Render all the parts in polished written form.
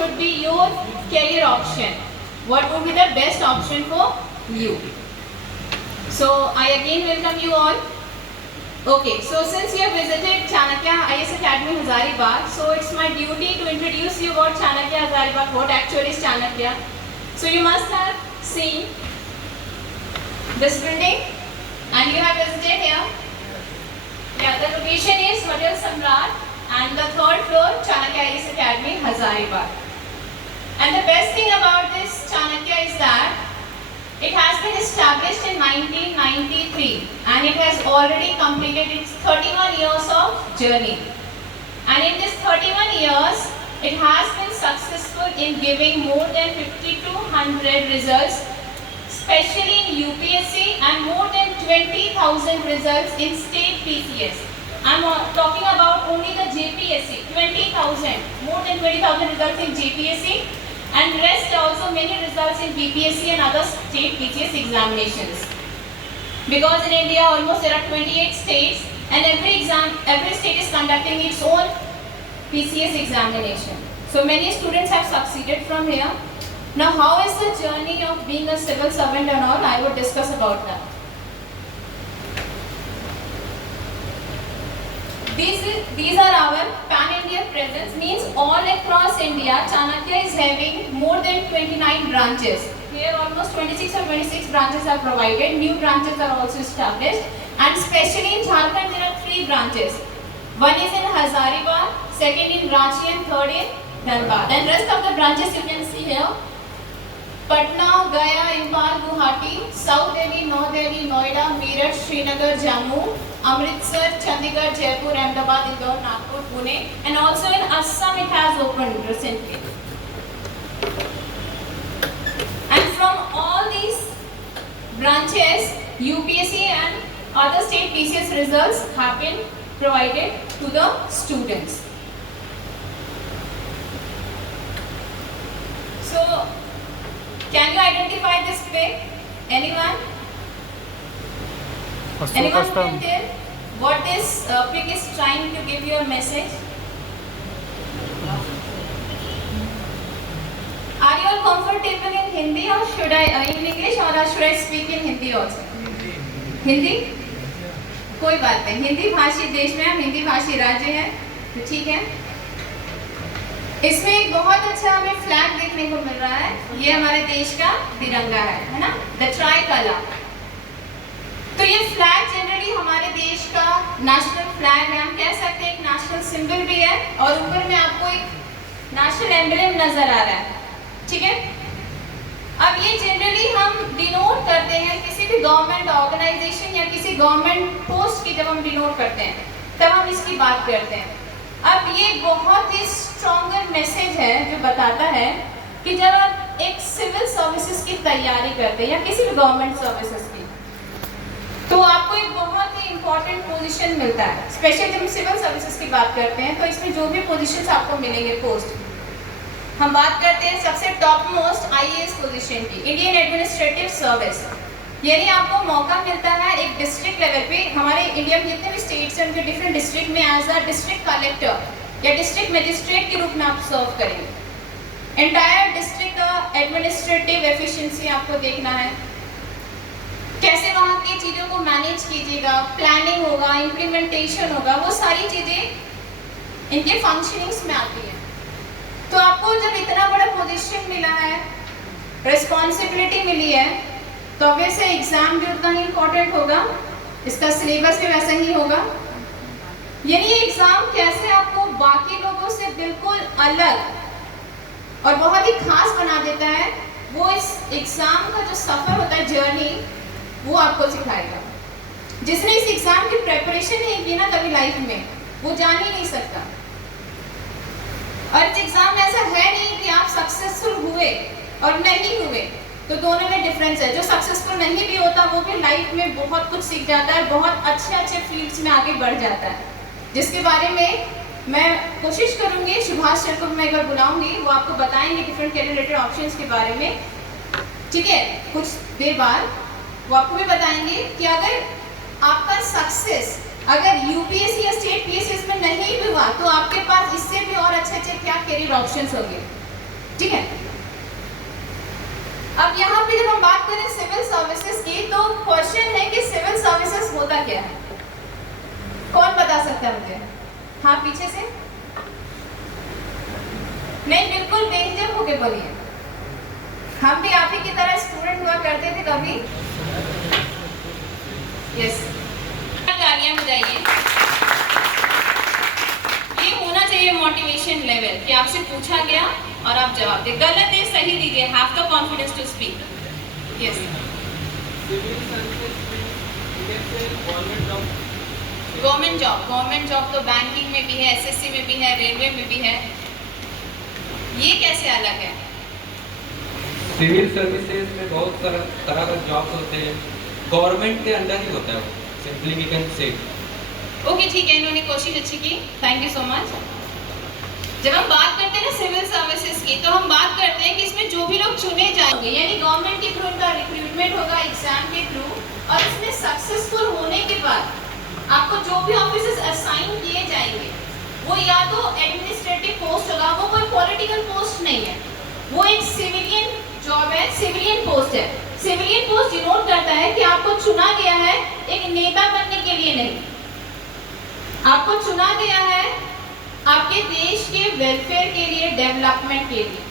should be your career option? What would be the best option for you? So I again welcome you all. Okay, so since you have visited Chanakya IAS Academy Hazaribagh, so it's my duty to introduce you about Chanakya Hazaribagh, what actually is Chanakya. So you must have seen this building and you have visited here. Yeah, the location is Hotel Samrat and the third floor Chanakya IAS Academy Hazaribagh. And the best thing about this Chanakya is that it has been established in 1993 and it has already completed its 31 years of journey. And in this 31 years, it has been successful in giving more than 5200 results, especially in UPSC, and more than 20,000 results in state PCS. I'm talking about only the JPSC, 20,000, more than 20,000 results in JPSC. And rest also many results in BPSC and other state PCS examinations. Because in India almost there are 28 states and every state is conducting its own PCS examination. So many students have succeeded from here. Now how is the journey of being a civil servant and all, I would discuss about that. These are our pan-India presence, means all across India, Chanakya is having more than 29 branches. Here almost 26 or 26 branches are provided, new branches are also established, and especially in Jharkhand there are 3 branches. One is in Hazaribagh, second in Ranchi and third in Dhanbad. And rest of the branches you can see here. Patna, Gaya, Imphal, Guwahati, South Delhi, North Delhi, Noida, Meerut, Srinagar, Jammu, Amritsar, Chandigarh, Jaipur, Ahmedabad, Indore, Nagpur, Pune, and also in Assam it has opened recently. And from all these branches, UPSC and other state PCS results have been provided to the students. So, can you identify this pic? Anyone? Anyone can tell what this pic is trying to give you a message? Are you all comfortable in Hindi or should I in English or should I speak in Hindi also? Hindi? कोई बात नहीं, हिंदी भाषी देश में हम हिंदी भाषी राज्य हैं, तो ठीक है। इसमें एक बहुत अच्छा हमें फ्लैग देखने को मिल रहा है, ये हमारे देश का तिरंगा है ना, द ट्राई कलर। तो ये फ्लैग जनरली हमारे देश का नेशनल फ्लैग है, हम कह सकते हैं एक नेशनल सिंबल भी है, और ऊपर में आपको एक नेशनल एम्ब्लेम नजर आ रहा है, ठीक है। अब ये जनरली हम डिनोट करते हैं किसी भी गवर्नमेंट ऑर्गेनाइजेशन या किसी गवर्नमेंट पोस्ट की, जब हम डिनोट करते हैं तब हम इसकी बात करते हैं। अब ये बहुत ही स्ट्रॉन्गर मैसेज है जो बताता है कि जब आप एक सिविल सर्विसेज की तैयारी करते हैं या किसी भी गवर्नमेंट सर्विसेज की, तो आपको एक बहुत ही इंपॉर्टेंट पोजीशन मिलता है। स्पेशली जब हम सिविल सर्विसेज की बात करते हैं तो इसमें जो भी पोजीशंस आपको मिलेंगे पोस्ट, हम बात करते हैं सबसे टॉप मोस्ट आईएएस पोजीशन की, इंडियन एडमिनिस्ट्रेटिव सर्विस। यानी आपको मौका मिलता है एक डिस्ट्रिक्ट लेवल पे, हमारे इंडिया में जितने भी स्टेट्स हैं उनके डिफरेंट डिस्ट्रिक्ट में एज अ डिस्ट्रिक्ट कलेक्टर या डिस्ट्रिक्ट मजिस्ट्रेट के रूप में आप सर्व करेंगे। एंटायर डिस्ट्रिक्ट का एडमिनिस्ट्रेटिव एफिशिएंसी आपको देखना है, कैसे वहाँ की चीज़ों को मैनेज कीजिएगा, प्लानिंग होगा, इम्प्लीमेंटेशन होगा, वो सारी चीज़ें इनके फंक्शनिंग्स में आती हैं। तो आपको जब इतना बड़ा पोजीशन मिला है, रिस्पॉन्सिबिलिटी मिली है, तो ऑब्वियसली एग्जाम भी उतना ही इम्पोर्टेंट होगा, इसका सिलेबस भी वैसा ही होगा। यानी ये एग्जाम कैसे आपको बाकी लोगों से बिल्कुल अलग और बहुत ही खास बना देता है, वो इस एग्जाम का जो सफर होता है, जर्नी, वो आपको सिखाएगा। जिसने इस एग्जाम की प्रेपरेशन नहीं की ना कभी लाइफ में, वो जान ही नहीं सकता। और इस एग्जाम में ऐसा है नहीं कि आप सक्सेसफुल हुए और नहीं हुए, तो दोनों में डिफरेंस है। जो सक्सेसफुल नहीं भी होता वो भी लाइफ में बहुत कुछ सीख जाता है, बहुत अच्छे अच्छे फील्ड्स में आगे बढ़ जाता है, जिसके बारे में मैं कोशिश करूंगी सुभाष सर को मैं एक बार बुलाऊंगी, वो आपको बताएंगे डिफरेंट कैरियर रिलेटेड ऑप्शंस के बारे में, ठीक है। कुछ देर बाद वो आपको भी बताएंगे कि अगर आपका सक्सेस अगर यूपीएससी या स्टेट पीएससी में नहीं भी हुआ, तो आपके पास इससे भी और अच्छे अच्छे क्या कैरियर ऑप्शंस होंगे। ठीक है। अब यहाँ पे जब हम बात करें सिविल सर्विसेज की, तो क्वेश्चन है कि सिविल सर्विसेज होता क्या है? कौन बता सकता है मुझे? हाँ, पीछे से। नहीं, बिल्कुल बेझिझक होके बोलिए। हम भी आप ही की तरह स्टूडेंट हुआ करते थे कभी। यस, तालियां बजाइए। ये होना चाहिए मोटिवेशन लेवल कि आपसे पूछा गया और आप जवाब दे, गलत है सही दीजिए, have the confidence to speak. Yes, government job तो बैंकिंग में भी है, एसएससी में भी है, रेलवे में भी है। ये कैसे अलग है? सिविल सर्विसेज में बहुत तरह का जॉब्स होते हैं, गवर्नमेंट के अंडर ही होता है वो, simply we can say. Okay, ठीक है, इन्होंने कोशिश अच्छी की, थैंक यू सो मच। जब हम बात करते हैं ना सिविल सर्विसेज की, तो हम बात करते हैं कि इसमें जो भी लोग चुने जाएंगे, यानी गवर्नमेंट के थ्रू इनका रिक्रूटमेंट होगा एग्जाम के थ्रू, और इसमें सक्सेसफुल होने के बाद आपको जो भी ऑफिसेस असाइन किए जाएंगे, वो या तो एडमिनिस्ट्रेटिव पोस्ट होगा, वो कोई पॉलिटिकल पोस्ट नहीं है, वो एक सिविलियन जॉब है, सिविलियन पोस्ट है। सिविलियन पोस्ट डिनोट करता है कि आपको चुना गया है एक नेता बनने के लिए नहीं, आपको चुना गया है आपके देश के वेलफेयर के लिए, डेवलपमेंट के लिए।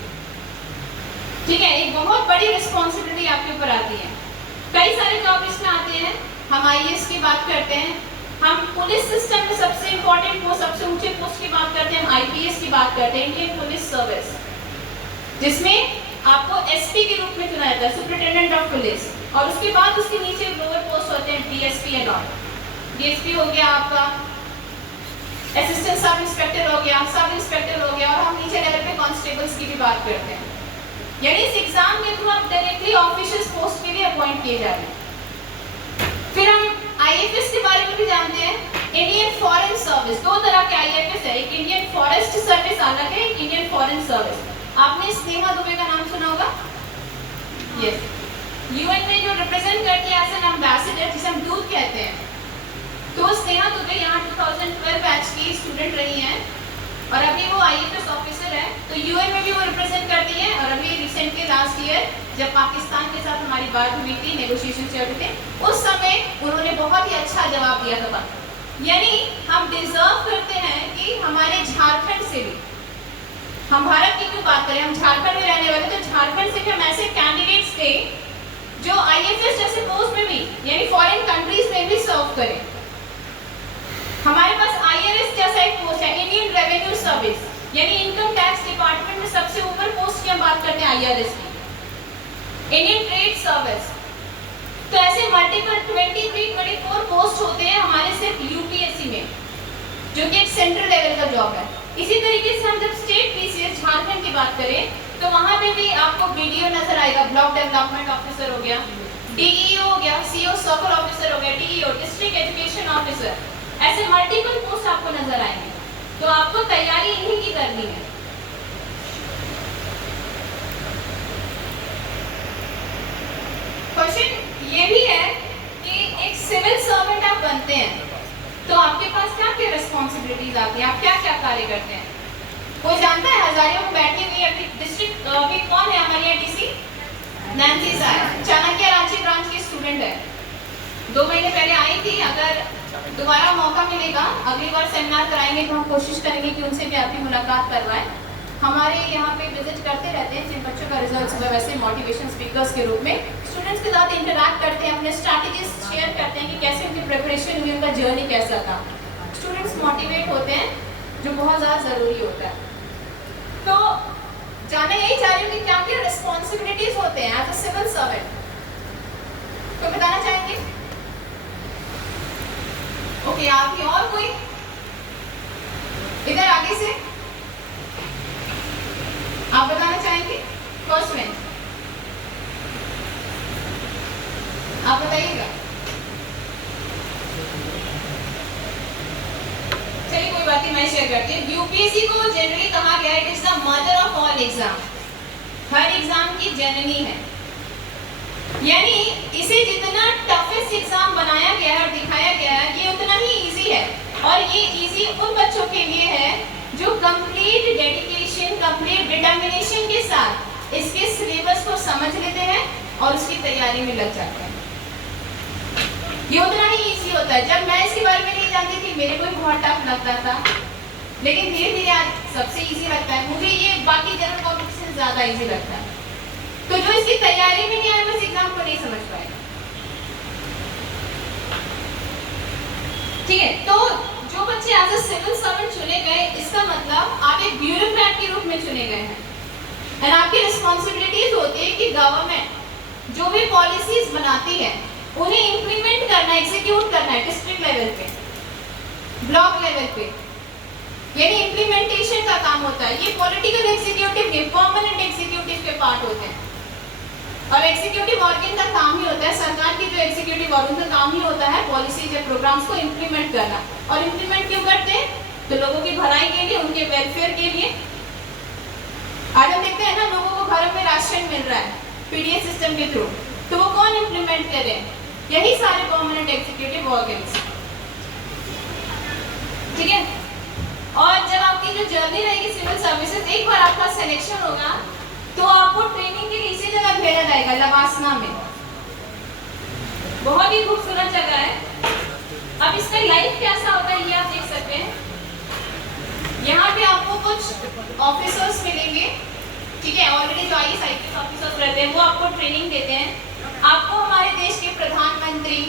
ठीक है, एक बहुत बड़ी रिस्पॉन्सिबिलिटी आपके ऊपर आती है। कई सारे जॉब इसमें आते हैं। हम आईएएस की बात करते हैं, हम पुलिस सिस्टम में सबसे इंपॉर्टेंट पोस्ट, सबसे ऊंचे पोस्ट की बात करते हैं, हम आईपीएस की बात करते हैं, इंडियन पुलिस सर्विस, जिसमें आपको एसपी के रूप में चुना जाता है, सुपरिटेंडेंट ऑफ पुलिस, और उसके बाद उसके नीचे लोअर पोस्ट होते हैं, डीएसपी एंड ऑल। डीएसपी हो गया आपका, असिस्टेंट सब इंस्पेक्टर हो गया, सब इंस्पेक्टर हो गया, और हम नीचे लेवल पे कांस्टेबल्स की भी बात करते हैं। यानी इस एग्जाम के थ्रू आप डायरेक्टली ऑफिशियल पोस्ट के लिए अपॉइंट किए जा रहे हैं। फिर हम आईएफएस के बारे में भी जानते हैं, इंडियन फॉरेन सर्विस। दो तरह के आईएफएस है, एक इंडियन फॉरेस्ट सर्विस अलग है, एक इंडियन फॉरेन सर्विस। आपने स्नेहा दुबे का नाम सुना होगा? यस, यूएन में जो रिप्रेजेंट करती है एज एन एम्बेसडर, जिसे हम दूत कहते हैं। तो स्नेहा दुबे यहाँ 2012 बैच की स्टूडेंट रही हैं, और अभी वो आईएफएस ऑफिसर है। तो यूएन में भी वो रिप्रेजेंट करती है, और अभी रिसेंटली लास्ट ईयर जब पाकिस्तान के साथ हमारी बात हुई थी, नेगोशिएशन चल रहे थे, उस समय उन्होंने बहुत ही अच्छा जवाब दिया था। यानी हम डिजर्व करते हैं कि हमारे झारखंड से भी, हम भारत की क्यों बात करें, हम झारखंड में रहने वाले, तो झारखंड से भी हम ऐसे कैंडिडेट्स थे जो आईएफएस जैसे पोस्ट में भी, यानी फॉरेन कंट्रीज में भी सर्व करें। हमारे पास आईआरएस जैसा एक पोस्ट है, इंडियन रेवेन्यू सर्विस, यानी इनकम टैक्स डिपार्टमेंट में सबसे ऊपर पोस्ट की हम बात करते हैं आईआरएस की। इंडियन ट्रेड सर्विस, तो ऐसे मल्टीपल 23-24 पोस्ट होते हैं हमारे सिर्फ यूपीएससी में, जो कि एक सेंट्रल लेवल का जॉब है। इसी तरीके से हम जब स्टेट पीसीएस झारखंड की बात करें, तो वहां पे भी आपको बीडीओ नजर आएगा, ब्लॉक डेवलपमेंट ऑफिसर हो गया, डीईओ हो गया, सीओ सर्कल ऑफिसर हो गया, डीईओ डिस्ट्रिक्ट एजुकेशन ऑफिसर, ऐसे मल्टीपल पोस्ट आपको नजर आएंगे। तो आपको तैयारी इन्हीं की करनी है। क्वेश्चन ये भी है कि एक सिविल सर्वेंट आप बनते हैं, तो आपके पास क्या क्या रिस्पॉन्सिबिलिटीज आती है, आप क्या क्या कार्य करते हैं? कोई जानता है? हजारियों में बैठी हुई अभी डिस्ट्रिक्ट अभी कौन है हमारी यहाँ डीसी? नैन्सी साहब, चाणक्य रांची ब्रांच की स्टूडेंट है, 2 महीने पहले आई थी। अगर दोबारा मौका मिलेगा, अगली बार सेमिनार कराएंगे, तो हम कोशिश करेंगे कि उनसे भी आपकी मुलाकात करवाएं। हमारे यहाँ पे विजिट करते रहते हैं जिन बच्चों का रिजल्ट हुआ, वैसे मोटिवेशन स्पीकर्स के रूप में स्टूडेंट्स के साथ इंटरैक्ट करते हैं, अपने स्ट्रैटेजीज शेयर करते हैं कि कैसे उनकी प्रिपरेशन हुई, उनका जर्नी कैसा था। स्टूडेंट्स मोटिवेट होते हैं, जो बहुत ज़्यादा ज़रूरी होता है। तो जाने यही चाह रही हूँ कि क्या क्या रिस्पॉन्सिबिलिटीज होते हैं एज अ सिविल सर्वेंट, तो बताना चाहेंगे? ओके, आप ही और कोई इधर आगे से आप बताना चाहेंगे? फर्स्ट में आप बताइएगा। चलिए कोई बात नहीं, मैं शेयर करती हूँ। यूपीएससी को जनरली कहा गया है it is the mother of all exam, her exam की जननी है। यानी इसे जितना टफेस्ट एग्जाम बनाया गया है और दिखाया गया है, ये उतना ही इजी है, और ये इजी उन बच्चों के लिए है जो कंप्लीट डेडिकेशन का अपने डिटर्मिनेशन के साथ इसके सिलेबस को समझ लेते हैं और उसकी तैयारी में लग जाते हैं। ये उतना ही इजी होता है। जब मैं इसके बारे में नहीं जानती थी, मेरे को भी बहुत टफ लगता था, लेकिन धीरे धीरे आज सबसे इजी लगता है। मुझे ये बाकी जनरल टॉपिक से ज्यादा इजी लगता है। तो जो इसकी तैयारी में नहीं आया, बस एग्जाम को नहीं समझ पाएगा। ठीक है, तो जो बच्चे एज अ सिविल सर्वेंट चुने गए, इसका मतलब आप एक ब्यूरोक्रेट के रूप में चुने गए हैं। एंड आपकी रिस्पॉन्सिबिलिटीज होती है कि गवर्नमेंट जो भी पॉलिसीज बनाती है उन्हें इंप्लीमेंट करना, एग्जीक्यूट करना है डिस्ट्रिक्ट लेवल पे, ब्लॉक लेवल पे, यानी इंप्लीमेंटेशन का काम होता है। ये पॉलिटिकल एग्जीक्यूटिव के, परमानेंट एग्जीक्यूटिव के पार्ट होते हैं। और एग्जीक्यूटिव ऑर्गन का काम ही होता है, सरकार की जो एग्जीक्यूटिव ऑर्गन का काम ही होता है पॉलिसीज या प्रोग्राम्स को इंप्लीमेंट करना। और इंप्लीमेंट क्यों करते हैं? तो लोगों की भलाई के लिए, उनके वेलफेयर के लिए। आज हम देखते हैं ना, लोगों को घरों में राशन मिल रहा है पीडीएस सिस्टम के थ्रू, तो वो कौन इंप्लीमेंट कर रहे हैं? यही सारे परमानेंट एग्जीक्यूटिव ऑर्गन्स। ठीक है, और जब आपकी जो जर्नी रहेगी सिविल सर्विसेज, एक बार आपका सिलेक्शन होगा तो आपको ट्रेनिंग के लिए इसी जगह भेजा जाएगा, लवासना में। बहुत ही खूबसूरत जगह है। अब इसका लाइफ कैसा होता है ये आप देख सकते हैं। यहाँ पे आपको कुछ ऑफिसर्स मिलेंगे, ठीक है, ऑलरेडी जो आईएएस आईपीएस ऑफिसर्स रहते हैं वो आपको ट्रेनिंग देते हैं। आपको हमारे देश के प्रधानमंत्री,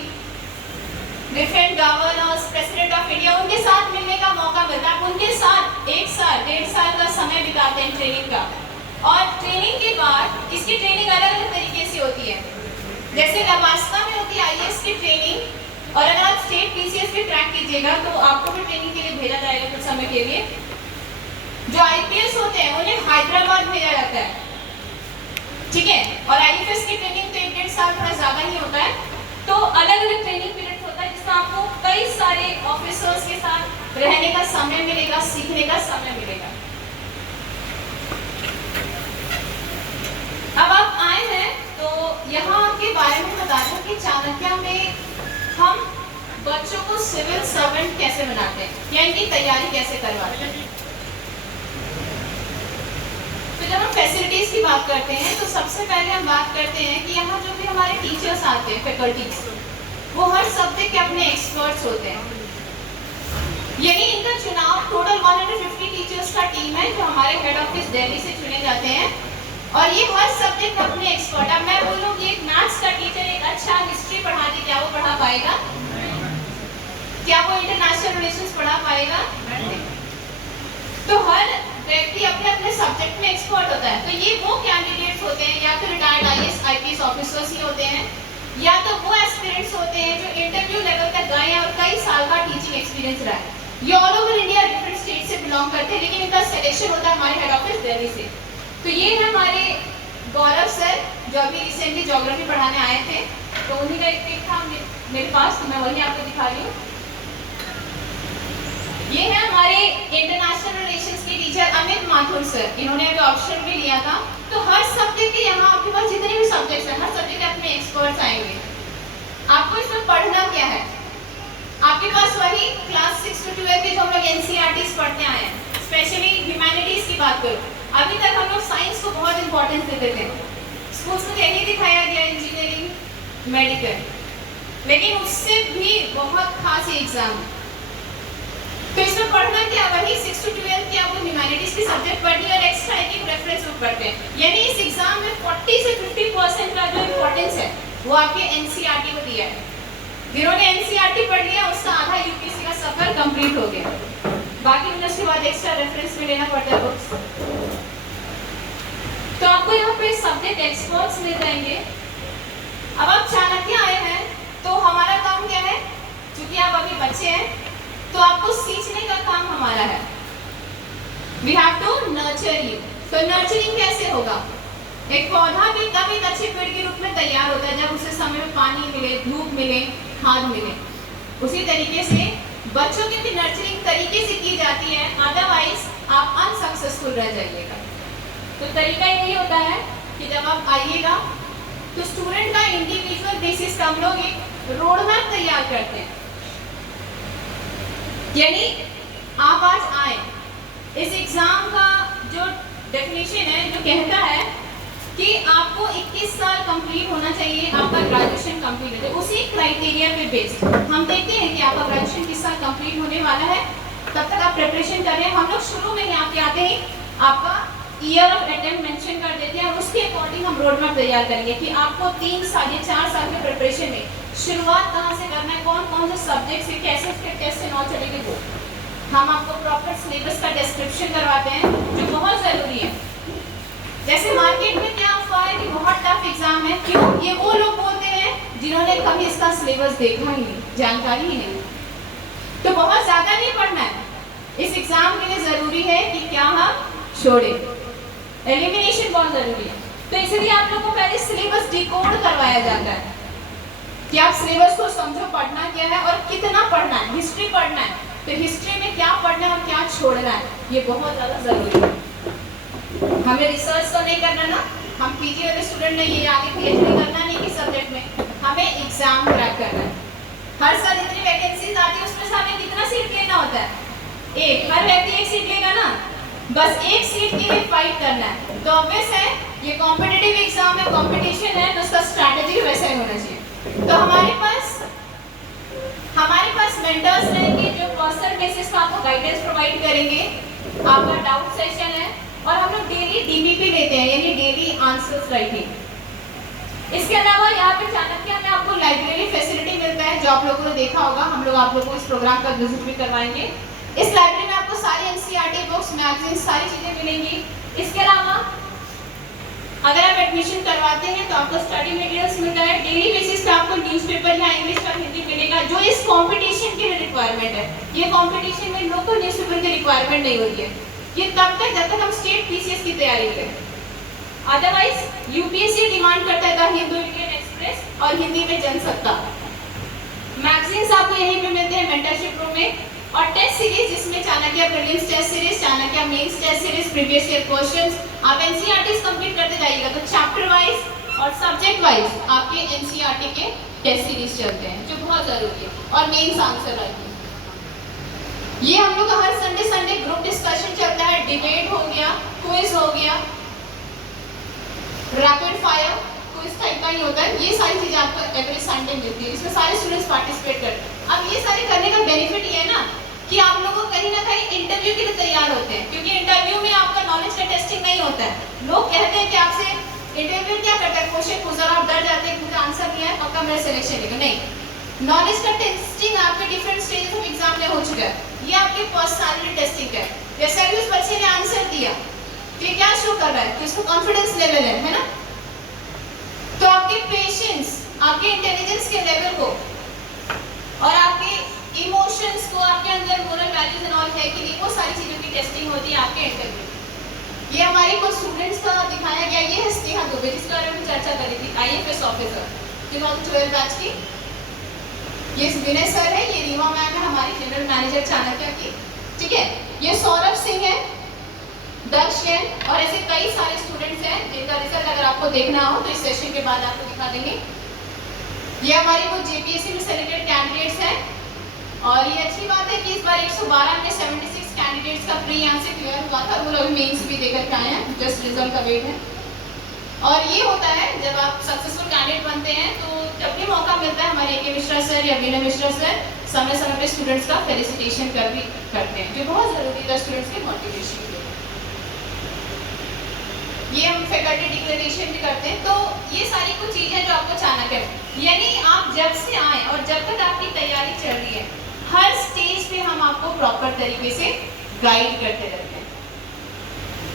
different governors, president of India, उनके साथ मिलने का मौका मिलता है। आप उनके साथ 1 साल 1.5 साल का समय बिताते हैं ट्रेनिंग का। और ट्रेनिंग के बाद इसकी ट्रेनिंग अलग अलग तरीके से होती है। जैसे लवासना में होती है आईएएस की ट्रेनिंग, और अगर आप स्टेट पीसीएस पे ट्रैक कीजिएगा तो आपको भी ट्रेनिंग के लिए भेजा जाएगा कुछ समय के लिए। जो आईपीएस होते हैं उन्हें हैदराबाद भेजा जाता है, ठीक है, और आईएफएस की ट्रेनिंग तो 1.5 साल थोड़ा ज्यादा ही होता है। तो अलग अलग ट्रेनिंग पीरियड होता है जिसमें आपको कई सारे ऑफिसर्स के साथ रहने का समय मिलेगा, सीखने का समय मिलेगा। अब आप आए हैं तो यहाँ के बारे में बता दूं कि चाणक्य में हम बच्चों को सिविल सर्वेंट कैसे बनाते हैं या इनकी तैयारी कैसे करवाते हैं। तो जब हम फैसिलिटीज की बात करते हैं तो सबसे पहले हम बात करते हैं कि यहाँ जो भी हमारे टीचर्स आते हैं, फैकल्टीज, वो हर सब्जेक्ट के अपने एक्सपर्ट्स होते हैं। यानी इनका चुनाव टोटल 150 टीचर्स का टीम है जो हमारे हेड ऑफिस दिल्ली से चुने जाते हैं, और ये हर सब्जेक्ट में अपने एक्सपर्ट। अब मैं बोलूँ कि एक मैथ्स का टीचर एक अच्छा हिस्ट्री पढ़ा दे, क्या वो पढ़ा पाएगा? क्या वो इंटरनेशनल रिलेशंस पढ़ा पाएगा? तो हर व्यक्ति अपने अपने सब्जेक्ट में एक्सपर्ट होता है। तो ये वो कैंडिडेट्स होते हैं, या तो रिटायर्ड आईएएस आईपीएस ऑफिसर्स ही होते हैं, या तो वो एस्पिरेंट्स होते हैं जो इंटरव्यू लेवल तक गए हैं और कई साल का टीचिंग एक्सपीरियंस रहा है। ये all over India different state से बिलोंग करते हैं, लेकिन इनका सिलेक्शन होता है हमारे हेड ऑफिस दिल्ली से। तो ये है हमारे गौरव सर जो अभी रिसेंटली ज्योग्राफी पढ़ाने आए थे, तो उन्हीं का एक पिक था मेरे पास, तो मैं वही आपको दिखा रही हूँ। ये है हमारे इंटरनेशनल रिलेशंस के टीचर अमित माथुर सर, इन्होंने अभी ऑप्शन भी लिया था। तो हर सब्जेक्ट के यहाँ आपके पास जितने भी सब्जेक्ट्स हैं, हर सब्जेक्ट के अपने एक्सपर्ट्स आएंगे। आपको इसमें पढ़ना क्या है? आपके पास वही क्लास 6 to 12 के जो हम लोग एनसीईआरटीज पढ़ते आए हैं, स्पेशली ह्यूमैनिटीज की बात करूँ। अभी तक हम लोग साइंस को बहुत इंपॉर्टेंस देते थे, स्कूल्स में यही दिखाया गया इंजीनियरिंग, मेडिकल, लेकिन उससे भी बहुत खास एग्जाम। तो इसमें पढ़ना क्या? वही 6 to 12 की आपको ह्यूमैनिटीज की सब्जेक्ट पढ़नी है और एक्स्ट्रा एक रेफरेंस बुक पढ़ते हैं। यानी इस एग्जाम में 40 से 50% का जो इंपॉर्टेंस है वो आपके एनसीईआरटी को दिया है। जिन्होंने एनसीईआरटी पढ़ लिया उसका आधा यूपीएससी का सफर कंप्लीट हो गया, बाकी मिनट्स के बाद एक्स्ट्रा रेफरेंस में लेना पड़ता है बुक्स। तो आपको यहाँ पे सब्जेक्ट एक्सपर्ट्स मिल जाएंगे। अब आप चाणक्य आए हैं तो हमारा काम क्या है? क्योंकि आप अभी बच्चे हैं तो आपको सींचने का काम हमारा है। We have to nurture you। तो नर्चरिंग कैसे होगा? एक पौधा भी तब एक अच्छे पेड़ के रूप में तैयार होता है जब उसे समय में पानी मिले, धूप मिले, खाद मिले। उसी तरीके से बच्चों की भी नर्चरिंग तरीके से की जाती है, अदरवाइज आप अनसक्सेसफुल रह जाइएगा। तो तरीका यही होता है कि जब आप आइएगा तो स्टूडेंट का इंडिविजुअल बेसिस का हम लोग एक रोड मैप तैयार करते हैं। यानी आप आज आए, इस एग्जाम का जो रेस्ट्रिक्शन है जो कहता है कि आपको 21 साल कंप्लीट होना चाहिए, आपका ग्रेजुएशन कंप्लीट है। तो उसी क्राइटेरिया पे बेस्ड हम देखते हैं कि आपका ग्रेजुएशन किस साल कंप्लीट होने वाला है, तब तक आप प्रिपरेशन कर रहे हैं। हम लोग शुरू में ही आपके आते ही आपका ईयर ऑफ अटेम्प्ट मेंशन कर देते हैं और उसके अकॉर्डिंग हम रोड मैप तैयार करेंगे कि आपको 3 साल या 4 साल के प्रिपरेशन में शुरुआत कहाँ से करना है, कौन कौन से सब्जेक्ट से, कैसे उसके टेस्ट से नौ चलेंगे। वो हम आपको प्रॉपर सिलेबस का डिस्क्रिप्शन करवाते हैं जो बहुत ज़रूरी है। जैसे मार्केट में क्या हुआ है कि बहुत टफ एग्जाम है, क्यों? ये वो लोग बोलते हैं जिन्होंने कभी इसका सिलेबस देखा ही नहीं, जानकारी ही नहीं। तो बहुत ज़्यादा नहीं पढ़ना है। इस एग्जाम के लिए ज़रूरी है कि क्या हम छोड़े, एलिमिनेशन बहुत ज़रूरी है। तो इसलिए आप लोगों को पहले सिलेबस डिकोड करवाया जाता है कि आप सिलेबस को समझो, पढ़ना क्या है और कितना पढ़ना है। हिस्ट्री पढ़ना है तो हिस्ट्री में क्या पढ़ना है और क्या छोड़ना है, ये बहुत ज़्यादा ज़रूरी है। हमें रिसर्च तो नहीं करना ना, हम पीजी वाले स्टूडेंट नहीं, ये आगे पीएचडी करना नहीं किस सब्जेक्ट में, हमें एग्जाम क्रैक करना है। हर साल जितनी वैकेंसीज आती है उसमें से हमें कितना सीट लेना होता है? एक। हर व्यक्ति एक सीट लेगा ना, बस एक सीट के लिए फाइट करना है। तो ऑब्वियस है ये कॉम्पिटिटिव एग्जाम है, कंपटीशन है, तो उसका स्ट्रैटेजी वैसा ही होना चाहिए। तो हमारे पास मेंटर्स रहेंगे जो पर्सनल बेसिस पर आपको गाइडेंस प्रोवाइड करेंगे। आपका डाउट सेशन है और हम लोग डेली डीबीपी लेते हैं, यानी डेली आंसर्स राइटिंग। इसके अलावा यहाँ पे चाणक्य में आपको लाइब्रेरी फैसिलिटी मिलता है, जो आप लोगों ने देखा होगा। हम लोग आप लोगों को इस प्रोग्राम का विजिट भी करवाएंगे। इस लाइब्रेरी में आपको सारी एनसीईआरटी बुक्स, मैगजीन, सारी चीज़ें मिलेंगी। इसके अलावा अगर आप एडमिशन करवाते हैं तो आपको स्टडी मटेरियल्स मिलता है। डेली बेसिस पे आपको न्यूज़पेपर या इंग्लिश और हिंदी मिलेगा, जो इस कंपटीशन के लिए रिक्वायरमेंट है। ये कंपटीशन में लोकल न्यूज़पेपर की रिक्वायरमेंट नहीं होती है, ये तब तक जब तक हम स्टेट पीसीएस की तैयारी करें। अदरवाइज यूपीएससी डिमांड करता है द हिंदू, इंडियन एक्सप्रेस और हिंदी में जनसत्ता। मैगजीन्स आपको यहीं पे मिलते हैं मेंटरशिप रूम में। और टेस्ट सीरीज जिसमें Chanakya prelims test series, Chanakya mains test series, previous year questions, आप एनसीईआरटीज कंप्लीट करते जाइएगा। तो चैप्टर वाइज और सब्जेक्ट वाइज आपके एनसीईआरटी के टेस्ट सीरीज चलते हैं, जो बहुत जरूरी है, और मेंस आंसर राइटिंग। ये हम लोग का हर संडे ग्रुप डिस्कशन चलता है। डिबेट हो गया, क्विज हो गया, रैपिड फायर क्विज टाइप का ही होता है। ये सारी चीजें आपको एवरी संडे मिलती है, इसमें सारे स्टूडेंट्स पार्टिसिपेट करते हैं। अब ये सारे करने का बेनिफिट ये है ना कि आप लोगों कहीं ना कहीं इंटरव्यू के लिए तैयार होते हैं, क्योंकि इंटरव्यू में आपका नॉलेज का टेस्टिंग नहीं होता है। लोग कहते हैं कि आपसे इंटरव्यू क्या करता है, क्वेश्चन पूछ रहा, आप डर जाते हैं कि मुझे आंसर दिया है, पक्का मेरा सिलेक्शन लेगा। नहीं, नॉलेज का टेस्टिंग आपके डिफरेंट स्टेजेस ऑफ एग्जाम में हो चुका है। ये आपकी पर्सनालिटी टेस्टिंग है। जैसे अभी उस बच्चे ने आंसर दिया तो ये क्या शो कर रहा है कि उसको कॉन्फिडेंस लेवल है ना। तो आपके पेशेंस, आपके इंटेलिजेंस के लेवल को और आपके इमोशंस को, आपके अंदर मोरल वैल्यूज एंड ऑल है कि नहीं, वो सारी चीज़ों की टेस्टिंग होती है आपके इंटरव्यू। ये हमारे कुछ स्टूडेंट्स का दिखाया गया। ये है स्नेहा दुबे, जिसके बारे में चर्चा करी थी, आईएफएस ऑफिसर 2012 बैच की। ये विनय सर है, ये रीमा मैम है, हमारी जनरल मैनेजर चाणक्य की, ठीक है। ये सौरभ सिंह है, दक्षिण, और ऐसे कई सारे स्टूडेंट्स हैं जिनका रिजल्ट अगर आपको देखना हो तो इस सेशन के बाद आपको दिखा देंगे। ये हमारे कुछ जेपीएससी में सेलेक्टेड कैंडिडेट्स हैं, और ये अच्छी बात है कि इस बार 112 में 76 कैंडिडेट्स का प्री यहाँ से क्लियर हुआ था। वो लोग मेंस भी देकर के आए हैं, जस्ट रिजल्ट का वेट है। और ये होता है जब आप सक्सेसफुल कैंडिडेट बनते हैं तो जब भी मौका मिलता है, हमारे ए.के. मिश्रा सर या विनय मिश्रा सर समय समय पे स्टूडेंट्स का फेलिसिटेशन करते हैं, जो बहुत ज़रूरी था स्टूडेंट्स के मोटिवेशन के लिए। ये हम फैकल्टी डिक्लेरेशन भी करते हैं। तो ये सारी कुछ चीज़ें जो आपको चाणक्य, यानी आप जब से आए और जब तक आपकी तैयारी चल रही है, हर स्टेज पे हम आपको प्रॉपर तरीके से गाइड करते रहते हैं,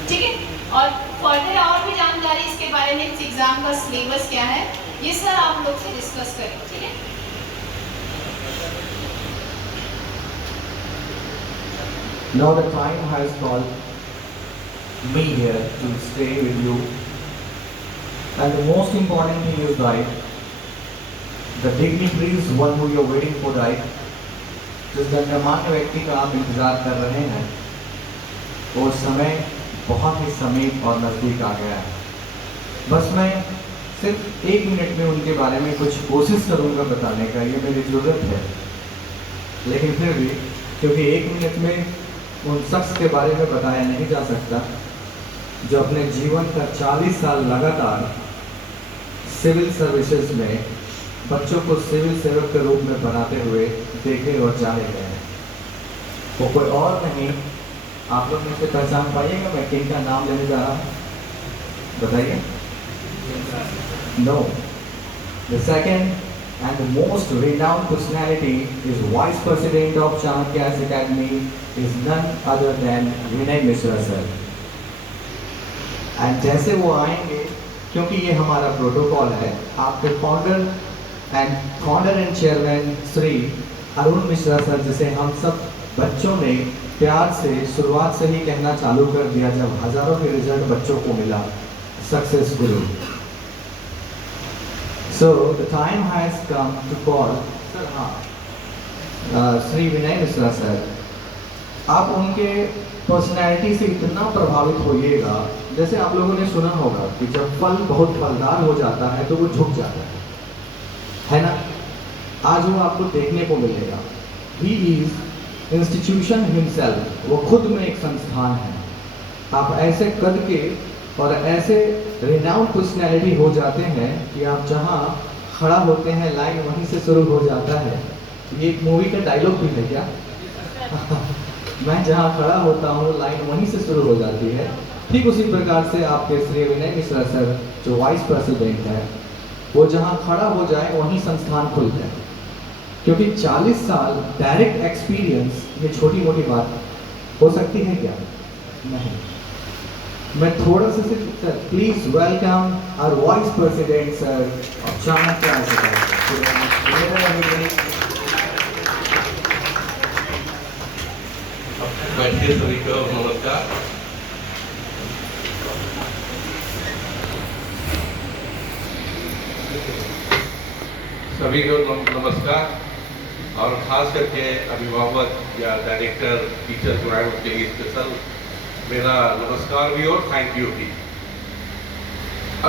ठीक है। और फर्दर और भी जानकारी इसके बारे में, इस एग्जाम का सिलेबस क्या है, ये सर आप लोग से डिस्कस करें, ठीक है। Now the time has called me here to stay with you, and the most important thing is right, the dignitaries, one who you're waiting for, right, जिस गणमान्य व्यक्ति का आप इंतजार कर रहे हैं, वो समय बहुत ही समीप और नज़दीक आ गया है। बस मैं सिर्फ 1 मिनट में उनके बारे में कुछ कोशिश करूंगा बताने का, ये मेरी ज़रूरत है। लेकिन फिर भी क्योंकि 1 मिनट में उन शख्स के बारे में बताया नहीं जा सकता, जो अपने जीवन का 40 साल लगातार सिविल सर्विसेज में बच्चों को सिविल सेवक के रूप में बनाते हुए देखे और जाने गए हैं। वो कोई और नहीं, आप लोग मुझसे पहचान पाइएगा मैं किन का नाम लेने जा रहा हूँ? बताइए। No, the second and the most renowned personality is Vice President of Chanakya's Academy is none other than Vinay Mishra sir. And जैसे वो आएंगे, क्योंकि ये हमारा प्रोटोकॉल है, आपके founder and chairman Shri Arun Mishra sir, जिसे हम सब बच्चों ने प्यार से शुरुआत से ही कहना चालू कर दिया जब हजारों के रिजल्ट बच्चों को मिला, success Guru. So the time has come to call Shri Vinay Mishra sir. आप उनके पर्सनैलिटी से इतना प्रभावित होइएगा, जैसे आप लोगों ने सुना होगा कि जब फल बहुत फलदार हो जाता है तो वो झुक जाता है ना? आज वो आपको देखने को मिलेगा। He is institution himself, वो खुद में एक संस्थान है। आप ऐसे कद के और ऐसे रिनाउंड पर्सनैलिटी हो जाते हैं कि आप जहाँ खड़ा होते हैं लाइन वहीं से शुरू हो जाता है। ये एक मूवी का डायलॉग भी है क्या? मैं जहाँ खड़ा होता हूँ लाइन वहीं से शुरू हो जाती है। ठीक उसी प्रकार से आपके श्री विनय मिश्रा सर जो वाइस प्रेसिडेंट है, वो जहाँ खड़ा हो जाए वहीं संस्थान खुलता है। क्योंकि 40 साल डायरेक्ट एक्सपीरियंस ये छोटी मोटी बात हो सकती है क्या? नहीं। मैं थोड़ा सा सिर्फ sir please welcome our vice president sir of Chanakya बैठिए। सभी को नमस्कार। सभी को नमस्कार और खास करके अभिभावक या डायरेक्टर टीचर जो आए उनके लिए स्पेशल मेरा नमस्कार भी और थैंक यू भी।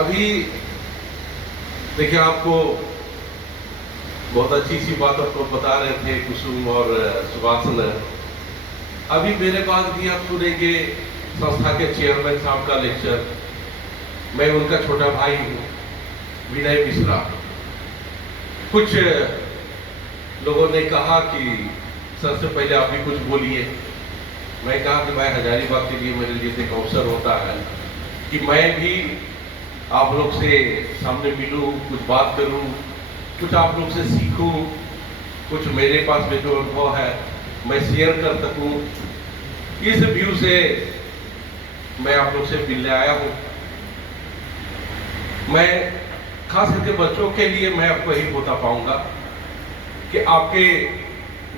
अभी देखिए, आपको बहुत अच्छी सी बात आपको बता रहे थे कुसुम और सुभाषन। अभी मेरे पास भी आप सुनेंगे संस्था के चेयरमैन साहब का लेक्चर। मैं उनका छोटा भाई हूँ, विनय मिश्रा। कुछ लोगों ने कहा कि सर से पहले आप भी कुछ बोलिए। मैं कहा कि मैं हजारीबाग के लिए मेरे लिए एक अवसर होता है कि मैं भी आप लोग से सामने मिलूं, कुछ बात करूं, कुछ आप लोग से सीखूं, कुछ मेरे पास में जो अनुभव है मैं शेयर कर सकूं। इस व्यू से मैं आप लोग से मिलने आया हूं। मैं खास करके बच्चों के लिए मैं आपको यही बता पाऊंगा कि आपके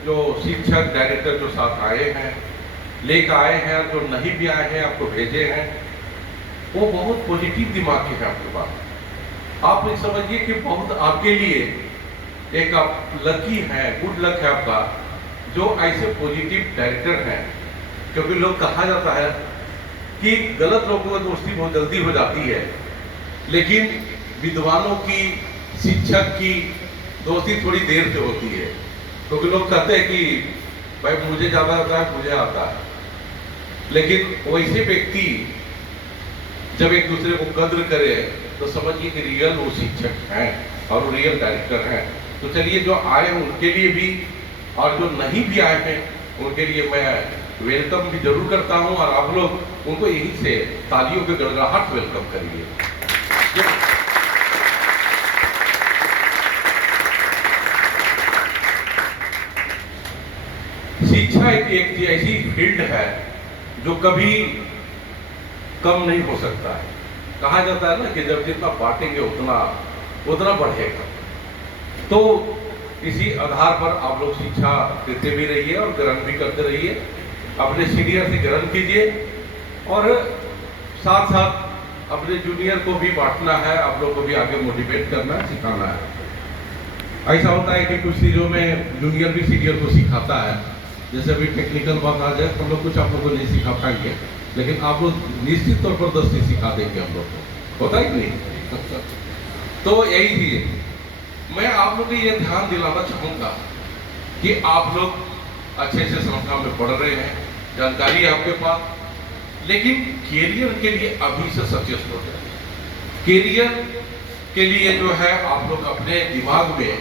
जो शिक्षक डायरेक्टर जो साथ आए हैं, लेकर आए हैं, जो नहीं भी आए हैं आपको भेजे हैं, वो बहुत पॉजिटिव दिमाग के हैं आपके पास। आप ये समझिए कि बहुत आपके लिए एक आप लकी है, गुड लक है आपका जो ऐसे पॉजिटिव डायरेक्टर हैं। क्योंकि लोग कहा जाता है कि गलत लोगों में दोस्ती बहुत जल्दी हो जाती है, लेकिन विद्वानों की, शिक्षक की दोस्ती थोड़ी देर से होती है। क्योंकि लोग कहते हैं कि भाई मुझे ज़्यादा आता है, मुझे आता है, लेकिन वैसे व्यक्ति जब एक दूसरे को कद्र करे तो समझिए कि रियल वो शिक्षक हैं और वो रियल डायरेक्टर हैं। तो चलिए, जो आए हैं उनके लिए भी और जो नहीं भी आए हैं उनके लिए मैं वेलकम भी जरूर करता हूं। और आप लोग उनको यहीं से तालियों के गड़गड़ाहट वेलकम करिए। शिक्षा एक ऐसी फील्ड है जो कभी कम नहीं हो सकता है। कहा जाता है ना कि जब जितना बांटेंगे उतना बढ़ेगा। तो इसी आधार पर आप लोग शिक्षा देते भी रहिए और ग्रहण भी करते रहिए। अपने सीनियर से ग्रहण कीजिए और साथ साथ अपने जूनियर को भी बांटना है, आप लोग को भी आगे मोटिवेट करना है, सिखाना है। ऐसा होता है कि कुछ चीज़ों में जूनियर भी सीनियर को सिखाता है। जैसे अभी टेक्निकल बात आ जाए तो हम लोग कुछ आप लोग को नहीं सिखा पाएंगे, लेकिन आप लोग निश्चित तौर पर 10 सिखा देंगे हम लोग को, होता ही नहीं। तो यही चीज मैं आप लोग को ये ध्यान दिलाना चाहूँगा कि आप लोग अच्छे से संस्था में पढ़ रहे हैं, जानकारी है आपके पास, लेकिन कैरियर के लिए अभी से सचेत हो जाए। कैरियर के लिए जो है आप लोग अपने दिमाग में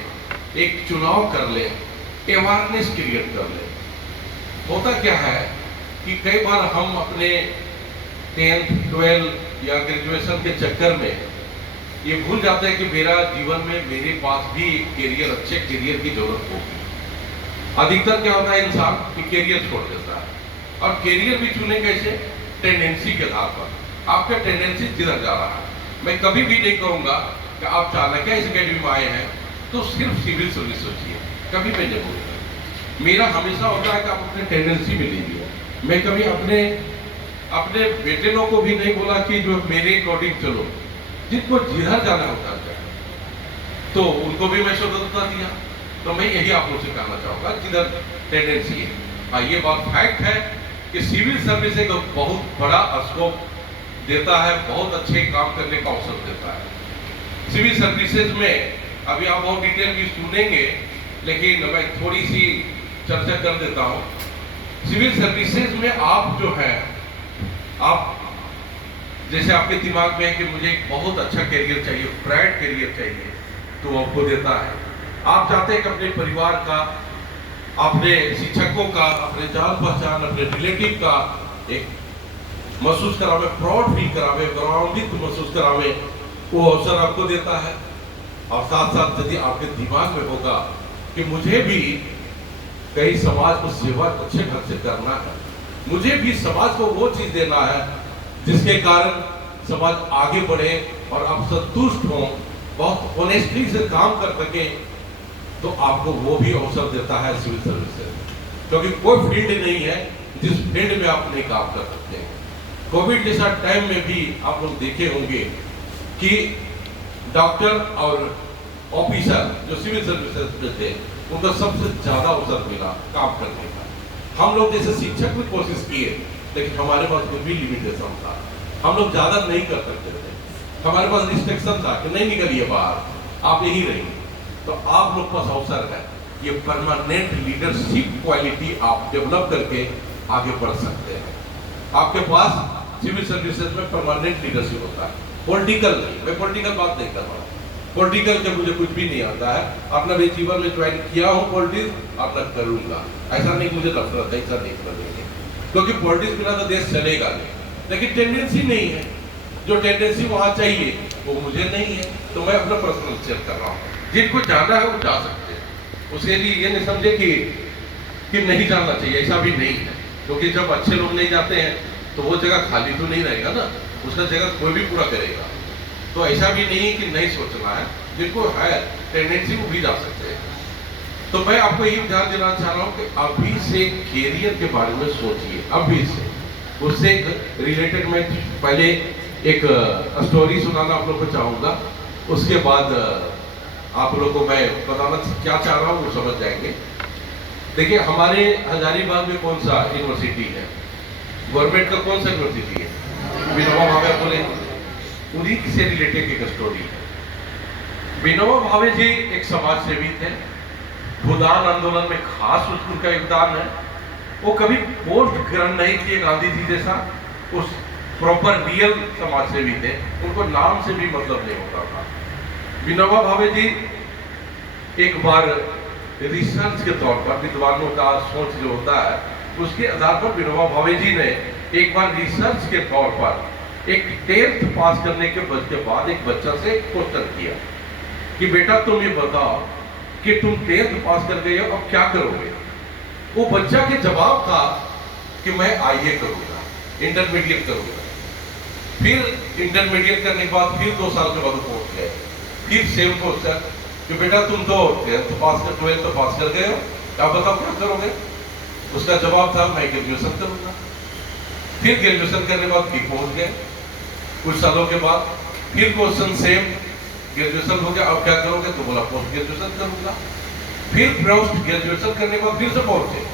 एक चुनाव कर लें, अवेयरनेस क्रिएट कर लें। होता क्या है कि कई बार हम अपने 10th 12 या ग्रेजुएशन के चक्कर में ये भूल जाते हैं कि मेरा जीवन में मेरे पास भी एक कैरियर, अच्छे कैरियर की जरूरत होगी। अधिकतर क्या होता है, इंसान कि कैरियर छोड़ देता है। और कैरियर भी चुने कैसे? टेंडेंसी के आधार पर। आपका टेंडेंसी किधर जा रहा है। मैं कभी भी नहीं कहूँगा कि आप चाणक्य इस अकेडमी में आए हैं तो सिर्फ सिविल सर्विस सोचिए, कभी मैं नहीं बोलूँगा। मेरा हमेशा होता है कि आप अपने टेंडेंसी में लीजिए। मैं कभी अपने बेटे लोगों को भी नहीं बोला कि जो मेरे अकॉर्डिंग चलो, जिनको जिधर जाना होता है तो उनको भी मैं स्वतंत्रता दिया। तो मैं यही आप लोग से कहना चाहूँगा, जिधर टेंडेंसी है। हाँ, ये बात फैक्ट है कि सिविल सर्विस एक बहुत बड़ा स्कोप देता है, बहुत अच्छे काम करने का अवसर देता है। सिविल सर्विसेज में अभी आप बहुत डिटेल भी सुनेंगे, लेकिन मैं थोड़ी सी चर्चा कर देता हूँ। सिविल सर्विसेज में आप जो है, आप जैसे आपके दिमाग में है कि मुझे एक बहुत अच्छा कैरियर चाहिए, ब्राइट कैरियर चाहिए, तो वो आपको देता है। आप चाहते हैं कि अपने परिवार का, अपने शिक्षकों का, अपने जान पहचान, अपने रिलेटिव का एक महसूस करावे, प्राउड फील करावे, गौरवान्वित महसूस करावे, वो अवसर आपको देता है। और साथ साथ यदि आपके दिमाग में होगा कि मुझे भी कई समाज को सेवा अच्छे ढंग से करना है, मुझे भी समाज को वो चीज देना है जिसके कारण समाज आगे बढ़े और आप संतुष्ट हों, बहुत ऑनेस्टली से काम कर सके, तो आपको वो भी अवसर देता है सिविल सर्विसेज। क्योंकि कोई फील्ड नहीं है जिस फील्ड में आप नहीं काम कर सकते हैं। कोविड जैसा टाइम में भी आप लोग देखे होंगे कि डॉक्टर और ऑफिसर जो सिविल सर्विसेज में थे, उनको सबसे ज्यादा अवसर मिला काम करने का। हम लोग जैसे शिक्षक भी कोशिश किए, लेकिन हमारे पास फिर भी लिमिटेशन था, हम लोग ज्यादा नहीं कर सकते थे। हमारे पास रिस्ट्रिक्शन था कि नहीं निकलिए बाहर, आप यही रहिए। तो आप लोग पास अवसर है, ये परमानेंट लीडरशिप क्वालिटी आप डेवलप करके आगे बढ़ सकते हैं। आपके पास सिविल सर्विसेज में परमानेंट लीडरशिप होता है, पॉलिटिकल नहीं। मैं पॉलिटिकल बात नहीं कर रहा हूँ, पॉलिटिकल के मुझे कुछ भी नहीं आता है। अपना भी जीवन में ज्वाइन किया हूँ पॉलिटिक्स, अपना करूंगा। ऐसा नहीं मुझे नफरत है, ऐसा नहीं करेंगे, क्योंकि पॉलिटिक्स बिना तो देश चलेगा नहीं। लेकिन टेंडेंसी नहीं है, जो टेंडेंसी वहाँ चाहिए वो मुझे नहीं है, तो मैं अपना पर्सनल शेयर कर रहा हूँ। जिनको जाना है वो जा सकते हैं, उसके लिए ये नहीं समझे कि नहीं जाना चाहिए, ऐसा भी नहीं है। क्योंकि जब अच्छे लोग नहीं जाते हैं तो वो जगह खाली तो नहीं रहेगा ना, उसका जगह कोई भी पूरा करेगा। तो ऐसा भी नहीं कि नहीं सोचना है, जिनको है टेंडेंसी वो भी जा सकते हैं। तो मैं आपको ये ध्यान देना चाह रहा हूँ कि अभी से कैरियर के बारे में सोचिए, अभी से। उससे रिलेटेड मैं पहले एक स्टोरी सुनाना आप लोग को चाहूँगा, उसके बाद आप लोग को मैं बताना क्या चाह रहा हूँ वो समझ जाएंगे। देखिए, हमारे हजारीबाग में कौन सा यूनिवर्सिटी है, गवर्नमेंट का कौन सा यूनिवर्सिटी है? विनोबा भावे बोले, उन्हीं से रिलेटेड एक स्टोरी है। विनोबा भावे जी एक समाज सेवी थे, भूदान आंदोलन में खास उनका योगदान है। वो कभी पोस्ट ग्रहण नहीं किए गांधी जी जैसा, उस प्रॉपर रियल समाज सेवी थे, उनको नाम से भी मतलब नहीं होता था। विनोबा भावे जी एक बार रिसर्च के तौर पर, विद्वानों का सोच जो होता है उसके आधार पर विनोबा भावे जी ने एक बार रिसर्च के तौर पर एक 10th पास करने के बाद एक बच्चा से एक क्वेश्चन किया कि बेटा तुम ये बताओ कि तुम 10th पास कर गए हो, अब क्या करोगे? वो बच्चा के जवाब था कि मैं IE करूंगा, इंटरमीडिएट करूंगा। फिर इंटरमीडिएट करने के बाद फिर 2 साल के बाद पहुंच गए, फिर सेम क्वेश्चन कि बेटा तुम तो 10th पास कर, 12th पास कर गए हो, अब बताओ क्या करोगे? उसका जवाब था मैं ग्रेजुएशन करूंगा। फिर ग्रेजुएशन करने के बाद फिर पहुंच गए, कुछ सालों के बाद फिर क्वेश्चन सेम, ग्रेजुएशन हो गया, अब क्या करोगे? तो बोला पोस्ट ग्रेजुएशन करूंगा। फिर पोस्ट ग्रेजुएशन करने के बाद फिर से पहुंचे,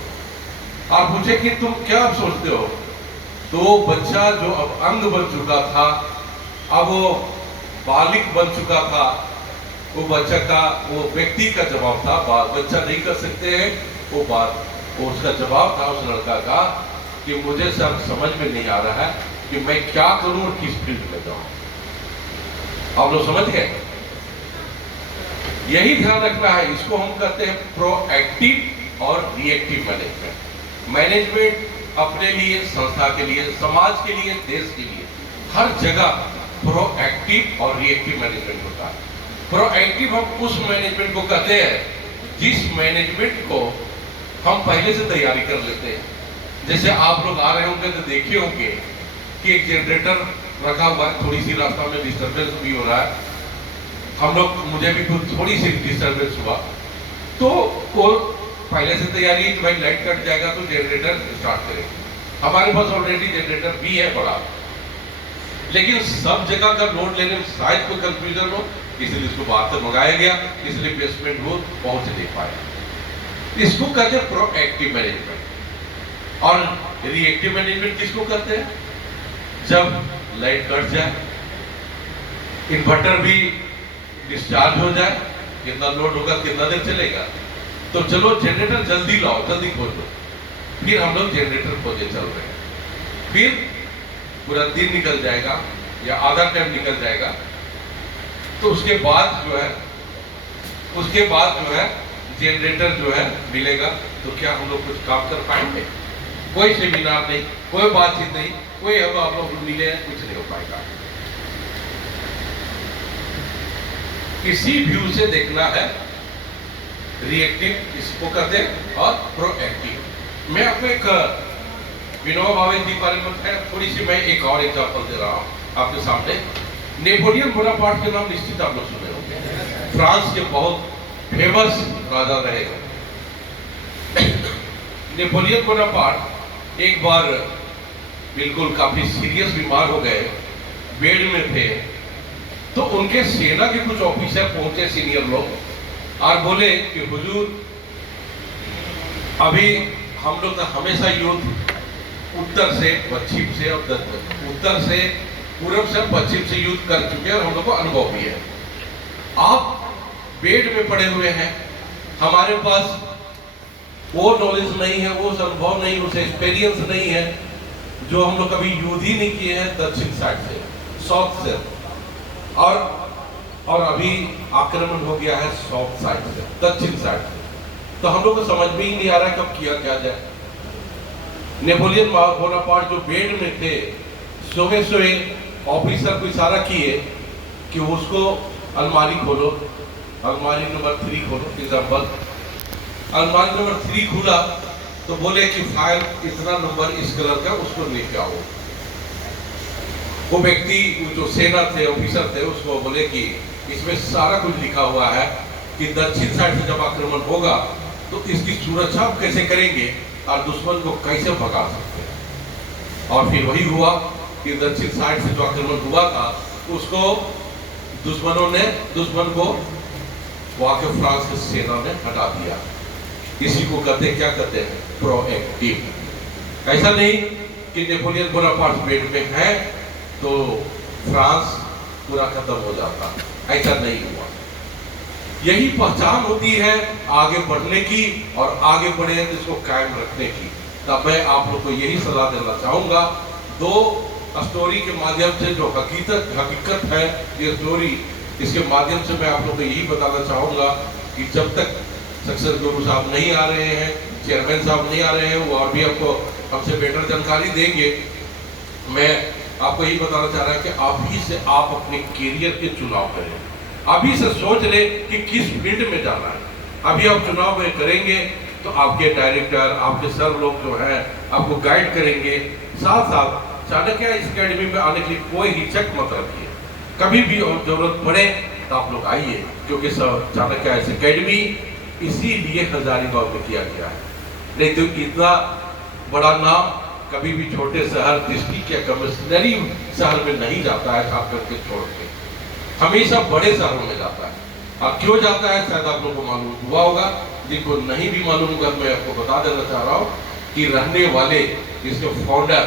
आप पूछे कि तुम क्या सोचते हो? तो बच्चा जो अब अंग बन चुका था, अब वो बालिग बन चुका था, वो बच्चा का, वो व्यक्ति का जवाब था, बच्चा नहीं कर सकते हैं वो बात, वो उसका जवाब था उस लड़का का कि मुझे सर समझ में नहीं आ रहा है कि मैं क्या करूं और किस फील्ड में जाऊं। आप लोग समझ गए? यही ध्यान रखना है। इसको हम कहते हैं प्रोएक्टिव और रिएक्टिव मैनेजमेंट। मैनेजमेंट अपने लिए, संस्था के लिए, समाज के लिए, देश के लिए, हर जगह प्रोएक्टिव और रिएक्टिव मैनेजमेंट होता है। प्रोएक्टिव हम उस मैनेजमेंट को कहते हैं जिस मैनेजमेंट को हम पहले से तैयारी कर लेते हैं। जैसे आप लोग आ रहे होंगे तो देखे होंगे कि एक जनरेटर रखा हुआ है, थोड़ी सी रास्ता में डिस्टर्बेंस भी हो रहा है। हम लोग, मुझे भी कुछ थोड़ी सी डिस्टर्बेंस हुआ तो वो पहले से तैयारी कि भाई लाइट कट जाएगा तो जनरेटर स्टार्ट करेंगे। हमारे पास ऑलरेडी जनरेटर भी है बड़ा, लेकिन सब जगह का लोड लेने में शायद कोई कंफ्यूजन हो, इसलिए इसको बाहर से मंगाया गया, इसलिए बेसमेंट वो पहुंच नहीं पाया। इसको कहते हैं प्रोएक्टिव मैनेजमेंट। और रिएक्टिव मैनेजमेंट किसको कहते हैं? जब लाइट कट जाए, इन्वर्टर भी डिस्चार्ज हो जाए, कितना लोड होगा, कितना देर चलेगा, तो चलो जनरेटर जल्दी लाओ, जल्दी खोल दो। फिर हम लोग जनरेटर खोजे चल रहे हैं, फिर पूरा दिन निकल जाएगा या आधा टाइम निकल जाएगा, तो उसके बाद जो है जनरेटर जो है मिलेगा, तो क्या हम लोग कुछ काम कर पाएंगे? कोई सेमिनार नहीं, कोई बातचीत नहीं, कोई हम आप लोग मिले, कुछ नहीं हो पाएगा। इसी व्यू से देखना है, रिएक्टिव इसको कहते हैं और प्रोएक्टिव। मैं आपको एक विनोबा भावे जी के बारे में है, थोड़ी सी मैं एक और एग्जांपल दे रहा हूं आपके सामने। नेपोलियन बोनापार्ट के नाम निश्चित आप लोग सुने होंगे, फ्रांस के बहुत फेमस राजा रहे। नेपोलियन बोनापार्ट एक बार बिल्कुल काफी सीरियस बीमार हो गए, बेड में थे, तो उनके सेना के कुछ ऑफिसर पहुंचे, सीनियर लोग, और बोले कि हुजूर, अभी हम लोग का हमेशा युद्ध उत्तर से पश्चिम से और उत्तर से पूर्व से पश्चिम से युद्ध कर चुके हैं और हम लोग को अनुभव भी है। आप बेड में पड़े हुए हैं, हमारे पास वो नॉलेज नहीं है, वो अनुभव नहीं, उसे एक्सपीरियंस नहीं है, जो हम लोग कभी युद्ध ही नहीं किए हैं दक्षिण साइड से, साउथ से, और अभी आक्रमण हो गया है साउथ साइड से, दक्षिण साइड से, तो हम लोग को समझ में ही नहीं आ रहा है कब किया क्या जाए। नेपोलियन बोनापार्ट जो बेड में थे, सोए सोए ऑफिसर को इशारा किए कि उसको अलमारी खोलो, अलमारी नंबर 3 खोलो, एग्जाम्पल। अलमारी नंबर 3 खुला तो बोले कि फाइल इतना नंबर इस कलर का, उसको लेके आओ। वो व्यक्ति जो सेना थे, ऑफिसर थे, उसको बोले कि इसमें सारा कुछ लिखा हुआ है कि दक्षिण साइड से जब आक्रमण होगा तो इसकी सुरक्षा कैसे करेंगे और दुश्मन को कैसे भगा सकते हैं। और फिर वही हुआ कि दक्षिण साइड से जो आक्रमण हुआ था, उसको दुश्मन को वहां के फ्रांस की सेना ने हटा दिया। इसी को क्या कहते हैं? प्रोएक्टिव। ऐसा नहीं कि नेपोलियन बोनापार्ट बेड में है तो फ्रांस पूरा खत्म हो जाता, ऐसा नहीं हुआ। यही पहचान होती है आगे बढ़ने की, और आगे बढ़े तो इसको कायम रखने की। तब मैं आप लोग को यही सलाह देना चाहूंगा, 2 स्टोरी के माध्यम से जो हकीकत है, ये स्टोरी, इसके माध्यम से मैं आप लोग को यही बताना चाहूंगा कि जब तक सक्सेस गुरु साहब नहीं आ रहे हैं, चेयरमैन साहब नहीं आ रहे हैं, वो और भी आपको हमसे बेटर जानकारी देंगे। मैं आपको यही बताना चाह रहा है कि अभी से आप अपने करियर के चुनाव करें, अभी से सोच ले कि किस फील्ड में जाना है। अभी आप चुनाव में करेंगे तो आपके डायरेक्टर, आपके सर लोग जो हैं आपको गाइड करेंगे। साथ साथ चाणक्य इस अकेडमी में आने के लिए कोई हिचक मत रखिए, कभी भी और जरूरत पड़े तो आप लोग आइए, क्योंकि चाणक्य इस अकेडमी इसीलिए हजारीबाग में किया गया है। नहीं तो इतना बड़ा नाम कभी भी छोटे शहर, डिस्ट्रिक्ट या कमिश्नरी शहर में नहीं जाता है, खास करके छोड़ के हमेशा बड़े शहरों में जाता है। और क्यों जाता है शायद आप लोगों को मालूम हुआ होगा, जिनको नहीं भी मालूम होगा मैं आपको बता देना चाह रहा हूँ कि रहने वाले इसके फाउंडर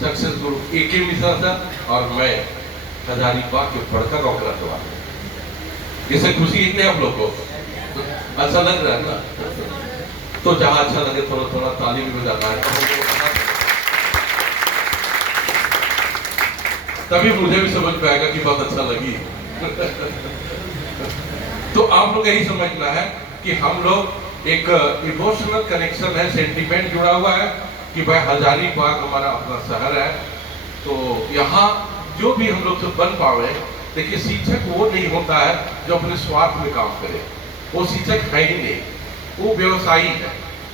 सक्सेस गुरु AK मिश्रा सर और मैं हजारीबाग के बड़का गाँव के रहने वाले। इससे खुशी इतने आप लोग को अच्छा लग रहा है ना? तो जहाँ अच्छा लगे थोड़ा थोड़ा ताली भी बजाना है। तभी मुझे भी समझ में आएगा कि बहुत अच्छा लगी। तो आप लोग यही समझना है कि हम लोग एक इमोशनल कनेक्शन है, सेंटिमेंट जुड़ा हुआ है कि भाई हजारीबाग हमारा अपना शहर है। तो यहाँ जो भी हम लोग से बन पावे, देखिए शिक्षक वो नहीं होता है जो अपने स्वार्थ में काम करे, वो शिक्षक है ही नहीं, वो व्यवसायी है।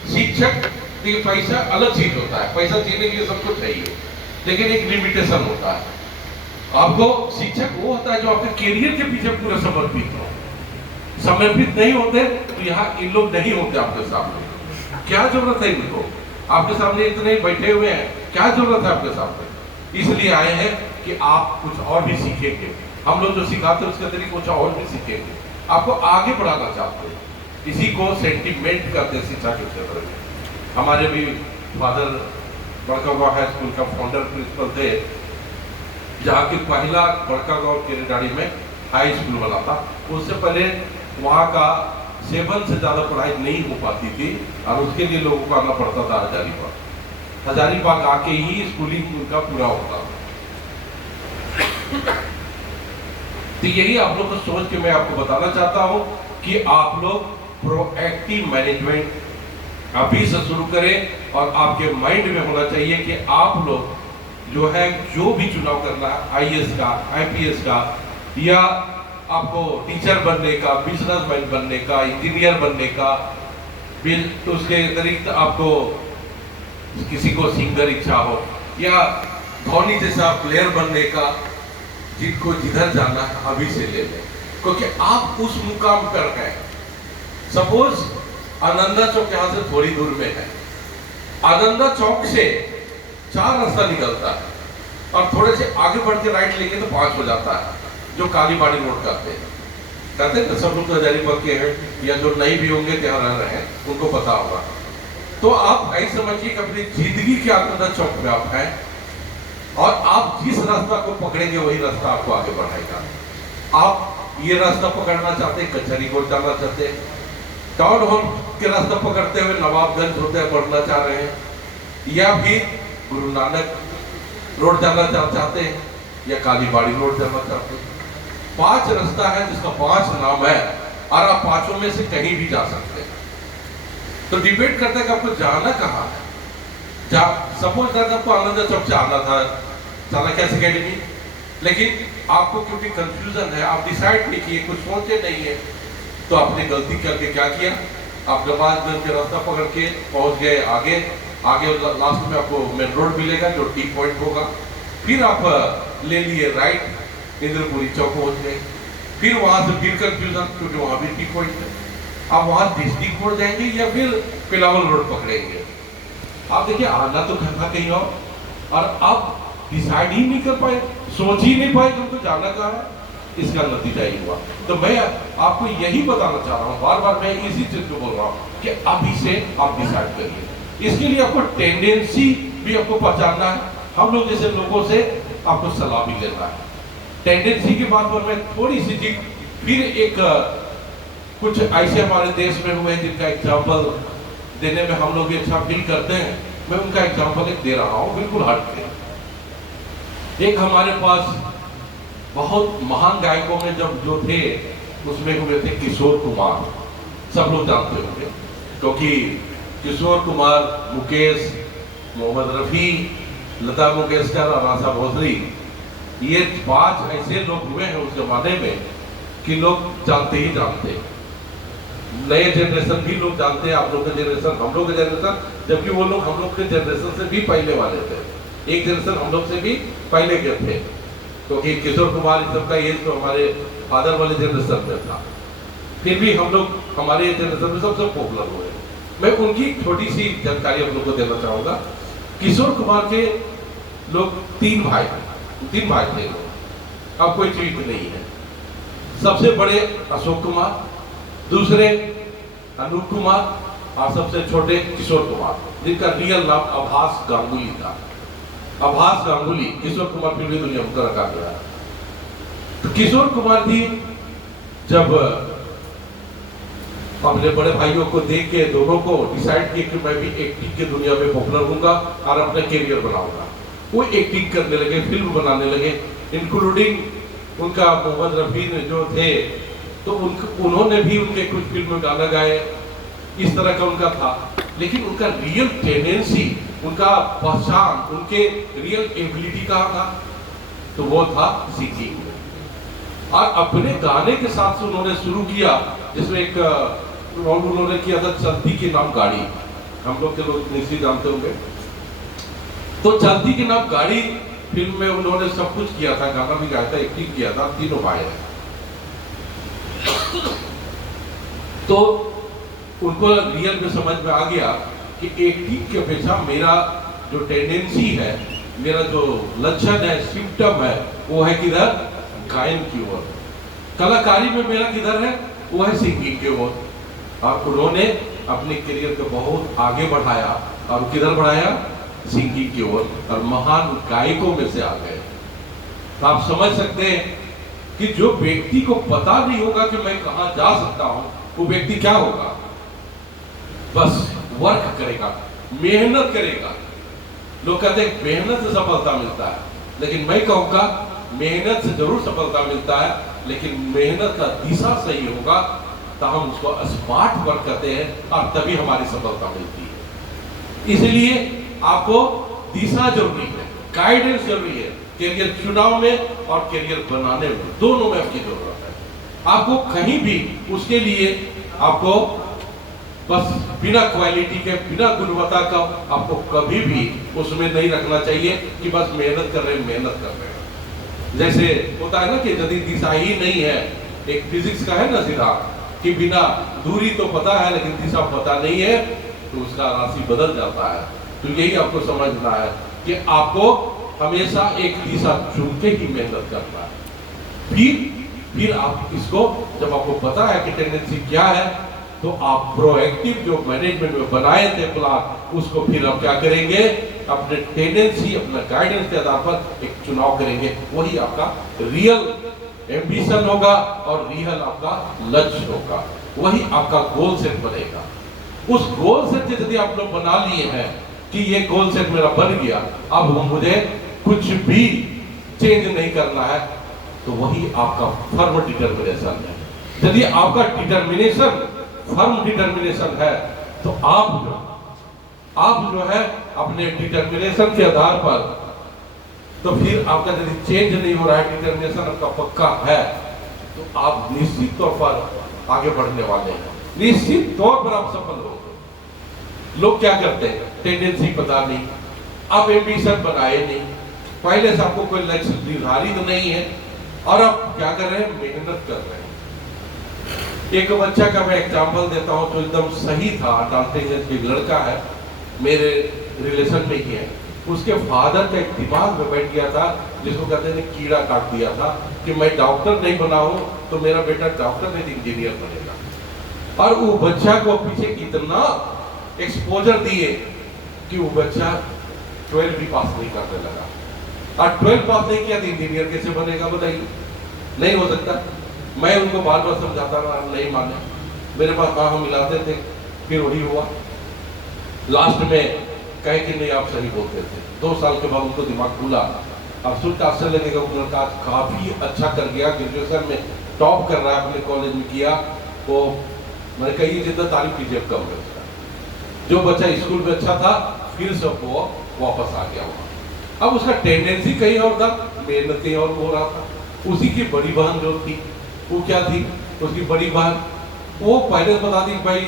शिक्षक देखिए पैसा अलग चीज होता है, पैसा जीने के लिए सबको चाहिए, लेकिन एक लिमिटेशन होता है। आपको शिक्षक वो होता है जो आपके कैरियर के पीछे पूरा समर्पित हो। समर्पित नहीं होते तो यहाँ इन लोग नहीं होते आपके सामने। क्या जरूरत है इनको, आपके सामने इतने बैठे हुए हैं, क्या जरूरत है आपके सामने? इसलिए आए हैं कि आप कुछ और भी सीखेंगे। हम लोग जो सिखाते हैं उसके तरीके कुछ और भी सीखेंगे, आपको आगे बढ़ाना चाहते हैं। इसी को सेंटिमेंट करते हैं शिक्षा के क्षेत्र में। हमारे भी फादर बड़कागांव हाई स्कूल का फाउंडर प्रिंसिपल थे, जहाँ की पहला बड़कागांव केरेडाड़ी में हाई स्कूल बना था। उससे पहले वहाँ का 7 से ज़्यादा पढ़ाई नहीं हो पाती थी और उसके लिए लोगों को आना पड़ता था हजारीबाग। हजारीबाग आके ही स्कूलिंग उनका पूरा होता था। तो यही आप लोग को सोच के मैं आपको बताना चाहता हूँ कि आप लोग प्रोएक्टिव मैनेजमेंट अभी से शुरू करें और आपके माइंड में होना चाहिए कि आप लोग जो है जो भी चुनाव करना है, आईएएस का, आईपीएस का, या आपको टीचर बनने का, बिजनेसमैन बनने का, इंजीनियर बनने का, तो उसके अतिरिक्त आपको किसी को सिंगर इच्छा हो या धोनी जैसा प्लेयर बनने का, जिनको जिधर जाना है अभी से ले लें, क्योंकि आप उस मुकाम पर हैं। सपोज आनंदा चौक यहाँ से थोड़ी दूर में है, आनंदा चौक से 4 रास्ता निकलता है और थोड़े से आगे बढ़ के राइट लेंगे तो 5 हो जाता है, जो कालीबाड़ी रोड कहते हैं तो सब लोग तो हजारीबाग के हैं या जो नहीं भी होंगे यहाँ रह रहे हैं उनको पता होगा। तो आप ऐसे समझिए कि अपनी जिंदगी के आनंदा चौक में आप हैं और आप जिस रास्ता को पकड़ेंगे वही रास्ता आपको आगे बढ़ाएगा। आप ये रास्ता पकड़ना चाहते हैं, कचहरी कोर्ट जाना चाहते हैं, टाउन हॉल के रास्ता पकड़ते हुए नवाबगंज होते हैं बढ़ना चाह रहे हैं, या फिर गुरु नानक रोड जाना चाहते हैं या कालीबाड़ी रोड जाना चाहते हैं। 5 रास्ता है जिसका 5 नाम है और आप 5 में से कहीं भी जा सकते हैं। तो डिबेट करते हैं कि आपको जाना कहाँ है। सपोज दैट आपको आनंद चौक से आना था चाणक्य अकेडमी, लेकिन आपको क्योंकि कंफ्यूजन है, आप डिसाइड नहीं किए, कुछ सोचे नहीं है, तो आपने गलती करके क्या किया, आप नवाबगंज के रास्ता पकड़ के पहुंच गए आगे लास्ट में आपको मेन रोड मिलेगा जो टी पॉइंट होगा, फिर आप ले लिए राइट, इंद्रपुरी चौक पहुंच गए, फिर वहां से फिर कंफ्यूजन क्योंकि वहां भी टी पॉइंट है, आप वहां डिस्ट्रिक्ट कोर्ट जाएंगे या फिर पिलावल रोड पकड़ेंगे। आप देखिए आना तो था कहीं और आप डिसाइड ही नहीं कर पाए, सोच ही नहीं पाए तुमको जाना कहाँ है, इसका नतीजा ही हुआ। तो मैं आपको यही बताना चाह रहा हूँ, बार बार मैं इसी चीज को बोल रहा हूँ कि अभी से आप डिसाइड करिए। इसके लिए आपको टेंडेंसी भी आपको पहचानना है, हम लोग जैसे लोगों से आपको सलाह भी लेना है। टेंडेंसी की बात पर मैं थोड़ी सी चीज फिर एक कुछ ऐसे हमारे देश में हुए जिनका एग्जाम्पल देने में हम लोग अच्छा फील करते हैं, मैं उनका एग्जाम्पल एक दे रहा हूँ बिल्कुल हट के। एक हमारे पास बहुत महान गायकों में जब जो थे उसमें हुए थे किशोर कुमार, सब लोग जानते होंगे, क्योंकि किशोर कुमार, मुकेश, मोहम्मद रफ़ी, लता मंगेशकर और आशा भोसले, ये 5 ऐसे लोग हुए हैं उस जमाने में कि लोग जानते ही जानते। नए जनरेशन भी लोग जानते हैं, आप लोग का जनरेशन, हम लोग का जनरेशन, जबकि वो लोग हम लोग के जनरेशन से भी पहले वाले थे, एक जनरेशन हम लोग से भी पहले के थे, क्योंकि किशोर कुमार इस सबका एज तो हमारे फादर वाले जनरेशन में था, फिर भी हम लोग हमारे जनरेशन में सबसे पॉपुलर हुए। मैं उनकी छोटी सी जानकारी आप लोग को देना चाहूँगा। किशोर कुमार के लोग 3 भाई थे लोग, अब कोई चीज नहीं है। सबसे बड़े अशोक कुमार, दूसरे अनूप कुमार और सबसे छोटे किशोर कुमार, जिनका रियल नाम आभास गांगुली था। आभास गांगुली, किशोर कुमार फिर भी दुनिया में रखा गया। तो किशोर कुमार जी जब अपने बड़े भाइयों को देख के दोनों को डिसाइड किया कि मैं भी एक्टिंग की दुनिया में पॉपुलर होऊंगा और अपना कैरियर बनाऊंगा, वो एक्टिंग करने लगे, फिल्म बनाने लगे, इंक्लूडिंग उनका मोहम्मद रफ़ी जो थे, तो उन्होंने भी उनके कुछ फिल्म में गाना गाए, इस तरह का उनका था। लेकिन उनका रियल टेंडेंसी, उनका पहचान, उनके रियल एबिलिटी कहाँ था? तो वो था सिंगिंग। और अपने गाने के साथ से उन्होंने शुरू किया, जिसमें एक उन्होंने किया था चलती के नाम गाड़ी, हम लोग के लोग निश्चित जानते होंगे। तो चलती के नाम गाड़ी फिल्म में उन्होंने सब कुछ किया था, गाना भी गाया था, एक्टिंग किया था, तीनों भाई हैं। तो उनको रियल में समझ में आ गया कि एक्टिंग के अपेक्षा मेरा जो टेंडेंसी है, मेरा जो लक्षण है, सिम्टम है, वो है किधर? गायन की ओर। कलाकारी में मेरा किधर है? वो है सिंगिंग की ओर। और उन्होंने अपने करियर को बहुत आगे बढ़ाया, और किधर बढ़ाया? सिंगिंग की ओर, और महान गायकों में से आ गए। तो आप समझ सकते हैं कि जो व्यक्ति को पता नहीं होगा कि मैं कहां जा सकता हूं, वो व्यक्ति क्या होगा? बस वर्क करेगा, मेहनत करेगा। लोग कहते हैं मेहनत से सफलता मिलता है, लेकिन मैं कहूंगा मेहनत से जरूर सफलता मिलता है, लेकिन मेहनत का दिशा सही होगा तो हम उसको स्मार्ट वर्क करते हैं, और तभी हमारी सफलता मिलती है। इसलिए आपको दिशा जरूरी है, गाइडेंस जरूरी है, करियर चुनाव में और करियर बनाने में, दोनों में आपकी जरूरत है। आपको कहीं भी उसके लिए आपको बस बिना क्वालिटी के, बिना गुणवत्ता का आपको कभी भी उसमें नहीं रखना चाहिए कि बस मेहनत कर रहे हैं, मेहनत कर रहे हैं। जैसे होता है ना कि यदि दिशा ही नहीं है, एक फिजिक्स का है ना सिद्धांत कि बिना दूरी तो पता है लेकिन दिशा पता नहीं है, तो उसका राशि बदल जाता है। तो यही आपको समझना है कि आपको हमेशा एक दिशा चुन के ही मेहनत करना है। फिर आप इसको, जब आपको पता है कि टेंडेंसी क्या है, तो आप प्रोएक्टिव जो मैनेजमेंट में बनाए थे प्लान, उसको फिर आप क्या करेंगे? अपने टेंडेंसी, अपना गाइडेंस के आधार पर एक चुनाव करेंगे। वही आपका रियल एम्बिशन होगा और रियल आपका लक्ष्य होगा, वही आपका गोल सेट बनेगा। उस गोल सेट के यदि आप लोग बना लिए हैं कि ये गोल सेट मेरा बन गया, अब मुझे कुछ भी चेंज नहीं करना है, तो वही आपका फर्म डिटर्मिनेशन है। यदि आपका डिटर्मिनेशन फर्म डिटर्मिनेशन है, तो आप जो है अपने डिटर्मिनेशन के आधार पर, तो फिर आपका यदि चेंज नहीं हो रहा है, डिटर्मिनेशन आपका पक्का है, तो आप निश्चित तौर पर आगे बढ़ने वाले हैं, निश्चित तौर पर आप सफल होंगे। लोग क्या करते हैं? टेंडेंसी पता नहीं, आप एम्बिशन बनाए नहीं, पहले से आपको कोई लक्ष्य निर्धारित नहीं है, और आप क्या कर रहे हैं? मेहनत कर रहे हैं। एक बच्चा का मैं एग्जाम्पल देता हूँ जो एकदम सही था। डाल्टनगंज एक लड़का है, मेरे रिलेशन में ही है। उसके फादर का एक दिमाग में बैठ गया था, जिसको कहते हैं कीड़ा काट दिया था, कि मैं डॉक्टर नहीं बना हूँ तो मेरा बेटा डॉक्टर नहीं इंजीनियर बनेगा। और वो बच्चा को पीछे इतना एक्सपोजर दिए कि वो बच्चा 12 भी पास नहीं करने लगा, और 12 पास नहीं किया तो इंजीनियर कैसे बनेगा? बताइए, नहीं हो सकता। मैं उनको बार बार समझाता रहा, नहीं माने, मेरे पास कहाँ हम मिलाते थे, फिर वही हुआ। लास्ट में कहे कि नहीं आप सही बोलते थे। 2 साल के बाद उनको दिमाग खुला। अब सुन का आश्चर्य लगेगा, वो लड़का काफी अच्छा कर गया, ग्रेजुएशन में टॉप कर रहा है, अपने कॉलेज में किया। तो मैंने कही जितना तारीफ कीजिए कम है उसका। जो बच्चा स्कूल में अच्छा था, फिर से वो वापस आ गया वहाँ। अब उसका टेंडेंसी कहीं और था, मेहनत कहीं और हो रहा था। उसी की बड़ी बहन जो थी, वो क्या थी? उसकी बड़ी बहन वो पहले बता दी भाई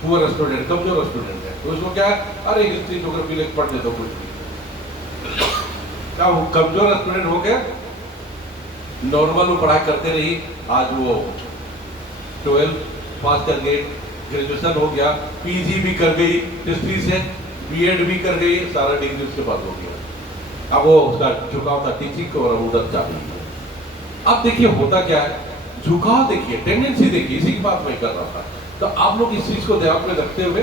पुअर स्टूडेंट, कमजोर स्टूडेंट है, तो उसको क्या है, अरे हिस्ट्री ज्योग्राफी लेकर पढ़ ले तो कुछ भी। क्या वो कमजोर स्टूडेंट हो गया? नॉर्मल वो पढ़ाई करते रही, आज वो 12 पास कर गए, ग्रेजुएशन हो गया, पीजी भी कर गई हिस्ट्री से, बीएड भी कर गई, सारा डिग्री उसके बाद हो गया। अब वो उसका झुकाव था टीचिंग को, और उधर जा रही है। अब देखिए होता क्या है, झुकाव देखिए, टेंडेंसी देखिए, इसी की बात मैं कर रहा था। तो आप लोग इस चीज को ध्यान में रखते हुए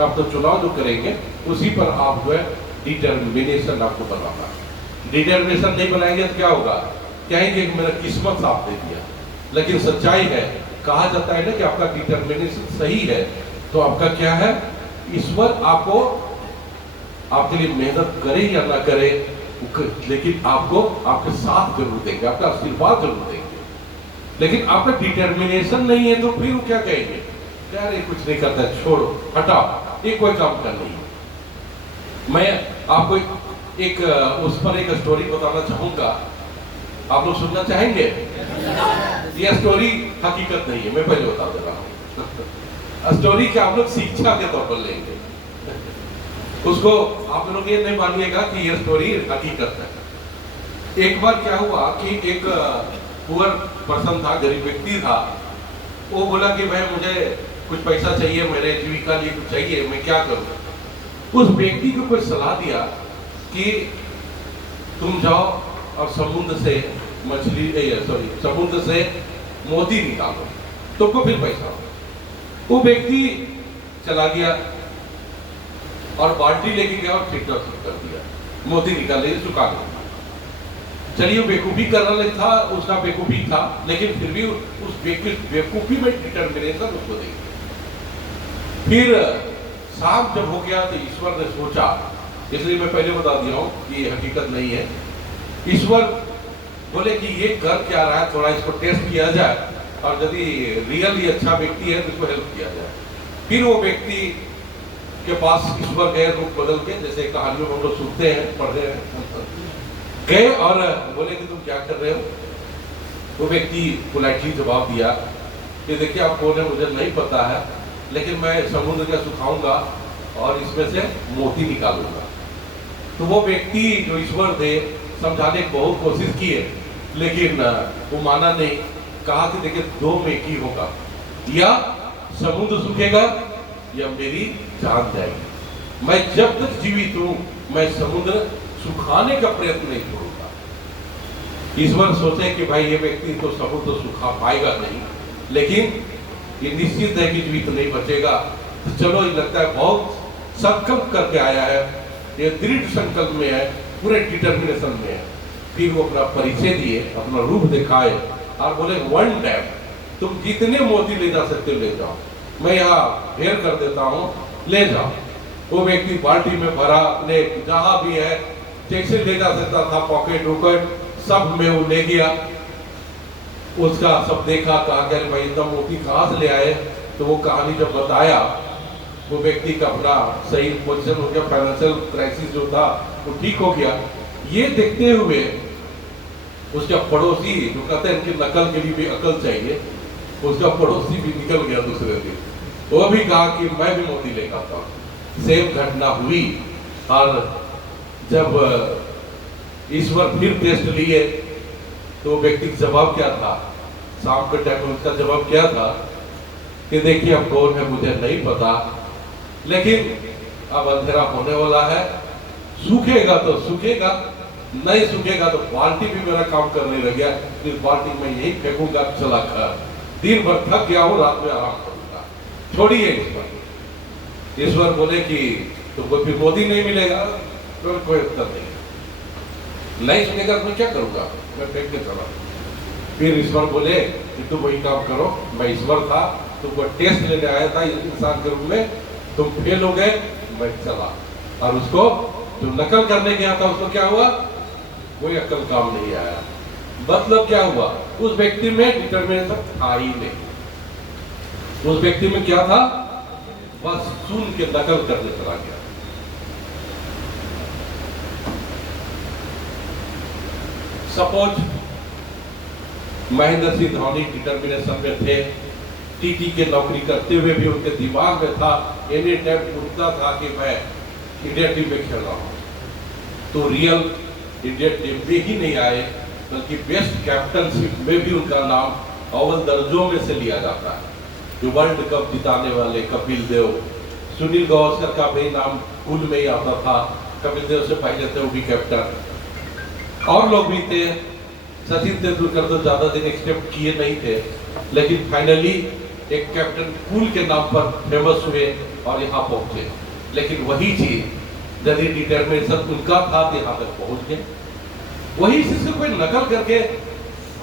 आप तो चुनाव जो करेंगे उसी पर आप जो है डिटर्मिनेशन आपको बनाना है। डिटर्मिनेशन नहीं बनाएंगे तो क्या होगा? कहेंगे कि मेरा किस्मत साथ दे दिया, लेकिन सच्चाई है, कहा जाता है ना कि आपका डिटर्मिनेशन सही है तो आपका क्या है, ईश्वर आपको आपके लिए मेहनत करे या ना करे लेकिन आपको आपके साथ जरूर देंगे, आपका आशीर्वाद जरूर देंगे। लेकिन आपका डिटर्मिनेशन नहीं है तो फिर वो क्या कहेंगे, यार ये कुछ नहीं करता, छोड़ो, हटाओ, ये कोई काम कर नहीं है। मैं आपको एक उस पर एक स्टोरी बताना चाहूंगा, आप लोग सुनना चाहेंगे? यह स्टोरी हकीकत नहीं है, मैं पहले बता दे रहा हूँ। स्टोरी क्या आप लोग शिक्षा के तौर पर लेंगे, उसको आप लोग ये नहीं मानिएगा कि यह स्टोरी हकीकत है। एक बार क्या हुआ कि एक पुअर पर्सन था, गरीब व्यक्ति था, वो बोला कि भाई मुझे कुछ पैसा चाहिए, मेरे जीविका लिए कुछ चाहिए, मैं क्या करूं? उस व्यक्ति को कोई सलाह दिया कि तुम जाओ और समुद्र से मछली समुद्र से मोती निकालो, तुमको फिर पैसा हो। वो व्यक्ति चला गया और बाल्टी लेके गया और फिल्टर कर दिया, मोती निकाले, सुखा दिया। चलिए बेवकूफी करने था, उसका बेवकूफी था, लेकिन फिर भी उस बेवकूफी में डिटर्मिनेशन उसको देंगे। फिर शाम जब हो गया तो ईश्वर ने सोचा, इसलिए मैं पहले बता दिया हूं कि ये हकीकत नहीं है। ईश्वर बोले कि ये कर क्या रहा है, थोड़ा इसको टेस्ट किया जाए, और यदि रियली अच्छा व्यक्ति है तो इसको हेल्प किया जाए। फिर वो व्यक्ति के पास ईश्वर गए, रूप बदल के, जैसे कहानियों में हम लोग सुनते हैं, पढ़ रहे हैं, गए और बोले कि तुम क्या कर रहे हो? वो व्यक्ति पोलाइटली जवाब दिया कि देखिए आप कौन है मुझे नहीं पता है, लेकिन मैं समुद्र का सुखाऊंगा और इसमें से मोती निकालूंगा। तो वो व्यक्ति जो ईश्वर थे समझाने की बहुत कोशिश किए, लेकिन वो माना नहीं। कहा कि देखिए दो में एक ही होगा, या समुद्र सूखेगा या मेरी जान जाएगी। मैं जब तक जीवित हूं मैं समुद्र सुखाने का प्रयत्न नहीं करूंगा। ईश्वर सोचे कि भाई ये व्यक्ति तो समुद्र सुखा पाएगा नहीं, लेकिन ये निश्चित है कि जीवित नहीं बचेगा। तो चलो, ये लगता है बहुत संकल्प करके आया है, ये दृढ़ संकल्प में है, पूरे डिटर्मिनेशन में है। फिर वो अपना परिचय दिए, अपना रूप दिखाए और बोले वन टाइम तुम जितने मोती ले जा सकते हो ले जाओ, मैं यहाँ ढेर कर देता हूँ, ले जाओ। वो व्यक्ति बाल्टी में भरा, अपने जहां भी है जैसे ले जा सकता था, पॉकेट वॉकेट सब में वो ले गया। उसका सब देखा, कहा कि भाई इतना मोती कहाँ से ले आए? तो वो कहानी जब बताया, वो व्यक्ति का अपना सही पोजीशन हो गया, फाइनेंशियल क्राइसिस जो था वो ठीक हो गया। ये देखते हुए उसका पड़ोसी, जो कहते हैं इनकी नकल के लिए भी अकल चाहिए, उसका पड़ोसी भी निकल गया दूसरे दिन, वो भी कहा कि मैं भी मोती लेकर आता हूँ। सेम घटना हुई, और जब ईश्वर फिर टेस्ट लिए तो व्यक्ति का जवाब क्या था? शाम के टाइम में उसका जवाब क्या था कि देखिए अब कौन है मुझे नहीं पता, लेकिन अब अंधेरा होने वाला है, सूखेगा तो सूखेगा, नहीं सूखेगा तो बाल्टी भी मेरा काम करने लग गया, इस बाल्टी में यही फेंकूंगा, चला घर, दिन भर थक गया हूँ, रात में आराम करूंगा, छोड़िए ईश्वर। ईश्वर बोले कि तुमको फिर मोती नहीं मिलेगा, तो कोई उत्तर नहीं सुनेगा तो मैं क्या करूंगा, मैं फेंक के चला। फिर ईश्वर बोले कि तुम वही काम करो, मैं ईश्वर था, तुमको टेस्ट लेने आया था इंसान के रूप में, तुम फेल हो गए, मैं चला। और उसको जो नकल करने गया था उसको क्या हुआ? कोई अकल काम नहीं आया। मतलब क्या हुआ? उस व्यक्ति में डिटर्मिनेशन था ही नहीं। उस व्यक्ति में क्या था? बस सुन के नकल करने चला गया। सपोज महेंद्र सिंह धोनी डिटर्मिनेशन में थे, टीटी के नौकरी करते हुए भी उनके दिमाग में था, एनी टाइम उठता था कि मैं इंडिया टीम में खेल रहा हूँ। तो रियल इंडिया टीम में ही नहीं आए, बल्कि बेस्ट कैप्टनशिप में भी उनका नाम अव्वल दर्जों में से लिया जाता है। जो वर्ल्ड कप जिताने वाले कपिल देव, सुनील गावस्कर का भी नाम कुल में ही आता था, कपिल देव से पहले थे वो भी कैप्टन, और लोग भी थे। सचिन तेंदुलकर तो ज्यादा दिन एक्सपेक्ट किए नहीं थे, लेकिन फाइनली एक कैप्टन कूल के नाम पर फेमस हुए और यहाँ पहुंचे। लेकिन वही चीज यदि डिटर्मिनेशन उनका था तो यहाँ तक पहुंच गए। वही चीज कोई नकल करके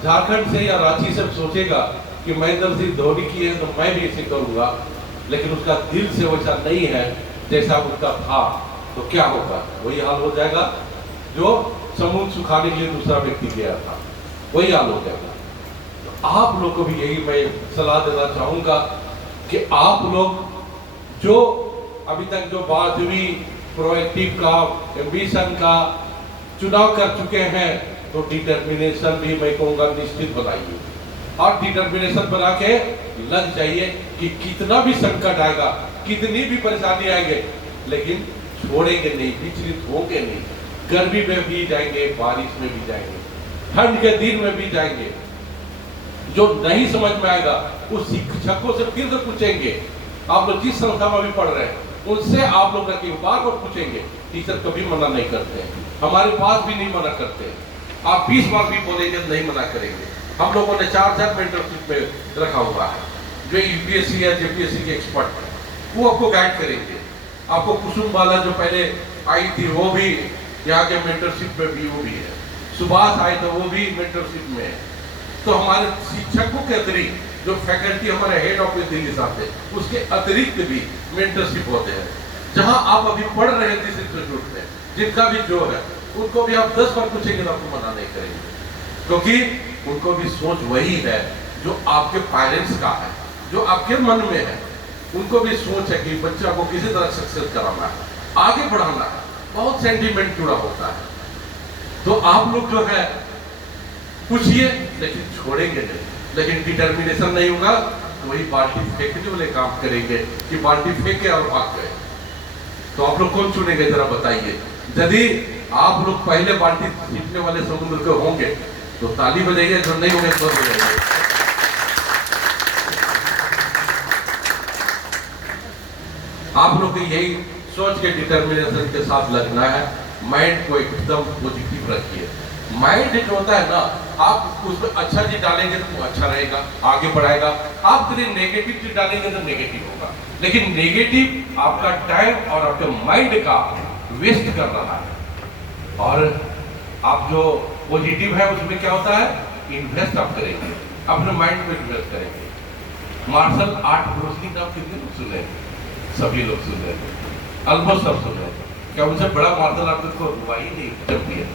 झारखंड से या रांची से सोचेगा कि महेंद्र सिंह धोनी की है तो मैं भी ऐसे करूंगा, लेकिन उसका दिल से वैसा नहीं है जैसा उसका था, तो क्या होगा? वही हाल हो जाएगा जो समुद्र सुखाने के लिए दूसरा व्यक्ति गया था, वही हाल हो गया था। तो आप लोग को भी यही मैं सलाह देना चाहूंगा कि आप लोग जो अभी तक जो बात हुई प्रोएक्टिव का, एम्बिशन का चुनाव कर चुके हैं, तो डिटर्मिनेशन भी मैं कहूँगा निश्चित बनाइए और डिटर्मिनेशन बना के लग जाइए कि कितना भी संकट आएगा, कितनी भी परेशानी आएंगे, लेकिन छोड़ेंगे नहीं, विचलित होंगे नहीं। गर्मी में भी जाएंगे, बारिश में भी जाएंगे, ठंड के दिन में भी जाएंगे। जो नहीं समझ में आएगा उस शिक्षकों से फिर से पूछेंगे। आप लोग जिस संस्था में भी पढ़ रहे हैं उनसे आप लोग रखिए, बार बार पूछेंगे। टीचर कभी मना नहीं करते, हमारे पास भी नहीं मना करते। आप 20 बार भी बोलेंगे नहीं मना करेंगे। हम लोगों ने 4 मेंटरशिप में रखा हुआ है, जो यूपीएससी या जेपीएससी के एक्सपर्ट हैं, वो आपको गाइड करेंगे। आपको कुसुम वाला जो पहले आई थी वो भी यहाँ के मेंटरशिप में भी वो भी है, सुभाष आए थे वो भी मेंटरशिप में है। तो हमारे शिक्षकों के अतिरिक्त जो फैकल्टी हमारे हेड ऑफिस दिल्ली साहब थे, उसके अतिरिक्त भी मेंटरशिप होते हैं। जहां आप अभी पढ़ रहे हैं जिस इंस्टीट्यूट में, जिनका भी जो है उनको भी आप 10 बार पूछेंगे तो आपको मना नहीं करेंगे, क्योंकि उनको भी सोच वही है जो आपके पेरेंट्स का है, जो आपके मन में है। उनको भी सोच है कि बच्चा को किसी तरह सक्सेस कराना है, आगे बढ़ाना है, बहुत सेंटीमेंट जुड़ा होता है। तो आप लोग जो है पूछिए, लेकिन छोड़ेंगे नहीं। लेकिन डिटर्मिनेशन नहीं होगा तो वही बाल्टी फेंकने वाले काम करेंगे कि बाल्टी फेंके और भाग गए। तो आप लोग कौन चुनेंगे जरा बताइए। यदि आप लोग पहले बाल्टी जीतने वाले समुद्र के होंगे तो ताली बजाइए, जो नहीं होंगे तो बजाइए। आप लोग को यही सोच के डिटर्मिनेशन के साथ लगना है। माइंड को एकदम पॉजिटिव रखिए। माइंड जो होता है ना, आप उसमें अच्छा चीज डालेंगे तो वो अच्छा रहेगा, आगे बढ़ाएगा। आप यदि नेगेटिव चीज डालेंगे तो नेगेटिव होगा। लेकिन नेगेटिव आपका टाइम और आपके माइंड का वेस्ट कर रहा है। और आप जो पॉजिटिव है उसमें क्या होता है, इन्वेस्ट आप करेंगे, अपने माइंड में इन्वेस्ट करेंगे। मार्शल आर्ट ब्रूस नाम कितने लोग सुन रहे हैं? सभी लोग सुन रहे हैं, ऑलमोस्ट सब सुन रहे हैं। क्या उनसे बड़ा मार्शल आर्ट को हुआ ही नहीं जब भी है।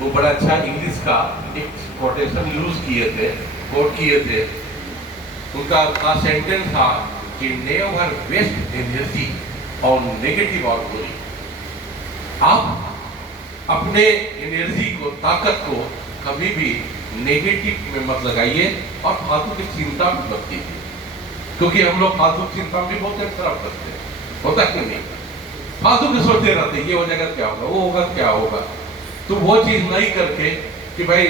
वो बड़ा अच्छा इंग्लिश का एक कोटेशन यूज किए थे, कोट किए थे। उनका सेंटेंस था कि never waste energy on negative और बुरी। आप अपने एनर्जी को, ताकत को कभी भी नेगेटिव में मत लगाइए और फालतू की चिंता में मत कीजिए, क्योंकि हम लोग फालतू की चिंता भी बहुत खराब करते हैं, होता क्यों नहीं? फालतू के सोचते रहते हैं, ये हो जाएगा क्या होगा, वो होगा क्या होगा। तो वो चीज नहीं करके कि भाई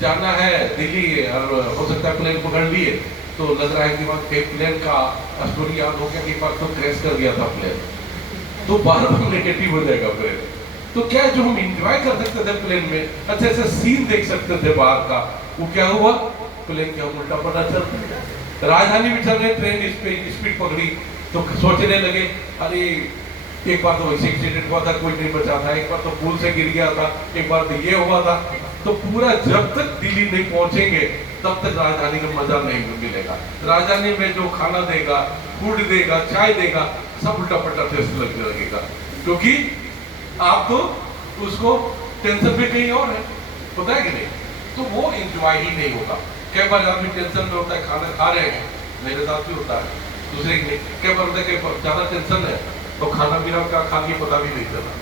जाना है दिल्ली और हो सकता है प्लेन पकड़ लिए, तो लग रहा है कि वहाँ प्लेन का स्टोरी याद हो गया कि बार तो क्रैश कर गया था प्लेन, तो बार बार नेगेटिव हो जाएगा प्लेन। तो क्या जो हम इंजॉय कर सकते थे प्लेन में, अच्छे से सीन देख सकते थे बाहर का, वो क्या हुआ, प्लेन क्या उल्टा पड़ा चल। राजधानी में चल रहे ट्रेन स्पीड पकड़ी तो सोचने लगे अरे एक बार तो वैसे एक्सीडेंट हुआ था, कोई नहीं बचा था, एक बार तो पुल से गिर गया था, एक बार तो ये हुआ था। तो पूरा जब तक दिल्ली नहीं पहुंचेंगे तब तक राजधानी का मजा नहीं मिलेगा। राजधानी में जो खाना देगा, फूड देगा, चाय देगा, सब उल्टा पल्टा टेस्ट लगने लगेगा, क्योंकि आप तो उसको टेंशन में कहीं और है, पता है कि नहीं? तो वो एंजॉय ही नहीं होगा। कई बार आदमी टेंशन में होता है, खाना खा रहे हैं, मेरे साथ भी होता है, दूसरे की नहीं। कई बार होता है कि ज्यादा टेंशन है तो खाना पीना का खा के पता भी नहीं चला,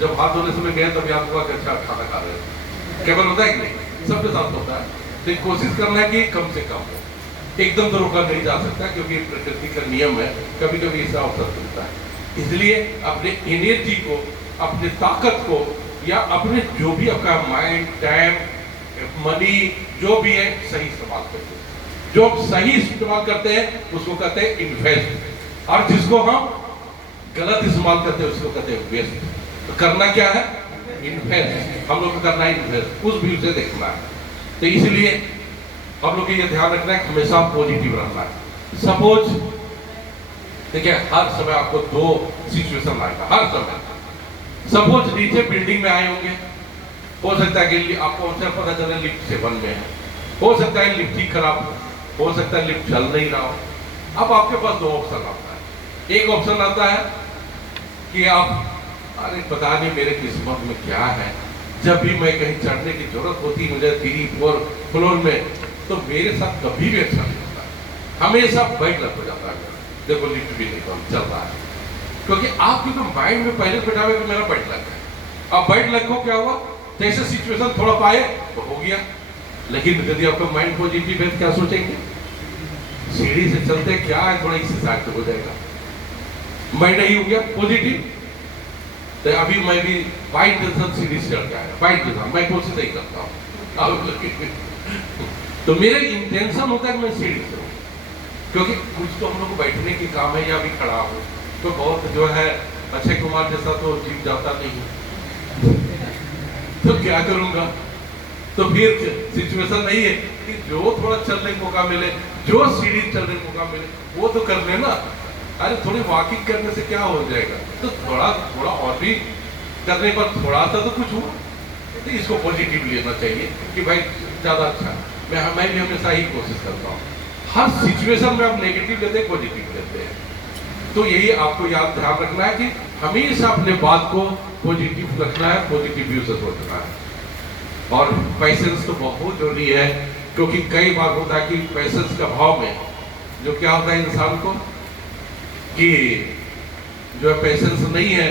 जब हाथ धोने समय गए तब याद हुआ कि अच्छा खाना खा रहे हैं। केवल होता है कि नहीं? सबके साथ होता है। तो कोशिश करना है कि कम से कम हो, एकदम तो रोका नहीं जा सकता, क्योंकि प्रकृति का नियम है, कभी कभी इसका अवसर मिलता है। इसलिए अपने एनर्जी को, अपनी ताकत को, या अपने जो भी आपका माइंड, टाइम, मनी जो भी है, सही इस्तेमाल करिए। जो सही इस्तेमाल करते हैं उसको कहते हैं इन्वेस्ट, और जिसको हम गलत इस्तेमाल करते हैं उसको कहते हैं वेस्ट। तो करना क्या है, इन्वेस्ट। हम लोग को करना है इन्वेस्ट, उस व्यू से देखना है। तो इसलिए हम लोग को ये ध्यान रखना है, हमेशा पॉजिटिव रहना है। सपोज देखिए, हर समय आपको 2 सिचुएशन आएगा, हर समय। सपोज नीचे बिल्डिंग में आए होंगे, हो सकता है कि आपको अवसर पता चले लिफ्ट 7 में है, हो सकता है लिफ्ट ही खराब हो सकता है लिफ्ट चल नहीं रहा हो। अब आपके पास 2 ऑप्शन आता है। एक ऑप्शन आता है कि आप अरे पता नहीं मेरे किस्मत में क्या है, जब भी मैं कहीं चढ़ने की जरूरत होती मुझे 3-4 फ्लोर में, तो मेरे साथ कभी भी अच्छा नहीं होता, हमेशा बैड लग हो जाता है। देखो लिफ्ट भी नहीं चल रहा है, क्योंकि आपके तो माइंड में पहले बैठा हुआ कि मेरा बैड लग है। अब बैड लग को क्या हुआ, जैसे सिचुएशन थोड़ा पाए तो हो गया। लेकिन यदि आपका माइंड पॉजिटिव है, क्या सोचेंगे, सीढ़ी से चलते क्या है, थोड़ा इससे साइड तो हो जाएगा। मैं नहीं हो गया पॉजिटिव, तो अभी मैं भी बाई इंटेंशन सीढ़ी से चढ़ के आया, बाई इंटेंशन, मैं कोशिश नहीं करता हूँ। तो मेरा इंटेंशन होता है कि मैं सीढ़ी से हूँ, क्योंकि कुछ तो हम लोग को बैठने के काम है या भी खड़ा हो, तो बहुत जो है अक्षय कुमार जैसा तो जीव जाता नहीं, तो क्या करूंगा। तो फिर सिचुएशन नहीं है कि जो थोड़ा चलने का मौका मिले, जो सीढ़ी चलने का मौका मिले वो तो कर लेना। अरे थोड़ी वॉकिंग करने से क्या हो जाएगा, तो थोड़ा और भी करने पर थोड़ा सा तो कुछ हुआ, तो इसको पॉजिटिव लेना चाहिए कि भाई ज्यादा अच्छा। मैं भी हमेशा ही कोशिश करता हूँ, हर सिचुएशन में आप नेगेटिव लेते हैं पॉजिटिव लेते हैं। तो यही आपको याद ध्यान रखना है कि हमेशा अपने बात को पॉजिटिव रखना है, पॉजिटिव व्यू से सोचना है। और पैसेंस तो बहुत जरूरी है, क्योंकि कई बार होता है कि पैसेंस का भाव में जो क्या होता है इंसान को कि जो है पैसेंस नहीं है,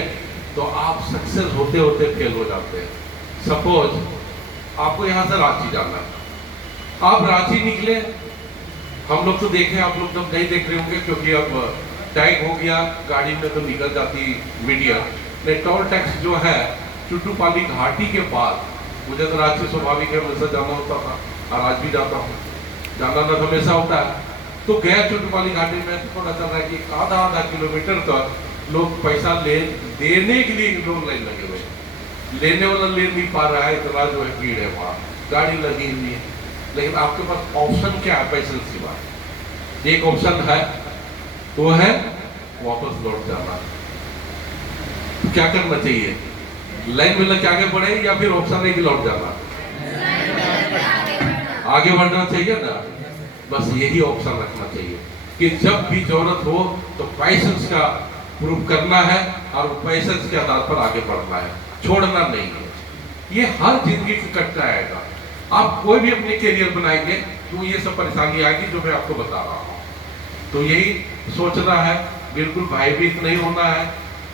तो आप सक्सेस होते होते फेल हो जाते हैं। सपोज आपको यहाँ से रांची जाना है, आप रांची निकले, हम लोग तो देखें, आप लोग तब नहीं देख रहे होंगे क्योंकि अब टैग हो गया गाड़ी में तो निकल जाती मीडिया। टोल टैक्स जो है चुट्टूपाली घाटी के बाद, मुझे तो रांची स्वाभाविक है, हमेशा जाना होता था और आज भी जाता हूँ, जाना ना हमेशा होता है। तो गया चुट्टूपाली घाटी में, तो पता चल रहा है कि आधा किलोमीटर का लोग पैसा देने के लिए लोग लाइन लगे हुए, लेने वाला ले नहीं पा रहा है, इतना जो है भीड़ है वहाँ, गाड़ी लगी हुई है। लेकिन आपके पास ऑप्शन क्या है पैसे की बात, एक ऑप्शन है वो है वापस लौट जाना। क्या करना चाहिए, लाइन में लग के आगे बढ़े या फिर ऑप्शन है कि लौट जाना, आगे बढ़ना चाहिए ना। बस यही ऑप्शन रखना चाहिए कि जब भी जरूरत हो तो पैसेंस का प्रूफ करना है और पैसेंस के आधार पर आगे बढ़ना है, छोड़ना नहीं है। ये हर जिंदगी से कटता आएगा, आप कोई भी अपने करियर बनाएंगे तो ये सब परेशानी आएगी जो मैं आपको बता रहा हूँ। तो यही सोचना है, बिल्कुल भयभीत नहीं होना है।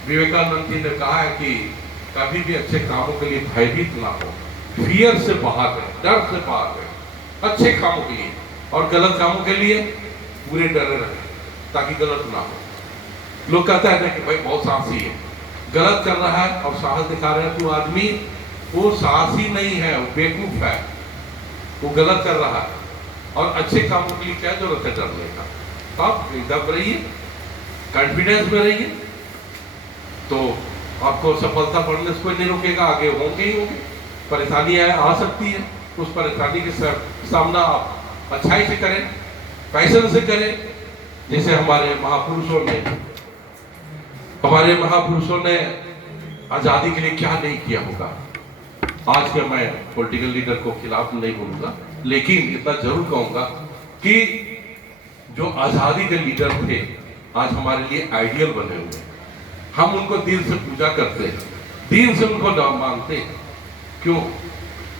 विवेकानंद जी ने कहा है कि कभी भी अच्छे कामों के लिए भयभीत ना हो, फियर से बाहर है, डर से बाहर है, अच्छे कामों के लिए, और गलत कामों के लिए पूरे डरे रहे ताकि गलत ना हो। लोग कहते हैं ना कि भाई बहुत साहसी है, गलत कर रहा है और साहस दिखा रहे हैं, तो आदमी वो साहसी नहीं है, वो बेवकूफ है, वो गलत कर रहा है। और अच्छे कामों के लिए क्या जरूरत है डरने का, आप एकदम रहिए, कॉन्फिडेंस में रहिए, तो आपको सफलता बढ़ने से कोई नहीं रोकेगा, आगे होंगे ही होंगे। परेशानियां आ सकती है, उस परेशानी के सामना आप अच्छाई से करें, पैशन से करें। जैसे हमारे महापुरुषों ने आजादी के लिए क्या नहीं किया होगा। आज के मैं पॉलिटिकल लीडर को खिलाफ नहीं बोलूंगा, लेकिन इतना जरूर कहूंगा कि जो आजादी के लीडर थे आज हमारे लिए आइडियल बने हुए, हम उनको दिल से पूजा करते हैं, दिल से उनको नाम मानते हैं। क्यों?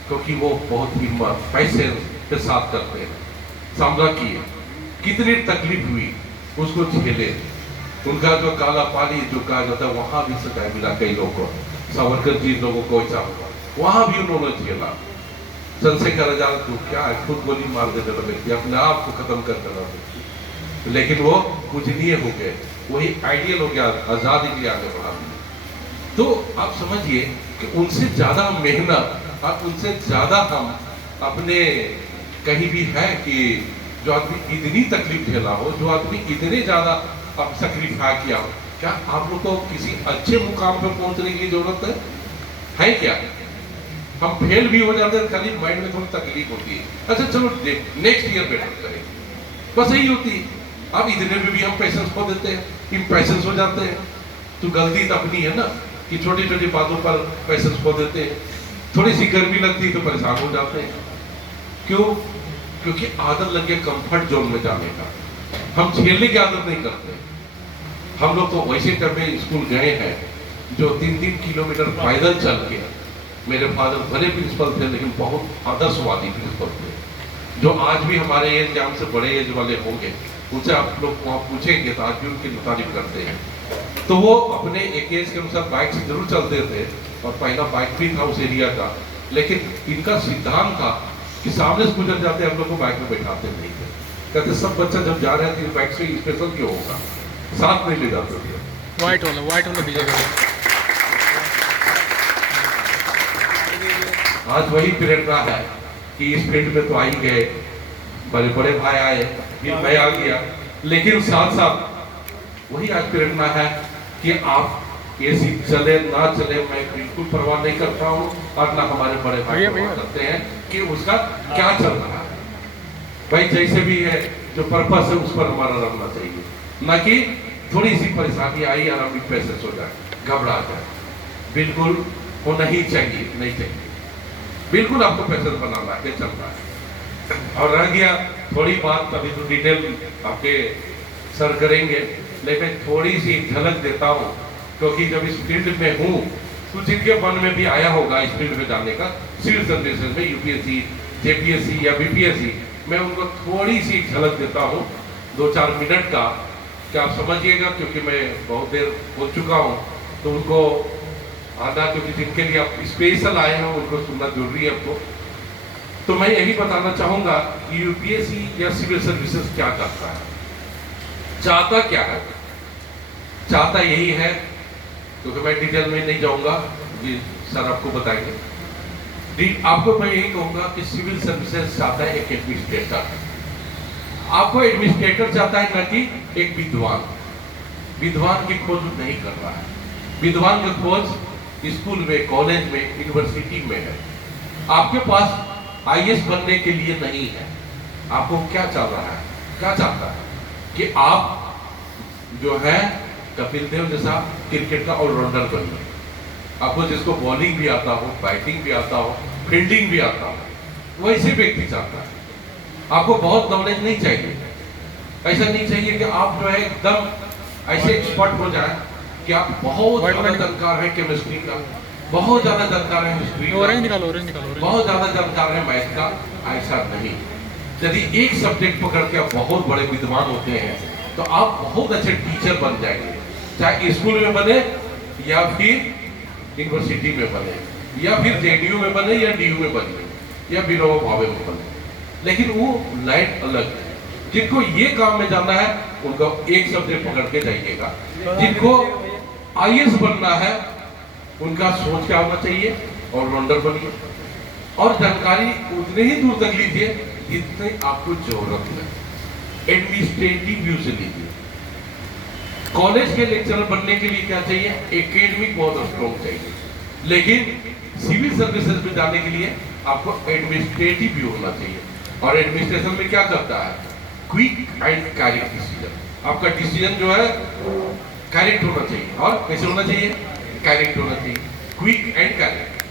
क्योंकि वो बहुत हिम्मत पैसेंस के साथ करते हैं, सामना किए, कितनी तकलीफ हुई उसको झेले। उनका जो काला पानी जो कहा जाता है वहां भी सजा मिला कई लोगों को, सावरकर जी लोगों को ऐसा हुआ, वहां भी उन्होंने झेला। चंद्रशेखर आजाद तो क्या है, खुद गोली मार देने वाले व्यक्ति, अपने आप को खत्म कर देना व्यक्ति, लेकिन वो पूजनीय हो गए, वही आइडियल हो गया, आजादी के लिए आगे बढ़ा दिया। तो आप समझिए कि उनसे ज्यादा मेहनत और उनसे ज्यादा हम अपने कहीं भी है कि जो आदमी इतनी तकलीफ झेला हो, जो आदमी इतने ज्यादा अब सैक्रिफाई किया हो, क्या आप लोग को किसी अच्छे मुकाम पर पहुंचने की जरूरत है क्या? हम फेल भी हो जाते हैं, खाली माइंड में थोड़ी तकलीफ होती है, अच्छा चलो नेक्स्ट ईयर बेटर करें, बस यही होती है। अब इतने में भी हम पैसेंस खो देते हैं, इम्पैशंस हो जाते हैं। तो गलती तो अपनी है ना कि छोटी छोटी बातों पर पैसेंस खो देते हैं, थोड़ी सी गर्मी लगती है तो परेशान हो जाते हैं। क्यों? क्योंकि आदत लग गया कंफर्ट जोन में जाने का, हम झेलने की आदत नहीं करते। हम लोग तो वैसे कभी स्कूल गए हैं जो 3-3 किलोमीटर पैदल चल के मेरे फादर भले प्रिंसिपल थे लेकिन बहुत आदर्शवादी प्रिंसिपल थे, जो आज भी हमारे एज के हमसे बड़े एज वाले होंगे उनसे आप लोग वहाँ पूछेंगे तो आज भी उनकी तारीफ करते हैं। तो वो अपने एक एज के अनुसार बाइक से जरूर चलते थे और पहला बाइक भी था उस एरिया का, लेकिन इनका सिद्धांत था कि सामने से गुजर जाते हम लोग को बाइक में बैठाते नहीं थे। कहते सब बच्चा जब जा रहे थे बाइक से स्पेशल क्यों होगा, साथ में ले जाते थे। वाइट वाला दीजिएगा। आज वही प्रेरणा है कि इस फील्ड में तो आ ही गए, बड़े बड़े भाई आए, फिर मैं आ गया, लेकिन साथ साथ वही आज प्रेरणा है कि आप एसी चले ना चले मैं बिल्कुल परवाह नहीं करता हूँ, और ना हमारे बड़े भाई परवाह करते हैं कि उसका क्या चल रहा है। भाई जैसे भी है जो पर्पस है उस पर हमारा रहना चाहिए, ना कि थोड़ी सी परेशानी आई और हम पैसे हो जाए, घबरा जाए, बिल्कुल वो नहीं चाहिए, नहीं चाहिए। बिल्कुल आपको पैसे बनाना है, चल रहा है। और रह गया थोड़ी बात, अभी तो डिटेल आपके सर करेंगे, लेकिन थोड़ी सी झलक देता हूँ, क्योंकि जब इस फील्ड में हूँ तो जिनके मन में भी आया होगा इस फील्ड में जाने का, सिविल सर्विसेज में यूपीएससी, जेपीएससी या बीपीएससी, मैं उनको थोड़ी सी झलक देता हूँ 2-4 मिनट का, क्या आप समझिएगा, क्योंकि मैं बहुत देर हो चुका हूँ तो उनको आधा, क्योंकि जिनके लिए आप स्पेशल आए हैं उनको सुनना जरूरी है आपको। तो मैं यही बताना चाहूंगा कि यूपीएससी या सिविल सर्विसेज क्या करता है, चाहता क्या है। चाहता यही है, क्योंकि मैं डिटेल में नहीं जाऊंगा, ये सर आपको बताएंगे। आपको मैं यही कहूंगा कि सिविल सर्विसेज चाहता है एक एडमिनिस्ट्रेटर, आपको एडमिनिस्ट्रेटर चाहता है, ना कि एक विद्वान। विद्वान की खोज नहीं कर रहा है, विद्वान की खोज स्कूल में, कॉलेज में, यूनिवर्सिटी में है। आपके पास आईएएस बनने के लिए नहीं है। आपको क्या चल रहा है, क्या चाहता है कि आप जो है कपिल देव जैसा क्रिकेट का ऑलराउंडर बनिए, आपको जिसको बॉलिंग भी आता हो, बैटिंग भी आता हो, फील्डिंग भी आता हो, वैसे व्यक्ति चाहता है। आपको बहुत नॉलेज नहीं चाहिए, ऐसा नहीं चाहिए कि आप जो है एकदम ऐसे एक्सपर्ट हो जाए कि आप बहुत ज्यादा जानकार है केमिस्ट्री का, बहुत ज्यादा जानकार है हिस्ट्री का, बहुत ज्यादा जानकार है मैथ का। ऐसा नहीं, यदि एक सब्जेक्ट पकड़ के आप बहुत बड़े विद्वान होते हैं तो आप बहुत अच्छे टीचर बन जाएंगे, चाहे स्कूल में बने या फिर यूनिवर्सिटी में बने या फिर जेडीयू में बने या डीयू में बने या विनोबा भावे में बने, लेकिन वो लाइन अलग है। जिनको ये काम में जाना है उनको एक सब्जेक्ट पकड़ के जाइएगा, जिनको आईएएस बनना है उनका सोच क्या होना चाहिए, ऑलराउंडर बनिए और जानकारी उतने ही दूर तक लीजिए जितने आपको जरूरत है। एडमिनिस्ट्रेटिव व्यू से लीजिए। कॉलेज के लेक्चरर बनने के लिए क्या चाहिए, एकेडमिक बहुत स्ट्रॉन्ग चाहिए, लेकिन सिविल सर्विसेज में जाने के लिए आपको एडमिनिस्ट्रेटिव व्यू होना चाहिए। और एडमिनिस्ट्रेशन में क्या करता है, क्विक एंड करेक्ट डिसीजन। आपका डिसीजन जो है करेक्ट होना चाहिए, और कैसे होना चाहिए, करेक्ट होना चाहिए, क्विक एंड करेक्ट,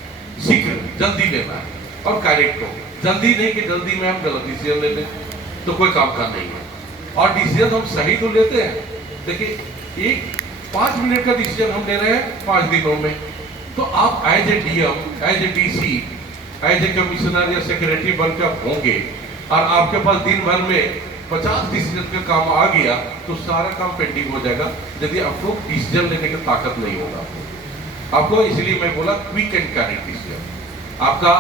शीघ्र जल्दी लेना है और करेक्ट हो। जल्दी नहीं कि जल्दी में हम गलत डिसीजन लेते हैं तो कोई काम का नहीं है, और डिसीजन हम सही तो लेते हैं। देखिए एक 5 मिनट का डिसीजन हम ले रहे हैं 5 दिनों में, तो आप as a DM, as a DC, as a commissioner या सेक्रेटरी बनकर होंगे और आपके पास दिन भर में 50 डिसीजन का काम आ गया तो सारा काम पेंडिंग हो जाएगा, यदि आपको डिसीजन लेने की ताकत नहीं होगा आपको। इसलिए मैं बोला क्विक एंड करेक्ट डिसीजन। आपका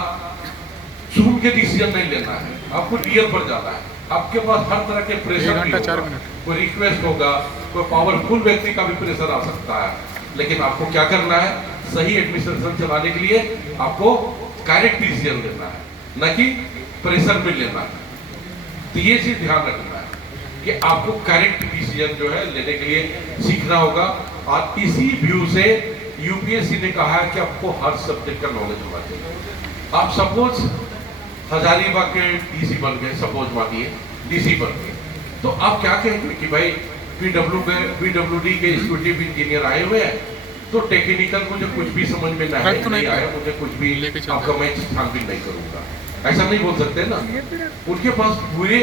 सुन के डिसीजन नहीं लेना है, आपको रियल पर जाना है। आपके पास हर तरह के प्रेशर भी होगा, कोई रिक्वेस्ट होगा, कोई पावरफुल व्यक्ति का भी प्रेशर आ सकता है, लेकिन आपको क्या करना है, सही एडमिनिस्ट्रेशन चलाने के लिए आपको करेक्ट डिसीजन लेना है, न कि प्रेशर में लेना है। तो ये चीज ध्यान रखना है कि आपको करेक्ट डिसीजन जो है लेने के लिए सीखना होगा। और इसी व्यू से यूपीएससी ने कहा है कि आपको हर सब्जेक्ट का नॉलेज होना चाहिए। आप सपोज हजारीबाग के डीसी बन गए, सपोज मानिए डीसी बन गए, तो आप क्या कहेंगे कि भाई पीडब्ल्यूडी के एग्जीक्यूटिव इंजीनियर आए हुए हैं, तो टेक्निकल मुझे कुछ भी समझ में नहीं आया, मुझे कुछ भी आपका मैं छानबीन नहीं करूंगा, ऐसा नहीं बोल सकते ना। उनके पास पूरे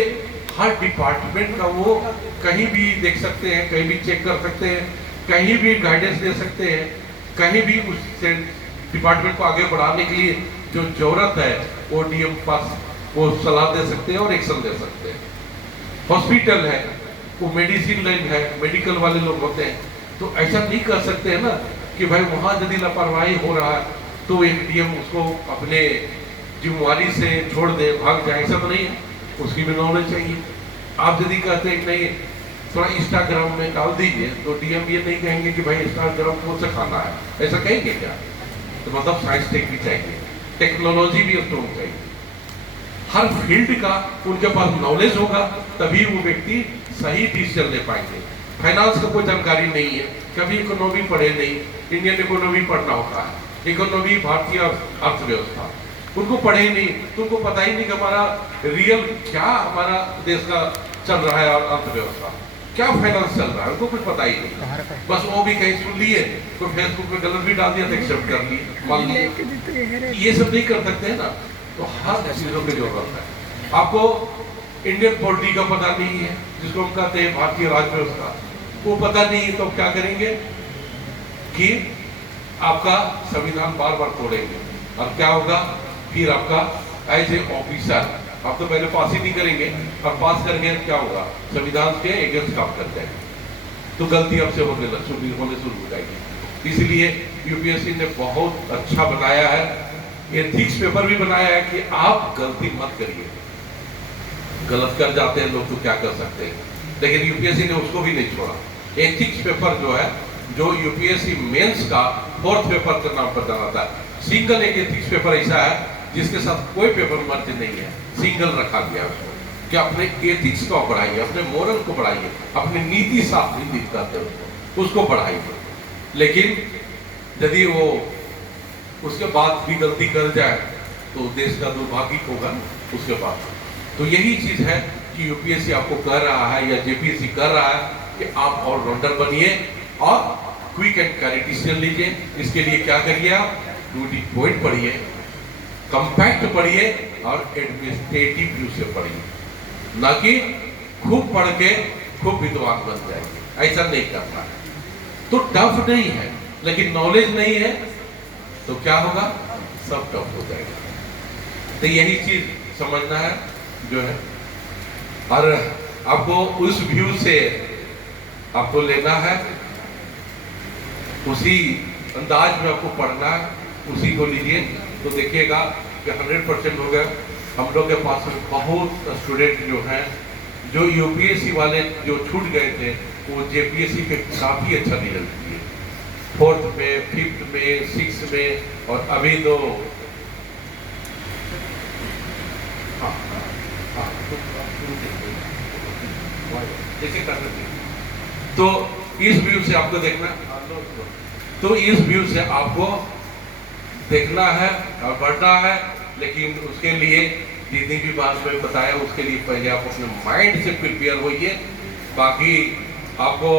हर डिपार्टमेंट का वो कहीं भी देख सकते हैं, कहीं भी चेक कर सकते हैं, कहीं भी गाइडेंस दे सकते हैं, कहीं भी उससे डिपार्टमेंट को आगे बढ़ाने के लिए जो जरूरत है वो डीएम पास वो सलाह दे सकते हैं और एक्शन दे सकते हैं। हॉस्पिटल है, वो मेडिसिन लाइन है, मेडिकल वाले लोग होते हैं, तो ऐसा नहीं कर सकते हैं ना कि भाई वहाँ यदि लापरवाही हो रहा है तो एक डीएम उसको अपने जिम्मेवारी से छोड़ दे, भाग जाए, ऐसा तो नहीं है, उसकी भी नॉलेज चाहिए। आप यदि कहते हैं कि नहीं थोड़ा इंस्टाग्राम में डाल दीजिए, तो डीएम ये नहीं कहेंगे कि भाई इंस्टाग्राम को सिखाना है, ऐसा कहेंगे क्या? तो मतलब साइंस टेक भी चाहिए, टेक्नोलॉजी भी स्ट्रॉन्ग चाहिए, हर फील्ड का उनके पास नॉलेज होगा, तभी वो व्यक्ति सही डिसीजन ले पाएंगे। फाइनेंस का कोई जानकारी नहीं है, कभी इकोनॉमी पढ़े नहीं, इंडियन इकोनॉमी पढ़ना होता है, इकोनॉमी भारतीय अर्थव्यवस्था, उनको पढ़े ही नहीं, तुमको पता ही नहीं कि हमारा रियल क्या हमारा देश का चल रहा है अर्थव्यवस्था, क्या फाइनेंस चल रहा है, उनको कुछ पता ही नहीं। बस वो भी कहीं सुन लिए, कोई फेसबुक पे गलत भी डाल दिया तो एक्सेप्ट कर लिए, मान लिए। ये सब नहीं कर सकते हैं ना, तो हर चीजों की जरूरत है। आपको इंडियन पॉलिटी का पता नहीं है, जिसको हम कहते हैं भारतीय राज्य व्यवस्था, वो पता नहीं है, तो क्या करेंगे कि आपका संविधान बार बार तोड़ेंगे, और क्या होगा फिर आपका एज ए ऑफिसर आप तो पहले पास ही नहीं करेंगे, और पास करेंगे क्या होगा, संविधान के अगेंस्ट काम कर जाएंगे, तो गलती आपसे होने शुरू हो जाएगी। इसलिए यूपीएससी ने बहुत अच्छा बनाया है, एथिक्स पेपर भी बनाया है कि आप गलती मत करिए। गलत कर जाते हैं लोग तो क्या कर सकते हैं, लेकिन यूपीएससी ने उसको भी नहीं छोड़ा। एथिक्स पेपर जो है, जो यूपीएससी मेंस का 4th पेपर के नाम पर जाना था, सिंगल एक एथिक्स पेपर ऐसा है जिसके साथ कोई पेपर मर्ज नहीं है, सिंगल रखा गया उसको कि अपने एथिक्स को बढ़ाइए, अपने मोरल को बढ़ाइए, अपनी नीति साफ हिंदी कहते हैं उसको बढ़ाइए। लेकिन यदि वो उसके बाद भी गलती कर जाए तो देश का दुर्भाग्य होगा उसके बाद। तो यही चीज है कि यूपीएससी आपको कह रहा है या जेपीएससी कर रहा है कि आप ऑलराउंडर बनिए और क्विक एंड करेक्ट डिसीजन लीजिए। इसके लिए क्या करिए, आप ड्यूटी पॉइंट पढ़िए, कंपैक्ट पढ़िए और एडमिनिस्ट्रेटिव व्यू से पढ़िए, ना कि खूब पढ़ के खूब विद्वान बन जाएंगे, ऐसा नहीं करना है। तो टफ नहीं है, लेकिन नॉलेज नहीं है तो क्या होगा, सब टफ हो जाएगा। तो यही चीज समझना है जो है, और आपको उस व्यू से आपको लेना है, उसी अंदाज में आपको पढ़ना है, उसी को लीजिए तो देखिएगा कि 100% हो गया। हम लोग के पास में बहुत स्टूडेंट जो हैं, जो यूपीएससी वाले जो छूट गए थे, वो जेपीएससी पे काफ़ी अच्छा रिजल्ट किए, 4th में, 5th में, 6th में, और अभी तो जैसे कर सकते। तो इस व्यू से आपको देखना, तो इस व्यू से आपको देखना है और बढ़ना है, लेकिन उसके लिए जितनी भी बात मैं बताया उसके लिए पहले आप अपने माइंड से प्रिपेयर होइए। बाकी आपको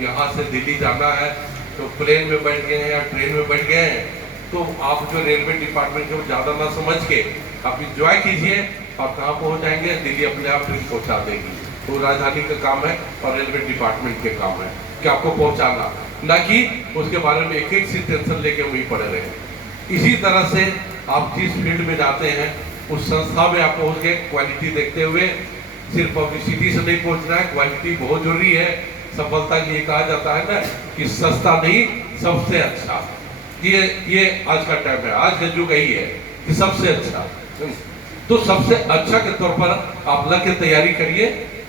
यहाँ से दिल्ली जाना है तो प्लेन में बैठ गए हैं या ट्रेन में बैठ गए हैं, तो आप जो रेलवे डिपार्टमेंट को ज़्यादा ना समझ के आप इंजॉय कीजिए, आप कहाँ पहुँच जाएंगे, दिल्ली अपने आप ट्रेन पहुँचा देगी। तो राजधानी का काम है और रेलवे डिपार्टमेंट के काम है कि आपको पहुँचाना, ना कि उसके बारे में एक एक सी टेंशन लेके वहीं पड़े रहे। इसी तरह से आप जिस फील्ड में जाते हैं उस संस्था में आप पहुँच के क्वालिटी देखते हुए, सिर्फ पब्लिसिटी से नहीं पहुँचना है, क्वालिटी बहुत जरूरी है। सफलता के लिए कहा जाता है ना कि सस्ता नहीं सबसे अच्छा, ये आज का टाइम है, आज का युग यही है कि सबसे अच्छा। तो सबसे अच्छा के तौर पर आप लग के तैयारी करिए,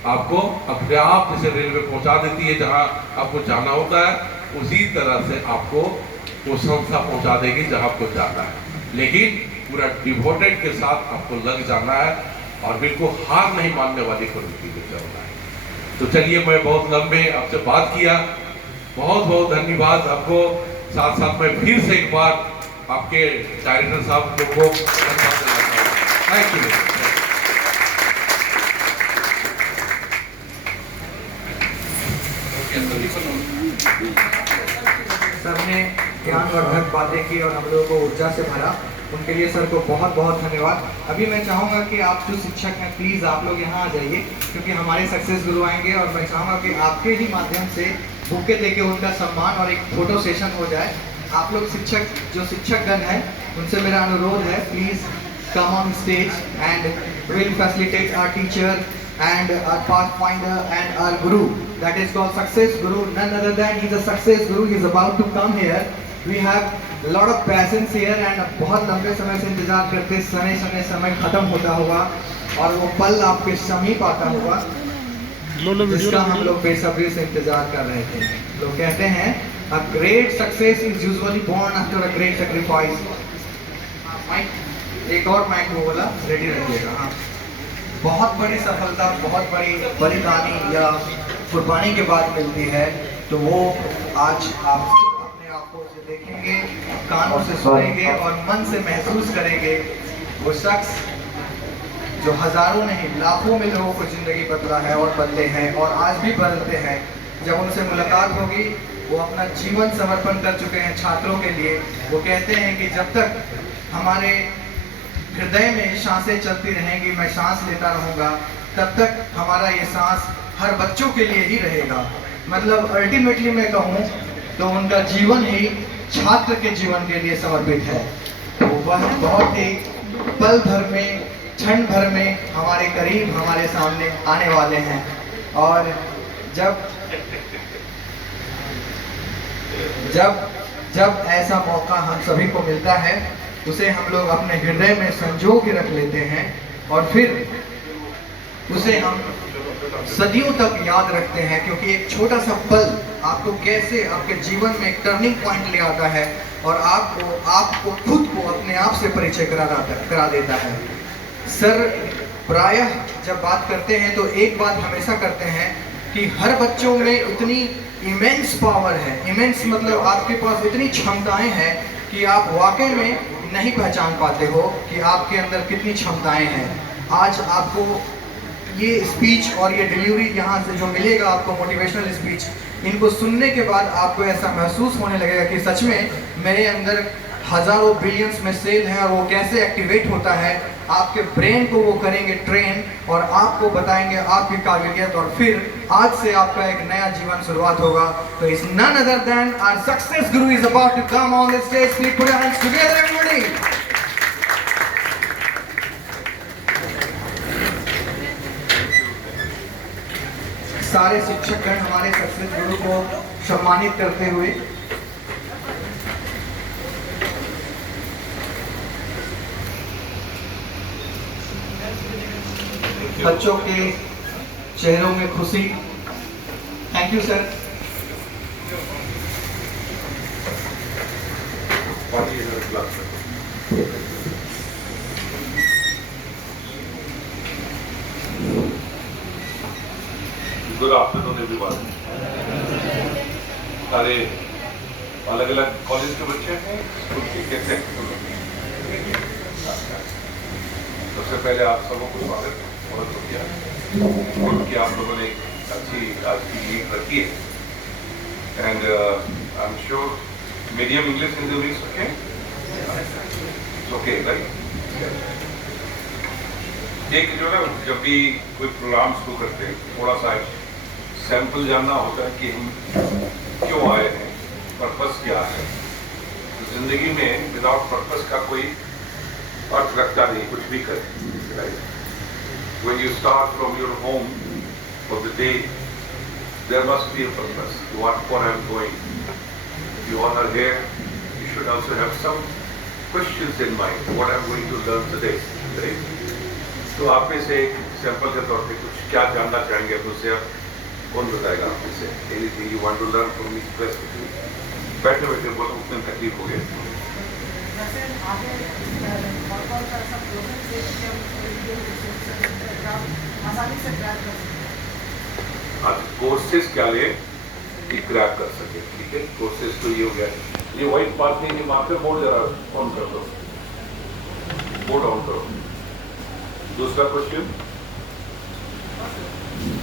आपको अपने आप जैसे रेलवे पहुंचा देती है जहां आपको जाना होता है, उसी तरह से आपको वो संस्था पहुंचा देगी जहां आपको जाना है। लेकिन पूरा डिवोटेड के साथ आपको लग जाना है और बिल्कुल हार नहीं मानने वाली प्रवृत्ति में चलना है। तो चलिए, मैं बहुत लंबे आपसे बात किया, बहुत बहुत धन्यवाद आपको। साथ साथ में फिर से एक बार आपके डायरेक्टर साहब को धन्यवाद देना चाहूँगा। Thank you. सर ने ज्ञानवर्धक बातें की और हम लोगों को ऊर्जा से भरा, उनके लिए सर को बहुत बहुत धन्यवाद। अभी मैं चाहूँगा कि आप जो शिक्षक हैं प्लीज़ आप लोग यहाँ आ जाइए, क्योंकि हमारे सक्सेस गुरु आएंगे और मैं चाहूँगा कि आपके ही माध्यम से बुके देके उनका सम्मान और एक फोटो सेशन हो जाए। आप लोग जो शिक्षकगण हैं उनसे मेरा अनुरोध है, please come on stage and will facilitate our teacher and our pathfinder and our guru, that is called success guru. None other than he is a success guru. He is about to come here. We have a lot of patience here and बहुत लंबे समय से इंतजार करते समय खत्म होता हुआ और वो पल आपके समीप आता हुआ जिसका हम लोग बेसब्री से इंतजार कर रहे थे। लोग कहते हैं a great success is usually born after a great sacrifice. एक और माइक वो बोला रेडी रखिएगा। हाँ, बहुत बड़ी सफलता, बहुत बड़ी बलिदानी या कुर्बानी के बाद मिलती है, तो वो आज आप अपने आंखों से देखेंगे, कानों से सुनेंगे और मन से महसूस करेंगे। वो शख्स जो हजारों नहीं लाखों में लोगों को जिंदगी बदला है और बदले हैं और आज भी बदलते हैं। जब उनसे मुलाकात होगी, वो अपना जीवन समर्पण कर चुके हैं छात्रों के लिए। वो कहते हैं कि जब तक हमारे हृदय में सांसें चलती रहेंगी, मैं सांस लेता रहूँगा, तब तक हमारा ये सांस हर बच्चों के लिए ही रहेगा। मतलब अल्टीमेटली मैं कहूँ तो उनका जीवन ही छात्र के जीवन के लिए समर्पित है। तो वह बहुत ही पल भर में, क्षण भर में हमारे करीब, हमारे सामने आने वाले हैं। और जब ऐसा मौका हम सभी को मिलता है, उसे हम लोग अपने हृदय में संजो के रख लेते हैं और फिर उसे हम सदियों तक याद रखते हैं, क्योंकि एक छोटा सा पल आपको कैसे आपके जीवन में एक टर्निंग पॉइंट ले आता है और आपको खुद को अपने आप से परिचय करा देता है। सर प्रायः जब बात करते हैं तो एक बात हमेशा करते हैं कि हर बच्चों में इतनी इमेंस पावर है। इमेंस मतलब आपके पास इतनी क्षमताएं हैं कि आप वाकई में नहीं पहचान पाते हो कि आपके अंदर कितनी क्षमताएं हैं। आज आपको ये स्पीच और ये डिलीवरी यहाँ से जो मिलेगा आपको, मोटिवेशनल स्पीच, इनको सुनने के बाद आपको ऐसा महसूस होने लगेगा कि सच में मेरे अंदर हजारों बिलियंस में सेल है और वो कैसे एक्टिवेट होता है। आपके ब्रेन को वो करेंगे ट्रेन और आपको बताएंगे आपकी काबिलियत, और फिर आज से आपका एक नया जीवन शुरुआत होगा। तो इस none other than our success guru is about to come on the stage. Please put your hands together everybody. सारे शिक्षकगण हमारे सक्सेस गुरु को सम्मानित करते हुए बच्चों के चेहरों में खुशी। Thank you sir. Good afternoon everyone. सारे अलग अलग कॉलेज के बच्चे हैं, स्कूल के कैसे? सबसे पहले आप सबों को स्वागत किया कि आप लोगों ने अच्छी आज की लीड रखी है। And I am sure medium English Hindi okay, okay right. एक जो ना, जब भी कोई प्रोग्राम शुरू करते हैं, थोड़ा सा सैंपल जानना होता है कि हम क्यों आए हैं, पर्पस क्या है। तो जिंदगी में विदाउट पर्पस का कोई अर्थ रखता नहीं, कुछ भी करें, right. When you start from your home for the day, there must be a purpose. What I'm doing. If you all are here, you should also have some questions in mind. What I'm going to learn today, right? तो आप में से एक sample के तौर पे कुछ क्या जानना चाहेंगे मुझसे? आप कौन बताएगा आप में से? Anything you want to learn from me specifically? बैठे बैठे बोलो, उतनी तकलीफ हो गई। आज कोर्सेज क्या ले कि क्रैक कर सके, ठीक है। कोर्सेज तो ये हो गया। ये व्हाइट पार्ट नहीं, ये मार्कर बोर्ड जरा ऑन कर दो, बोर्ड ऑन करो। दूसरा क्वेश्चन,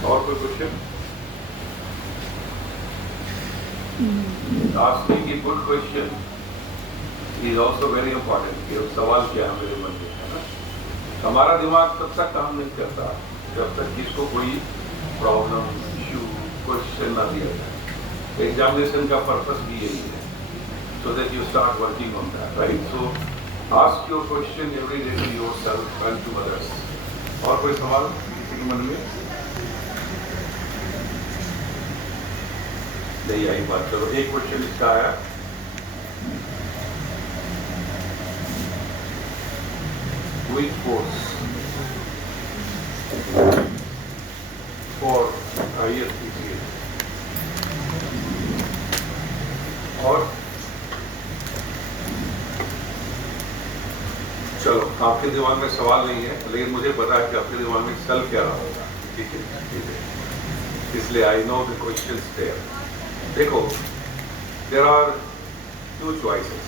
और कोई question? Asking a good question is also very important. ये सवाल क्या है मेरे मन में, है ना। हमारा दिमाग तब तक काम नहीं करता जब तक किसको कोई प्रॉब्लम, इशू, क्वेश्चन ना दिया जाए। एग्जामिनेशन का पर्पस भी यही है। so that you start working on that, right? So ask your question every day to yourself and to others. और कोई सवाल किसी के मन में? नहीं आई बात, चलो एक क्वेश्चन इसका आया। Which force for ISPCA? और चलो आपके दिमाग में सवाल नहीं है, लेकिन मुझे पता है कि आपके दिमाग में चल क्या रहा होगा। ठीक है, इसलिए I know the questions there. देखो, there are two choices.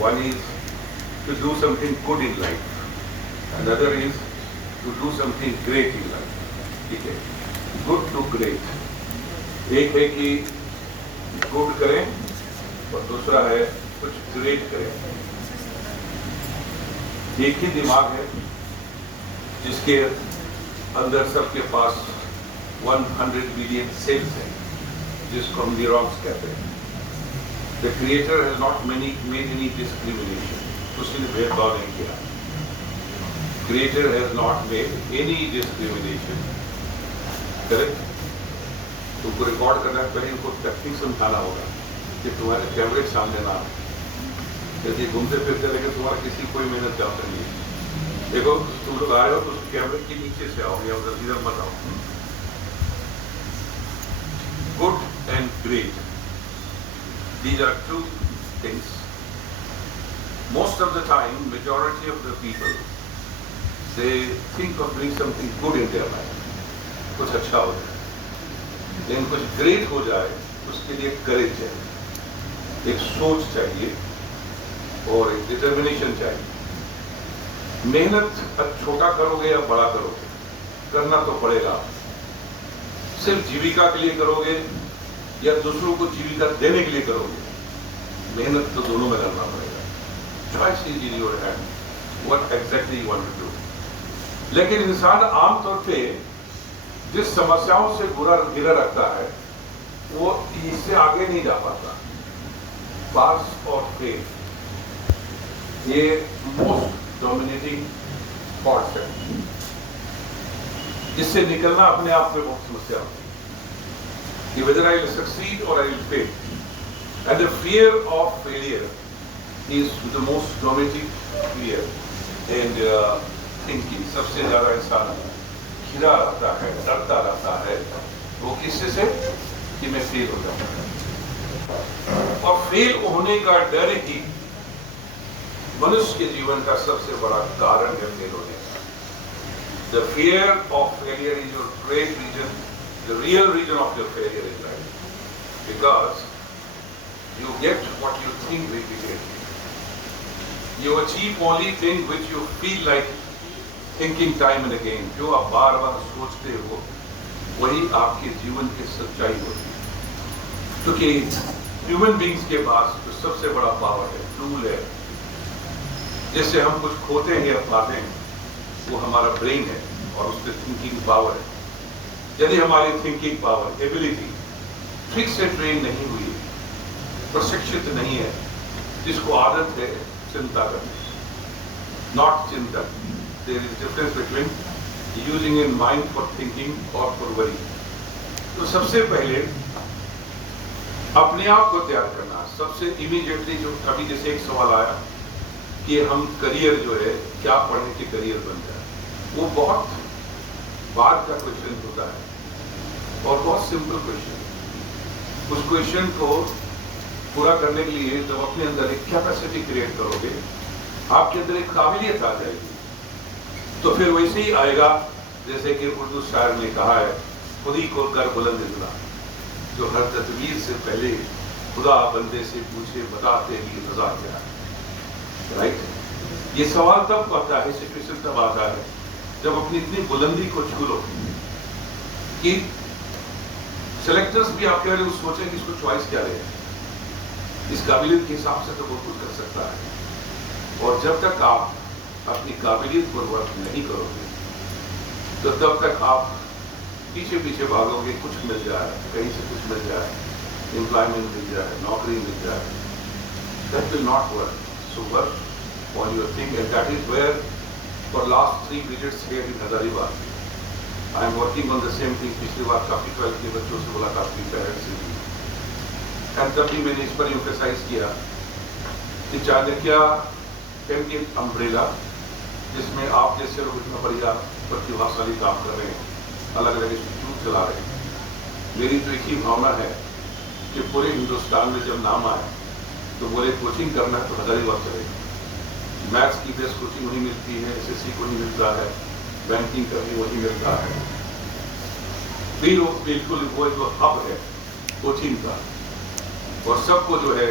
One is to do something good in life, another is to do something great in life. ठीक है, good to great। एक है कि good करें और दूसरा है कुछ great करें। एक ही दिमाग है जिसके अंदर सबके पास 100 बिलियन सेल्स हैं, जिसको हम न्यूरॉन्स कहते हैं। The creator has not made any discrimination, उसने भेदभाव नहीं किया। Creator has not made any discrimination, correct? तुमको रिकॉर्ड करना है, पहले इनको टेक्निक समझाना होगा कि तुम्हारे कैमरे सामने ना, यदि घूमते फिरते लेकिन तुम्हारा किसी कोई मेहनत चाहता नहीं है। देखो, तुम लोग आए हो तो उस कैमरे के नीचे से आओ या उधर इधर मत आओ। Good and great, these are two things. Most of the time, majority of the people, they think of doing something good in their life, कुछ अच्छा हो जाए, लेकिन कुछ ग्रेट हो जाए उसके लिए करेज चाहिए, एक सोच चाहिए और एक डिटर्मिनेशन चाहिए। मेहनत अब छोटा करोगे या बड़ा करोगे, करना तो पड़ेगा। सिर्फ जीविका के लिए करोगे या दूसरों को जीविका देने के लिए करोगे, मेहनत तो दोनों में करना पड़ेगा। Choice is in your hand, what exactly you want to do. लेकिन इंसान आमतौर पे जिस समस्याओं से घिरा रहता है वो इससे आगे नहीं जा पाता। पास और फेल, ये मोस्ट डोमिनेटिंग फॉर्स है, जिससे निकलना अपने आप में बहुत समस्या होती है कि whether I will succeed or I will fail, and the fear of failure is the most dominating fear and thinking. सबसे ज्यादा इंसान घिरा रहता है, डरता रहता है, वो किससे से कि मैं फेल हो जाऊंगा। और फेल होने का डर ही मनुष्य के जीवन का सबसे बड़ा कारण है फेल होने का। The fear of failure is your great reason, the real reason of your failure in life, because you get what you think will be great. You achieve only thing which you feel like thinking time and again, जो आप बार बार सोचते हो वही आपके जीवन की सच्चाई होती है। क्योंकि ह्यूमन बींग्स के पास जो सबसे बड़ा पावर है, टूल है, जिससे हम कुछ खोते हैं या पाते हैं, वो हमारा ब्रेन है और उसके थिंकिंग पावर है। यदि हमारी थिंकिंग पावर, एबिलिटी ठीक से ट्रेन नहीं हुई, प्रशिक्षित नहीं है, जिसको आदत है चिंता करने, नॉट चिंतन। There is difference between using in mind for thinking or for worry. तो सबसे पहले अपने आप को तैयार करना, सबसे इमीडिएटली जो अभी जैसे एक सवाल आया कि हम करियर जो है क्या पढ़ने के करियर बन जाए, वो बहुत बाद का क्वेश्चन होता है और बहुत सिंपल क्वेश्चन। उस क्वेश्चन को पूरा करने के लिए जब अपने अंदर एक कैपेसिटी क्रिएट करोगे, आपके अंदर एक काबिलियत आ जाएगी, तो फिर वैसे ही आएगा जैसे कि उर्दू शायर ने कहा है, खुद ही को कर बुलंद इतना, जो हर तदबीर से पहले खुदा बंदे से पूछे बता तेरी रजा क्या है। राइट, ये सवाल तब आता है, सिचुएशन तब आता है जब अपनी इतनी बुलंदी को छू लो कि सेलेक्टर्स भी आपके बारे में सोचें कि इसको चॉइस क्या ले, इस काबिलियत के हिसाब से तो बहुत कुछ कर सकता है। और जब तक आप अपनी काबिलियत पर वर्क नहीं करोगे तो तब तक आप पीछे पीछे भागोगे, कुछ मिल जाए, कहीं से कुछ मिल जाए, एम्प्लॉयमेंट मिल जाए, नौकरी मिल जाए, that will not work. So work on your thing, and that is where for last 3 periods here in Hazaribagh, I am working on the same thing. पिछली बार काफी 12 के बच्चों से मुलाकात की पेरेंट्स से भी, and तब भी मैंने इस पर emphasize किया कि चाणक्य के अम्ब्रेला जिसमें आप जैसे लोग इतना बढ़िया प्रतिभाशाली काम कर रहे हैं, अलग अलग इंस्टीट्यूट चला रहे हैं, मेरी तो एक ही भावना है कि पूरे हिंदुस्तान में जब नाम आए तो बोले कोचिंग करना है तो हजारीबाग चलेगा। मैथ्स की बेस्ट कोचिंग वहीं मिलती है, एसएससी को नहीं मिलता है, बैंकिंग का भी वहीं मिलता है, बिल्कुल वो जो हब है कोचिंग का, और सबको जो है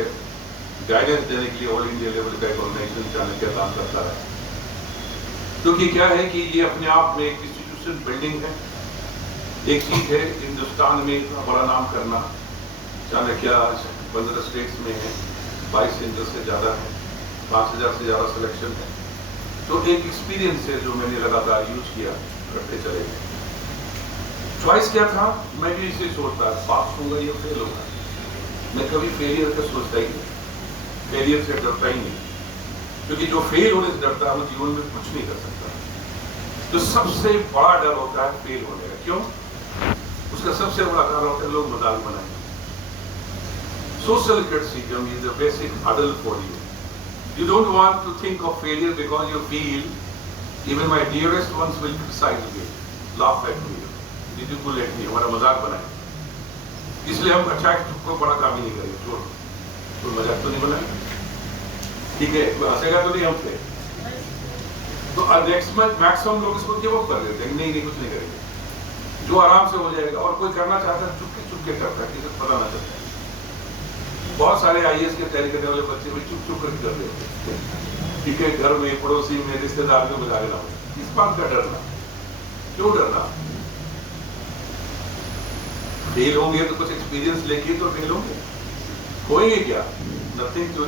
गाइडेंस देने के लिए ऑल इंडिया लेवल का एक ऑर्गेनाइजेशन चाणक्य काम करता है। क्योंकि क्या है कि ये अपने आप में एक इंस्टीट्यूशन बिल्डिंग है, एक चीज है हिंदुस्तान में इतना बड़ा नाम करना। चाणक्य 15 स्टेट्स में है, 22 सेंटर से ज़्यादा है, 5000 से ज़्यादा सिलेक्शन है, तो एक एक्सपीरियंस है जो मैंने लगातार यूज किया, करते चले गए। चॉइस क्या था, मैं भी इसे सोचता पास होगा या फेल होगा, मैं कभी फेलियर का सोचता ही नहीं, फेलियर से डरता ही नहीं, क्योंकि जो फेल होने से डरता है वो जीवन में कुछ नहीं कर सकता। तो सबसे बड़ा डर होता है फेल होने का। क्यों? उसका सबसे बड़ा कारण होता है लोग मजाक बनाएंगे। Social criticism is a basic hurdle for you. You don't want to think of failure because you feel even my dearest ones will criticize me, laugh at me, ridicule at me, हमारा मजाक बनाए। इसलिए हम अच्छा को बड़ा काम ही नहीं करेंगे, छोड़, कोई मजाक तो नहीं बनाएगा, ठीक है, कोई हंसेगा तो नहीं हमसे। तो नेक्स्ट मंथ मैक्सिमम लोग इसको गिव अप कर देते हैं, नहीं कुछ नहीं करेंगे, जो आराम से हो जाएगा। और कोई करना चाहता है चुपके करता है, किसी पता ना चलता है। बहुत सारे आईएएस के तैयारी करने वाले बच्चे भी चुप करके कर रहे होते हैं, ठीक है, घर में, पड़ोसी में, रिश्तेदार में बुला लेना, इस बात का डरना, क्यों डरना? फेल होंगे तो कुछ एक्सपीरियंस लेके तो फेल होंगे, होएंगे क्या? Nothing to.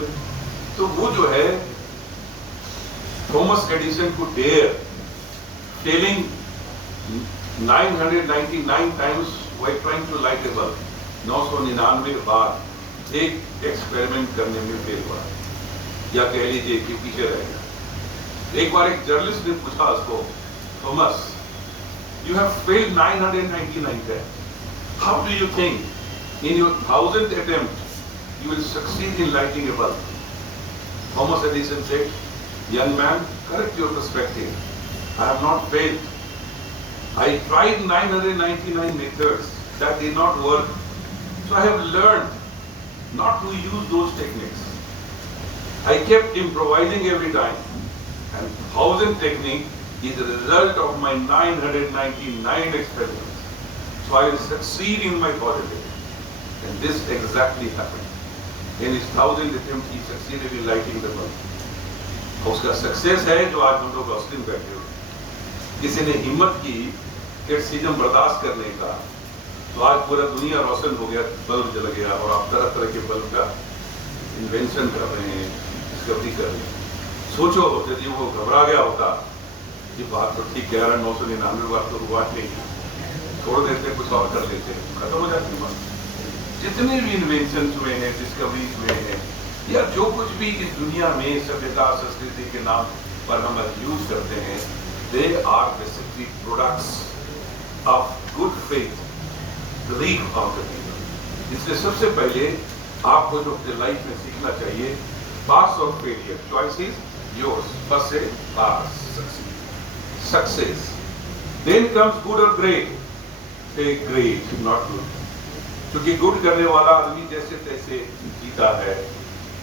तो वो जो है थॉमस एडिसन को dare telling 999 times while trying to light a bulb, 999 बार एक एक्सपेरिमेंट करने में फेल हुआ, या कह लीजिए कि पीछे रह गया। एक बार एक जर्नलिस्ट ने पूछा उसको, Thomas, you have failed 999 times, how do you think in your 1000th attempt you will succeed in lighting a bulb? Thomas Edison said, young man, correct your perspective. I have not failed. I tried 999 methods that did not work. So I have learned not to use those techniques. I kept improvising every time. And 1000th technique is the result of my 999 experiments. So I will succeed in my positive. And this exactly happened. In his 1000th attempt, he succeeded in lighting the bulb. उसका success है जो आज हम लोग रोशनी में बैठे हुए। किसी ने हिम्मत की क्रिटिसिज्म बर्दाश्त करने का, तो आज पूरा दुनिया रोशन हो गया, बल्ब जल गया, और आप तरह तरह के बल्ब का इन्वेंशन कर रहे हैं, डिस्कवरी कर रहे हैं। सोचो यदि वो घबरा गया होता, ये बात तो ठीक कह रहा है, 999 बार तो हुआ नहीं, छोड़ देते, कुछ और कर लेते, खत्म हो जाती बात। जितने भी इन्वेंशन हुए हैं, डिस्कवरी हुए हैं, या जो कुछ भी इस दुनिया में सभ्यता संस्कृति के नाम पर हम यूज करते हैं, they are basically products of good faith, belief of the people. इसलिए सबसे पहले आपको जो अपने लाइफ में सीखना चाहिए, पास और फेलियर, चॉइस इज योर्स, बस से पास, सक्सेस, देन कम्स गुड और ग्रेट, ग्रेट नॉट गुड, क्योंकि गुड करने वाला आदमी जैसे तैसे जीता है,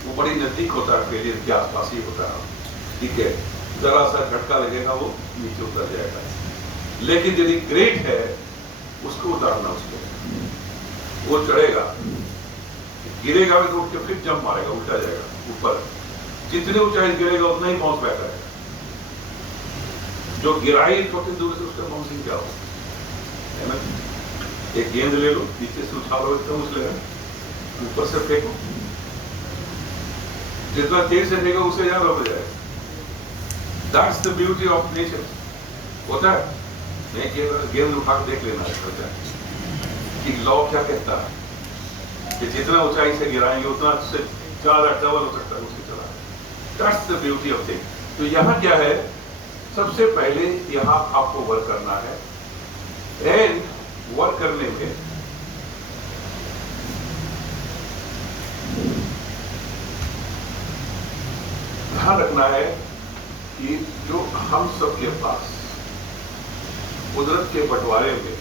वो बड़ी नजदीक होता है, फेलियर के आसपास ही होता है, ठीक है, जरा सा झटका लगेगा वो नीचे उतर जाएगा। लेकिन यदि ग्रेट है, उसको उतारना, उसको वो चढ़ेगा, गिरेगा भी तो उठ के फिर जंप मारेगा, उल्टा जाएगा ऊपर, जितनी ऊंचाई गिरेगा उतना ही बाउंस बैक आएगा। जो गिराई छोटी दूर से, उसका बाउंसिंग क्या हो, है ना? एक गेंद ले लो, नीचे से उछालो, एकदम उछलेगा, ऊपर से फेंको, जितना तेज से फेंको उससे ज्यादा हो जाएगा। That's the beauty of nature. होता है, मैं गेंद उठा के देख लेना है कि लॉ क्या कहता है कि जितना ऊंचाई से गिराएंगे उतना ज़्यादा डबल हो सकता है उसकी तरह। That's the beauty of thing. तो यहाँ क्या है, सबसे पहले यहाँ आपको वर्क करना है, एंड वर्क करने में ध्यान रखना है कि जो हम सबके पास कुदरत के बंटवारे में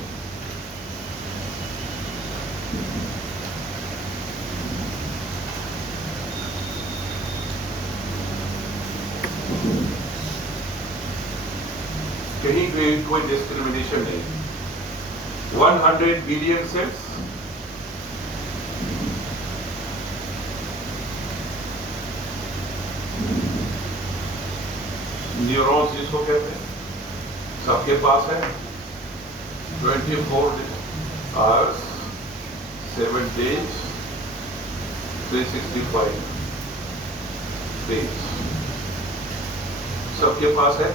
कहीं पे कोई डिस्क्रिमिनेशन नहीं, 100 बिलियन सेल्स, न्यूरॉन्स जिसको कहते हैं, सबके पास है। 24 आवर्स 7 days 365 days सबके पास है।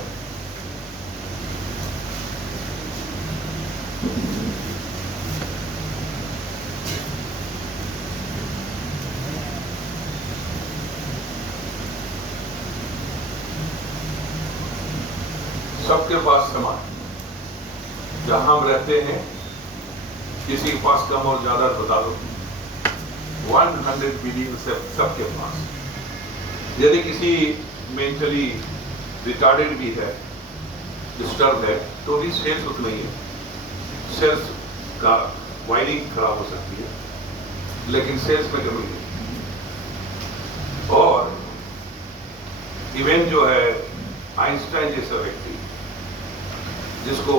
सबके पास समान, जहां हम रहते हैं किसी के पास कम और ज्यादा बता दो, 100 बिलियन से सबके पास। यदि किसी मेंटली रिटार्डेड भी है, डिस्टर्ब है, तो भी सेल्स उतना ही है, सेल्स का वायरिंग खराब हो सकती है, लेकिन सेल्स में कमी नहीं। और इवन जो है आइंस्टाइन जैसा व्यक्ति, जिसको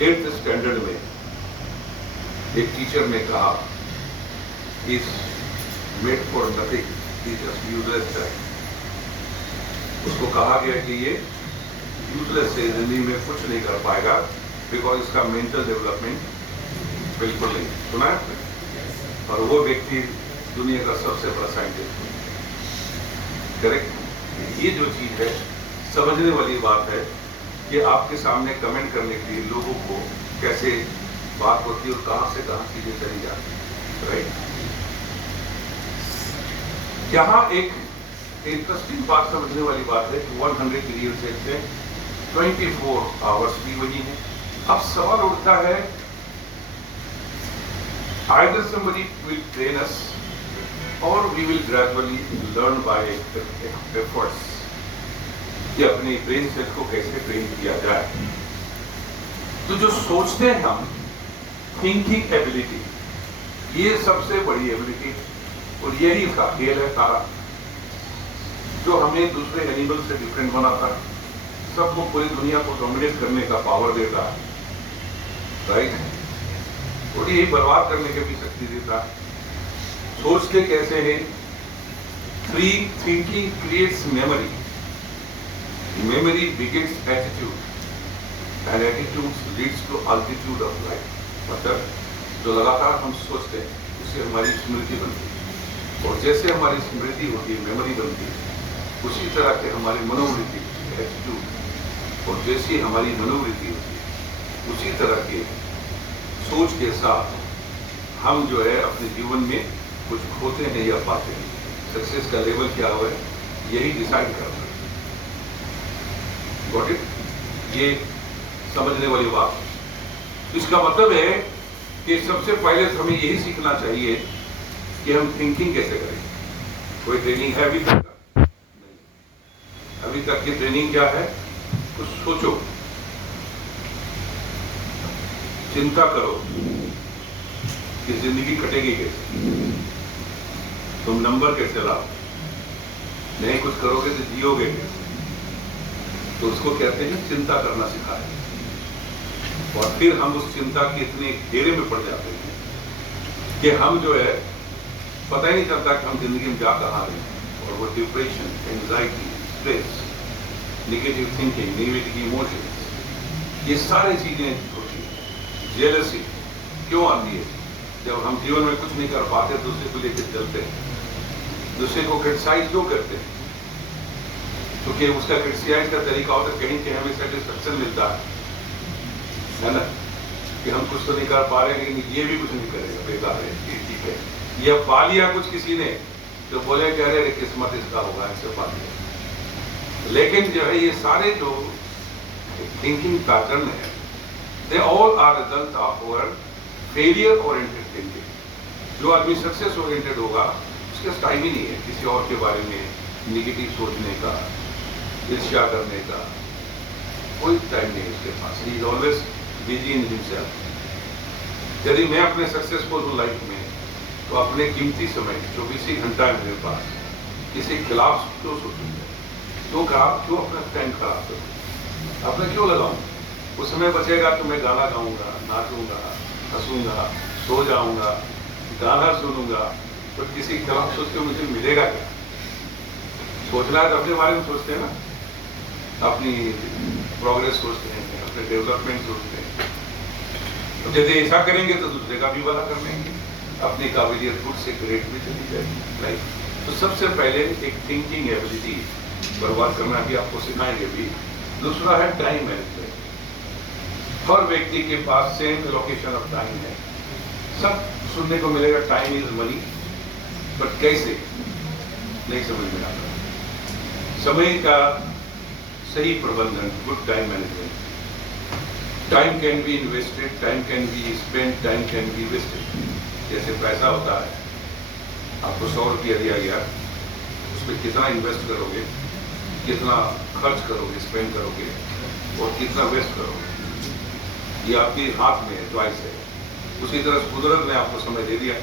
8th स्टैंडर्ड में एक टीचर ने कहा is made for nothing, is just useless है, उसको कहा गया कि ये यूजलेस है, जिंदगी में कुछ नहीं कर पाएगा, बिकॉज इसका मेंटल डेवलपमेंट बिल्कुल नहीं। सुना है? और वो व्यक्ति दुनिया का सबसे बड़ा साइंटिस्ट। करेक्ट? ये जो चीज है, समझने वाली बात है कि आपके सामने कमेंट करने के लिए लोगों को कैसे बात होती है और कहां से कहां चीजें चली जाती है, राइट? यहां एक इंटरेस्टिंग बात समझने वाली बात है कि 100 बिलियन सेल्स से 24 आवर्स भी वही है। अब सवाल उठता है, either somebody will train us or we will gradually learn by efforts कि अपने ब्रेन सेल को कैसे ट्रेन किया जाए। तो जो सोचते हैं हम, थिंकिंग एबिलिटी, ये सबसे बड़ी एबिलिटी, और यही इसका खेल है सारा, जो हमें दूसरे एनिमल से डिफरेंट बनाता है, सबको पूरी दुनिया को डोमिनेट करने का पावर देता है, राइट? और यही बर्बाद करने की भी शक्ति देता है। सोचते कैसे हैं? Free thinking creates memory, memory begets attitude and attitude leads to altitude of life। मतलब जो लगातार हम सोचते हैं उससे हमारी स्मृति बनती है, और जैसे हमारी स्मृति होती है, मेमोरी बनती है, उसी तरह के हमारी मनोवृत्ति एटीट्यूड, और जैसी हमारी मनोवृत्ति होती है उसी तरह के सोच के साथ हम जो है अपने जीवन में कुछ खोते हैं या पाते हैं। सक्सेस का लेवल क्या हुआ है, यही डिसाइड करना है। Got it? ये समझने वाली बात। इसका मतलब है कि सबसे पहले तो हमें यही सीखना चाहिए कि हम थिंकिंग कैसे करें। कोई ट्रेनिंग है अभी तक? नहीं। अभी तक की ट्रेनिंग क्या है? कुछ सोचो, चिंता करो कि जिंदगी कटेगी कैसे, तुम नंबर कैसे लाओ, नहीं कुछ करोगे तो जियोगे कैसे। तो उसको कहते हैं चिंता करना सिखाए, और फिर हम उस चिंता के इतने घेरे में पड़ जाते हैं कि हम जो है पता ही नहीं चलता कि हम जिंदगी में जा कहाँ रहे हैं। और वो depression, anxiety, stress, negative thinking, negative emotions, ये सारी चीजें होती हैं। जेलसी क्यों आती है? जब हम जीवन में कुछ नहीं कर पाते, दूसरे को लेकर चलते हैं, दूसरे को क्रिटिसाइज क्यों करते हैं? क्योंकि उसका क्रिटिसाइज का तरीका होता है कहीं हमें सेटिस्फेक्शन मिलता है ना, कि हम कुछ तो नहीं कर पा रहे, लेकिन ये भी कुछ नहीं करेगा, बेकार है, ठीक है। या पा लिया कुछ किसी ने, तो बोले कि अरे किस्मत इसका होगा, ऐसे बात नहीं। लेकिन जो है ये सारे जो थिंकिंग पैटर्न है, they all are result of our failure oriented thinking. जो आदमी सक्सेस ओरिएंटेड होगा उसके पास टाइम ही नहीं है किसी और के बारे में निगेटिव सोचने का, ईर्ष्या करने का, कोई टाइम नहीं है उसके पास। He is always busy in himself. यदि मैं अपने सक्सेसफुल हूँ लाइफ में, तो अपने कीमती समय 24 ही घंटा है मेरे पास, किसी के खिलाफ क्यों सोचूंगा? क्यों खराब, क्यों अपना टाइम खराब करूँ? अपने क्यों लगाऊं? उस समय बचेगा तो मैं गाना गाऊंगा, नाचूंगा, हंसूंगा, सो जाऊंगा, गाना सुनूंगा, तो किसी के खिलाफ सोच के मुझे मिलेगा क्या? सोचना है तो अपने बारे में सोचते हैं ना, अपनी प्रोग्रेस सोचते हैं, अपने डेवलपमेंट सोचते हैं। तो यदि ऐसा करेंगे तो दूसरे का भी भला कर लेंगे, अपनी काबिलियत खुद से ग्रेट में चली जाएगी, राइट? तो सबसे पहले एक थिंकिंग एबिलिटी पर बात करना भी आपको सिखाएंगे भी। दूसरा है टाइम मैनेजमेंट। हर व्यक्ति के पास सेम एलोकेशन ऑफ टाइम है। सब सुनने को मिलेगा टाइम इज मनी, बट कैसे नहीं समझ में आता। समय का सही प्रबंधन, good time management. Time can be invested, time can be spent, time can be wasted. जैसे पैसा होता है, आपको 100 रुपया दिया गया, उसमें कितना इन्वेस्ट करोगे, कितना खर्च करोगे, स्पेंड करोगे और कितना वेस्ट करोगे, ये आपके हाथ में है, चॉइस है। उसी तरह कुदरत ने आपको समय दे दिया,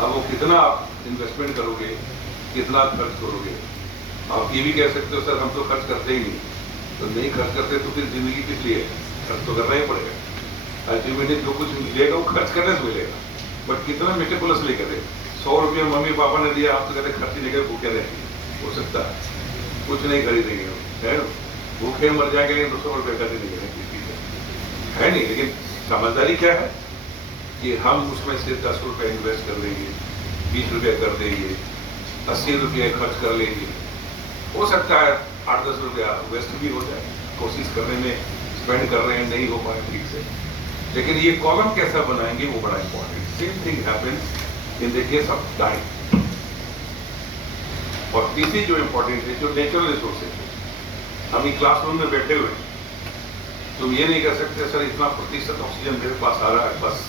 अब वो कितना आप इन्वेस्टमेंट करोगे, कितना खर्च करोगे। आप ये भी कह सकते हो सर हम तो खर्च करते ही नहीं, तो नहीं खर्च करते तो फिर जिंदगी किस लिए? खर्च तो करना ही पड़ेगा। अल्टीमेटली जो कुछ मिलेगा वो खर्च करने से मिलेगा, बट कितना मेटिकुलसली करें। 100 रुपये मम्मी पापा ने दिया, आप तो कहते खर्च ही नहीं करे, भूखे रहेंगे, हो सकता है कुछ नहीं खरीदेंगे, है ना? भूखे मर जाएंगे तो 100 रुपये खर्च नहीं करेंगे, है नहीं। लेकिन समझदारी क्या है कि हम उसमें से 10 रुपये इन्वेस्ट कर देंगे, 20 रुपये कर देंगे, 80 रुपये खर्च कर लेंगे। हो सकता है 8-10 रुपया वेस्ट भी हो जाए, कोशिश करने में स्पेंड कर रहे हैं, नहीं हो पाए ठीक से। लेकिन ये कॉलम कैसा बनाएंगे वो बड़ा important. Same thing happens in the case of time. और तीसरी जो इंपॉर्टेंट है, जो नेचुरल रिसोर्सेज है। हम ये क्लासरूम में बैठे हुए, तुम ये नहीं कर सकते सर इतना प्रतिशत ऑक्सीजन मेरे पास आ रहा है, बस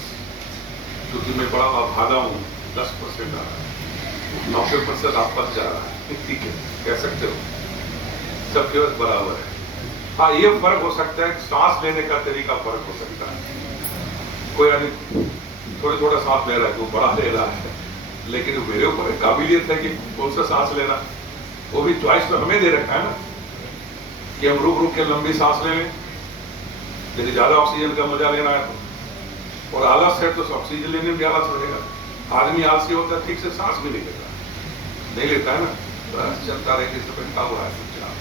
क्योंकि मैं बड़ा भागा हूँ 10% आ रहा है, 90% आप पास जा रहा है, ठीक है, कह सकते हो। सबके पास बराबर है। हाँ, ये फर्क हो सकता है, सांस लेने का तरीका फर्क हो सकता है। कोई आदमी थोड़ा थोड़ा सांस ले रहा है, कोई बड़ा ले रहा है, लेकिन मेरे ऊपर काबिलियत है कि कौन सा सांस लेना। वो भी चॉइस तो हमें दे रखा है ना कि हम रुक रुक के लंबी सांस ले लें, यदि ज्यादा ऑक्सीजन का मजा लेना है तो। और आलस है तो ऑक्सीजन लेने में भी आलस रहेगा। आदमी आलसी होता है, ठीक से सांस भी नहीं लेता, नहीं लेता है ना, बस चलता रहे कि बैठा हुआ है चुपचाप,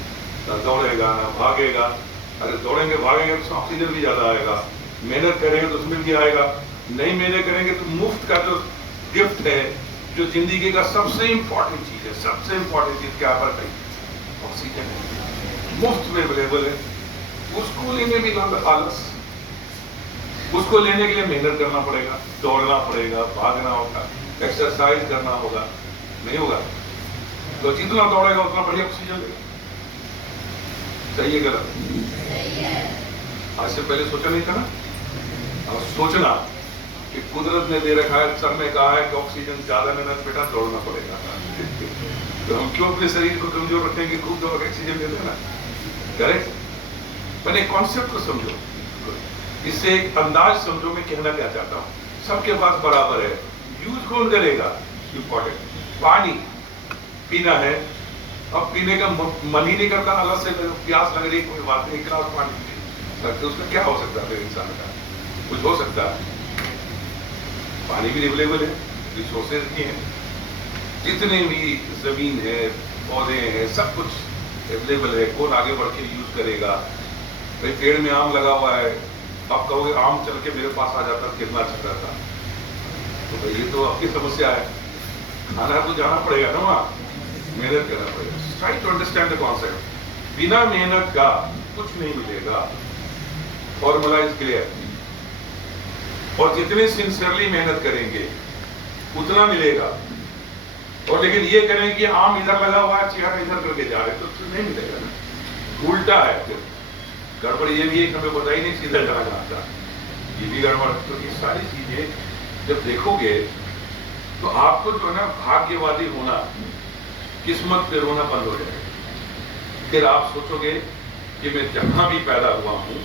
ना दौड़ेगा ना भागेगा। अगर दौड़ेंगे भागेंगे तो ऑक्सीजन भी ज्यादा आएगा, मेहनत करेंगे तो उसमें भी आएगा, नहीं मेहनत करेंगे तो मुफ्त का जो गिफ्ट है, जो जिंदगी का सबसे इंपॉर्टेंट चीज है, सबसे इंपॉर्टेंट चीज क्या पर है? ऑक्सीजन है, मुफ्त में अवेलेबल है। उसको लेने भी आलस, उसको लेने के लिए मेहनत करना पड़ेगा, दौड़ना पड़ेगा, भागना होगा, एक्सरसाइज करना होगा, नहीं होगा तो जितना दौड़ेगा उतना बढ़िया ऑक्सीजन लेगा। सही है गलत? आज से पहले सोचा नहीं था ना। और सोचना कि कुदरत ने दे रखा है, सर ने कहा है कि ऑक्सीजन ज्यादा मेहनत बेटा दौड़ना पड़ेगा तो हम क्यों अपने शरीर को कमजोर रखेंगे? खूब दौड़ ऑक्सीजन ले लेना, करेक्ट? मैंने कॉन्सेप्ट को समझो, इससे एक अंदाज समझो मैं कहना क्या चाहता हूँ। सबके पास बराबर है, यूज कौन करेगा? इंपॉर्टेंट। पानी पीना है, अब पीने का मन ही नहीं करता, अलग से प्यास लग रही, कोई बात नहीं, एक गिलास पानी पी सकते, उसमें क्या हो सकता है फिर इंसान का? कुछ हो सकता है? पानी भी अवेलेबल है, रिसोर्सेज भी हैं, जितने भी जमीन है, पौधे हैं, सब कुछ अवेलेबल है। कौन आगे बढ़ के यूज करेगा? भाई पेड़ में आम लगा हुआ है, आप कहोगे आम चल के मेरे पास आ जाता कितना अच्छा रहता, तो भाई ये तो आपकी समस्या है। खाना तो जाना पड़ेगा ना, वहाँ मेहनत करना पड़ेगा। Try to understand the concept. बिना मेहनत का कुछ नहीं मिलेगा, फॉर्मूला इज क्लियर। और जितने सिंसियरली मेहनत करेंगे उतना मिलेगा। और लेकिन ये करें कि आम इधर लगा हुआ है, चेहरा इधर करके जा रहे, तो नहीं मिलेगा ना, उल्टा है। फिर गड़बड़ ये भी है कि हमें पता ही नहीं सीधा चला जाता, ये भी गड़बड़। तो ये सारी चीजें जब देखोगे तो आपको जो है ना भाग्यवादी होना, किस्मत पे रोना बंद हो जाएगा। फिर आप सोचोगे कि मैं जहां भी पैदा हुआ हूं,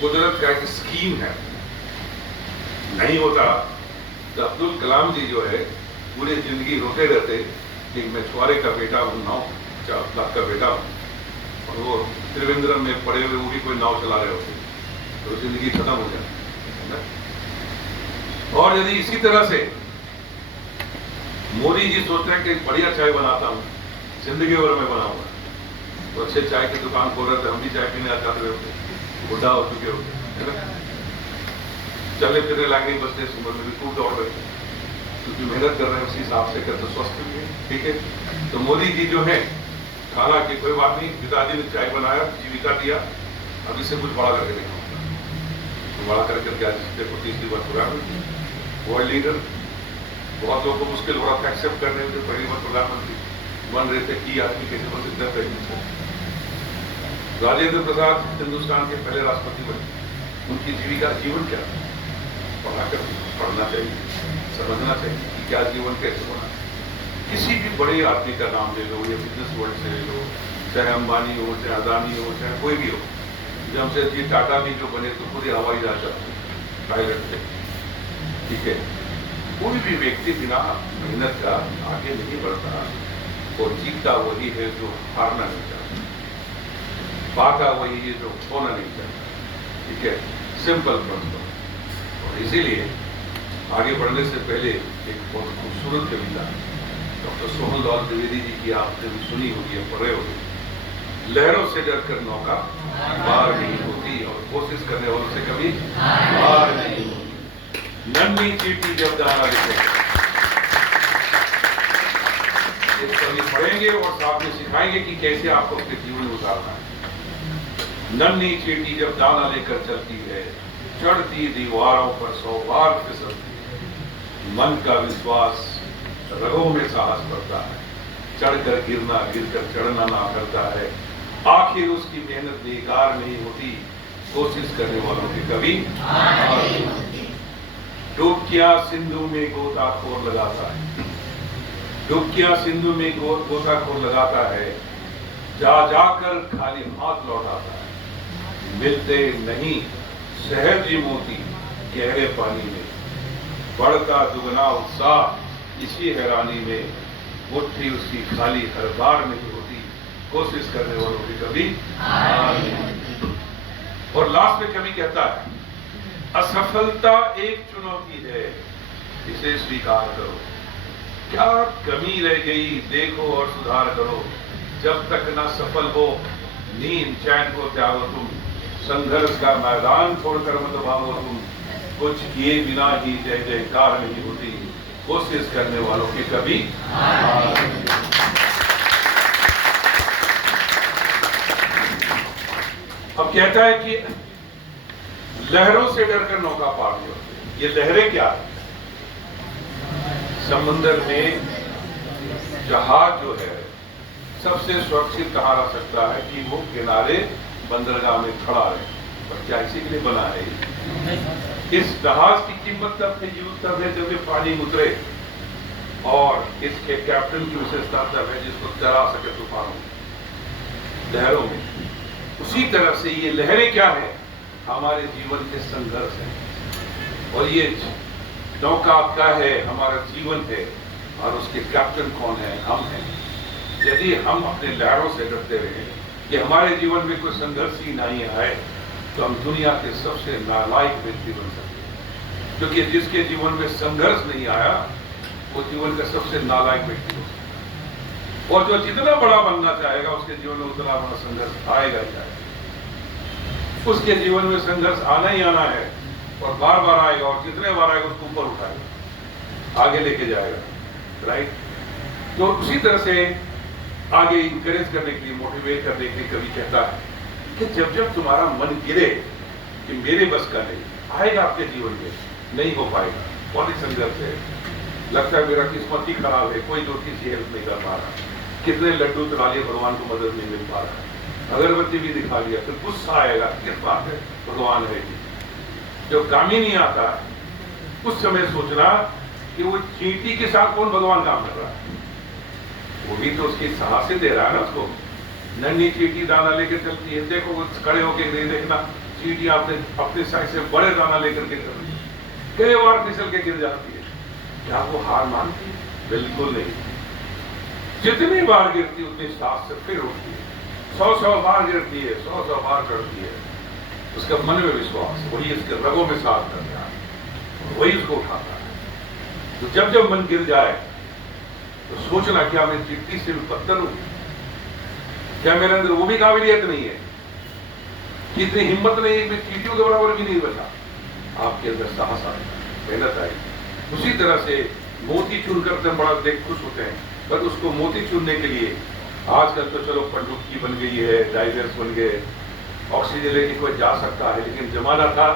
कुदरत का एक स्कीम है। नहीं होता तो अब्दुल कलाम जी जो है पूरी जिंदगी रोते रहते कि मैं छुआरे का बेटा हूँ, नाव का बेटा हूँ, और वो त्रिवेंद्रम में पड़े हुए वो भी कोई नाव चला रहे होते, तो जिंदगी खत्म हो जाती है। और यदि इसी तरह से मोदी जी सोचते हैं कि बढ़िया चाय बनाता हूँ, जिंदगी भर में बनाऊंगा, तो अच्छे चाय की दुकान खोल रहे थे, हम भी चाय पीने आ जाते होते, बुढ़ा हो चुके होते, है ना, चलने फिरने लगे, बचते इस उम्र में भी खूब दौड़ रहे, क्योंकि मेहनत कर रहे हैं उसी हिसाब से करते, स्वस्थ भी है, ठीक है। तो मोदी जी जो है, हालांकि कोई बात नहीं, पिताजी ने चाय बनाया, जीविका दिया, अब इससे कुछ बड़ा करके दिखाऊंगा, बड़ा करके क्या, देखो तीसरी बार पूरा वर्ल्ड लीडर। बहुत लोगों को मुश्किल हो रहा था एक्सेप्ट करने में, पहली बार प्रधानमंत्री बन रहे थे कि आदमी कैसे बन सकता है। राजेंद्र प्रसाद हिंदुस्तान के पहले राष्ट्रपति बने, उनकी जीविका जीवन क्या, पढ़ना चाहिए, समझना चाहिए कि क्या जीवन कैसे बना। किसी भी बड़े आदमी का नाम ले लो, या बिजनेस वर्ल्ड से ले लो, चाहे अंबानी हो, चाहे अदानी हो, चाहे कोई भी हो, जमशेदजी टाटा भी जो बने तो पूरे हवाई जहाज पायलट थे, ठीक है। कोई भी व्यक्ति बिना मेहनत का आगे नहीं बढ़ता, और जीतता वही है जो हारना नहीं चाहता, पाता वही है जो खोना नहीं चाहता, ठीक है, सिंपल प्रिंसिपल। और इसीलिए आगे बढ़ने से पहले एक बहुत खूबसूरत कविता डॉक्टर सोहनलाल द्विवेदी जी की आपने भी सुनी होगी, पढ़े होगी। लहरों से डरकर नौका पार नहीं होती, और कोशिश करने वालों से कभी पार नहीं होती। नन्ही चीटी जब दाना लिखेंगे, ये सभी पढ़ेंगे और साथ में सिखाएंगे कि कैसे आपको अपने जीवन में उतारना है। नन्ही चीटी जब दाना लेकर चलती है, चढ़ती दीवारों पर 100 बार फिसलती, मन का विश्वास रगों में साहस बढ़ता है, चढ़कर गिरना, गिरकर चढ़ना ना करता है, आखिर उसकी मेहनत बेकार नहीं होती, कोशिश करने वालों की कभी हार नहीं होती। डुबकियां सिंधु में गोताखोर लगाता है, डुबकियां सिंधु में गोताखोर लगाता है, जा जाकर खाली हाथ लौटाता है, मिलते नहीं सहज मोती गहरे पानी में, बढ़ता दुगना उत्साह इसी हैरानी में, मुट्ठी उसकी खाली हर बार नहीं होती, कोशिश करने वालों की कभी हार नहीं होती। और लास्ट में कभी कहता है, असफलता एक चुनौती है, इसे स्वीकार करो, क्या कमी रह गई देखो और सुधार करो, जब तक न सफल हो नींद चैन को त्यागो तुम, संघर्ष का मैदान छोड़कर मत भागो तुम, कुछ किए बिना ही जय जयकार नहीं होती, कोशिश करने वालों की कभी हार नहीं। अब कहता है कि लहरों से डरकर नौका पार नहीं होती। ये लहरें क्या है? समुद्र में जहाज जो है सबसे सुरक्षित कहा जा सकता है कि वो किनारे बंदरगाह में खड़ा है, पर क्या इसी के लिए बना है? इस जहाज की कीमत तब है जब ये पानी में उतरे, और इसके कैप्टन की विशेषता तब है जिसको चला सके तूफानों लहरों में। उसी तरह से ये लहरें क्या है? हमारे जीवन के संघर्ष है, और ये नौका क्या है? हमारा जीवन है, और उसके कैप्टन कौन है? हम हैं। यदि हम अपने लहरों से डरते रहे कि हमारे जीवन में कोई संघर्ष ही नहीं है, तो हम दुनिया के सबसे नालायक व्यक्ति बन सकते हैं, क्योंकि जिसके जीवन में संघर्ष नहीं आया वो जीवन का सबसे नालायक व्यक्ति हो सकता है, और जो जितना बड़ा बनना चाहेगा उसके जीवन में उतना बड़ा संघर्ष आएगा ही आएगा। उसके जीवन में संघर्ष आना ही आना है, और बार बार आएगा, और जितने बार आएगा उसको ऊपर उठाएगा, आगे लेके जाएगा, राइट। तो उसी तरह से आगे इंकरेज करने के लिए, मोटिवेट करने के लिए कभी कहता है कि जब जब तुम्हारा मन गिरे कि मेरे बस का नहीं, आएगा आपके जीवन में, नहीं हो पाएगा, बहुत ही संघर्ष है, लगता है मेरा किस्मत ही खराब है, कोई जो किसी हेल्प नहीं कर पा रहा। कितने लड्डू चढ़ा लिए, भगवान को मदद नहीं मिल पा रहा। अगरबत्ती भी दिखा लिया, फिर गुस्सा आएगा, किस बात है, भगवान है जी। जब काम ही नहीं आता उस समय सोचना कि वो चींटी के साथ कौन भगवान काम कर रहा है, वो भी तो उसकी साहस से दे रहा है ना उसको। नन्ही चींटी दाना लेकर चलती है, देखो वो खड़े होकर नहीं देखना, चींटी अपने साइज से बड़े दाना लेकर के चल रही है, कई बार फिसल के गिर जाती है। क्या वो हार मानती है? बिल्कुल नहीं। जितनी बार गिरती उतनी साहस से फिर उठती है, 100 बार गिरती है, 100 बार करती है। उसका मन में विश्वास, वही उसके रगों में साथ करता है, वही उसको उठाता है। तो जब जब मन गिर जाए तो सोचना, क्या मैं चींटी से भी बदतर हूं? क्या मेरे अंदर वो भी काबिलियत नहीं है? इतनी हिम्मत नहीं है, मैं चींटियों के बराबर भी नहीं बचा। आपके अंदर साहस आएगा, मेहनत आएगी। उसी तरह से मोती चूर करते हम बड़ा देख खुश होते हैं, पर उसको मोती चूरने के लिए आजकल तो चलो पनडुब्बी बन गई है, डाइवर्स बन गए, ऑक्सीजन लेके कोई जा सकता है। लेकिन जमाना था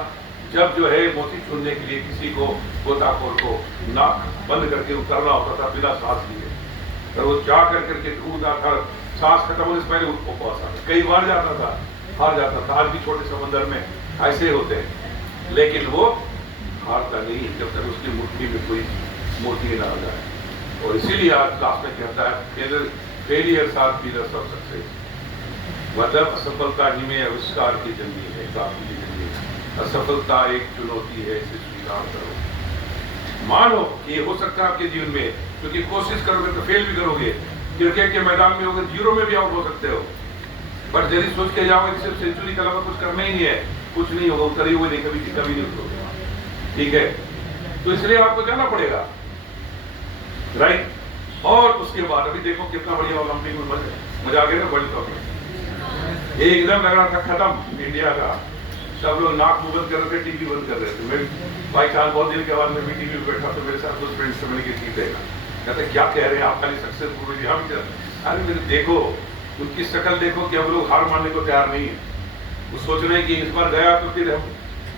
जब जो है मोती चूरने के लिए किसी को, गोताखोर को नाक बंद करके उतरना होता था बिना सांस लिए, और वो जा करके ढूंढता था, सांस खत्म होने से पहले उसको पहुंचा। कई बार जाता था, हार जाता था। आज भी छोटे समंदर में ऐसे होते हैं, लेकिन वो हारता नहीं जब तक उसकी मुट्ठी में कोई मोती ना आ जाए। और इसीलिए आज क्लास में कहता है failure are pillars of success, मतलब असफलता ही में आविष्कार की जंगी है, काफी की जंगी है। असफलता एक चुनौती है, इसे स्वीकार करो। मानो कि ये हो सकता है आपके जीवन में, क्योंकि कोशिश करोगे तो फेल भी करोगे। क्रिकेट के मैदान में होगे, 0 में भी आउट हो सकते हो, बट यदि सोच के जाओगे सिर्फ सेंचुरी के अलावा कुछ करना ही नहीं है, कुछ नहीं होगा, उतरे हुए नहीं, कभी नहीं उतरोगे। ठीक है, तो इसलिए आपको जाना पड़ेगा, राइट। और उसके बाद अभी देखो कितना बढ़िया ओलंपिक में मजा आ गया ना, वर्ल्ड कप में एकदम लग रहा था खत्म इंडिया का। सब लोग नाक मुंह बंद कर रहे थे, टीवी बंद कर रहे थे। मैं भाई साहब बहुत दिन के बाद में भी टीवी पे बैठा, तो मेरे साथ कुछ फ्रेंड्स से मैंने की चीज देखा, कहते क्या कह रहे हैं आप, खाली सक्सेसफुल हुई। हम अरे मेरे देखो उनकी शक्ल देखो कि हम लोग हार मानने को तैयार नहीं है। वो सोच रहे हैं कि इस बार गया तो फिर हम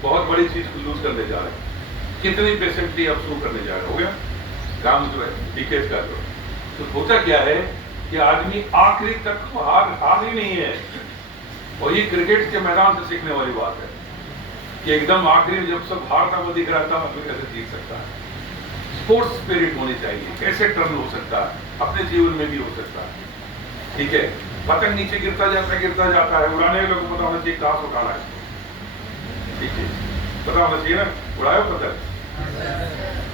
बहुत बड़ी चीज को लूज करने जा रहे हैं। कितनी पेशेंटली अब शुरू करने जा रहे हो गया काम जो है लीकेज का जो। तो होता क्या है कि आदमी आखिरी तक हार ही नहीं है। और ये क्रिकेट के मैदान से सीखने वाली बात है कि एकदम आखिरी में जब सब हारता हुआ दिख रहा था, आदमी कैसे जीत सकता है। स्पोर्ट्स स्पिरिट होनी चाहिए, कैसे टर्न हो सकता है, अपने जीवन में भी हो सकता है। ठीक है, पतंग नीचे गिरता जाता है, उड़ाने लोगों को पता होना चाहिए कहां से उठाना है। ठीक है, पता होना चाहिए ना, उड़ाया पतंग।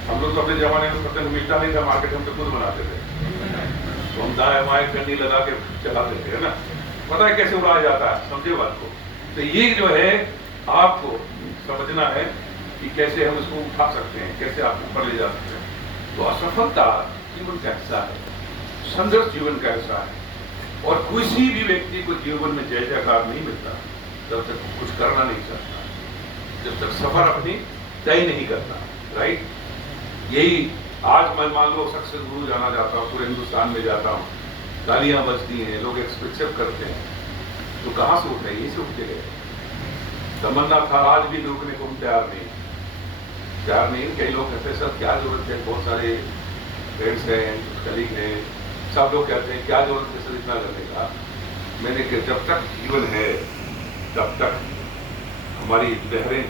हम लोग तो अपने जमाने में पतंग मिलता नहीं था मार्केट, हम तो खुद बनाते थे, तो हम दाएं बाएं कंडी लगा के चलाते थे, है ना। पता है कैसे उड़ाया जाता है, समझे बात को। तो ये जो है आपको समझना है कि कैसे हम इसको उठा सकते हैं, कैसे आप ऊपर ले जा सकते हैं। तो असफलता जीवन का हिस्सा है, संघर्ष जीवन का हिस्सा है। और किसी भी व्यक्ति को जीवन में जय जयकार नहीं मिलता जब तक कुछ करना नहीं चाहता, जब तक सफर अपनी तय नहीं करता, राइट। यही आज मैं मान लो सक्सेस गुरु जाना जाता हूँ, पूरे हिंदुस्तान में जाता हूँ, गालियां बजती हैं, लोग एक्सपेक्ट करते हैं, तो कहां से उठे, यही से उठ के गए। तमन्ना था, आज भी रोकने को हम तैयार नहीं। कई लोग कहते हैं सर क्या जरूरत है, बहुत सारे फ्रेंड्स हैं, कलीग हैं, सब लोग कहते हैं क्या जरूरत है सर इतना करने का। मैंने कहा जब तक जीवन है तब तक हमारी लहरें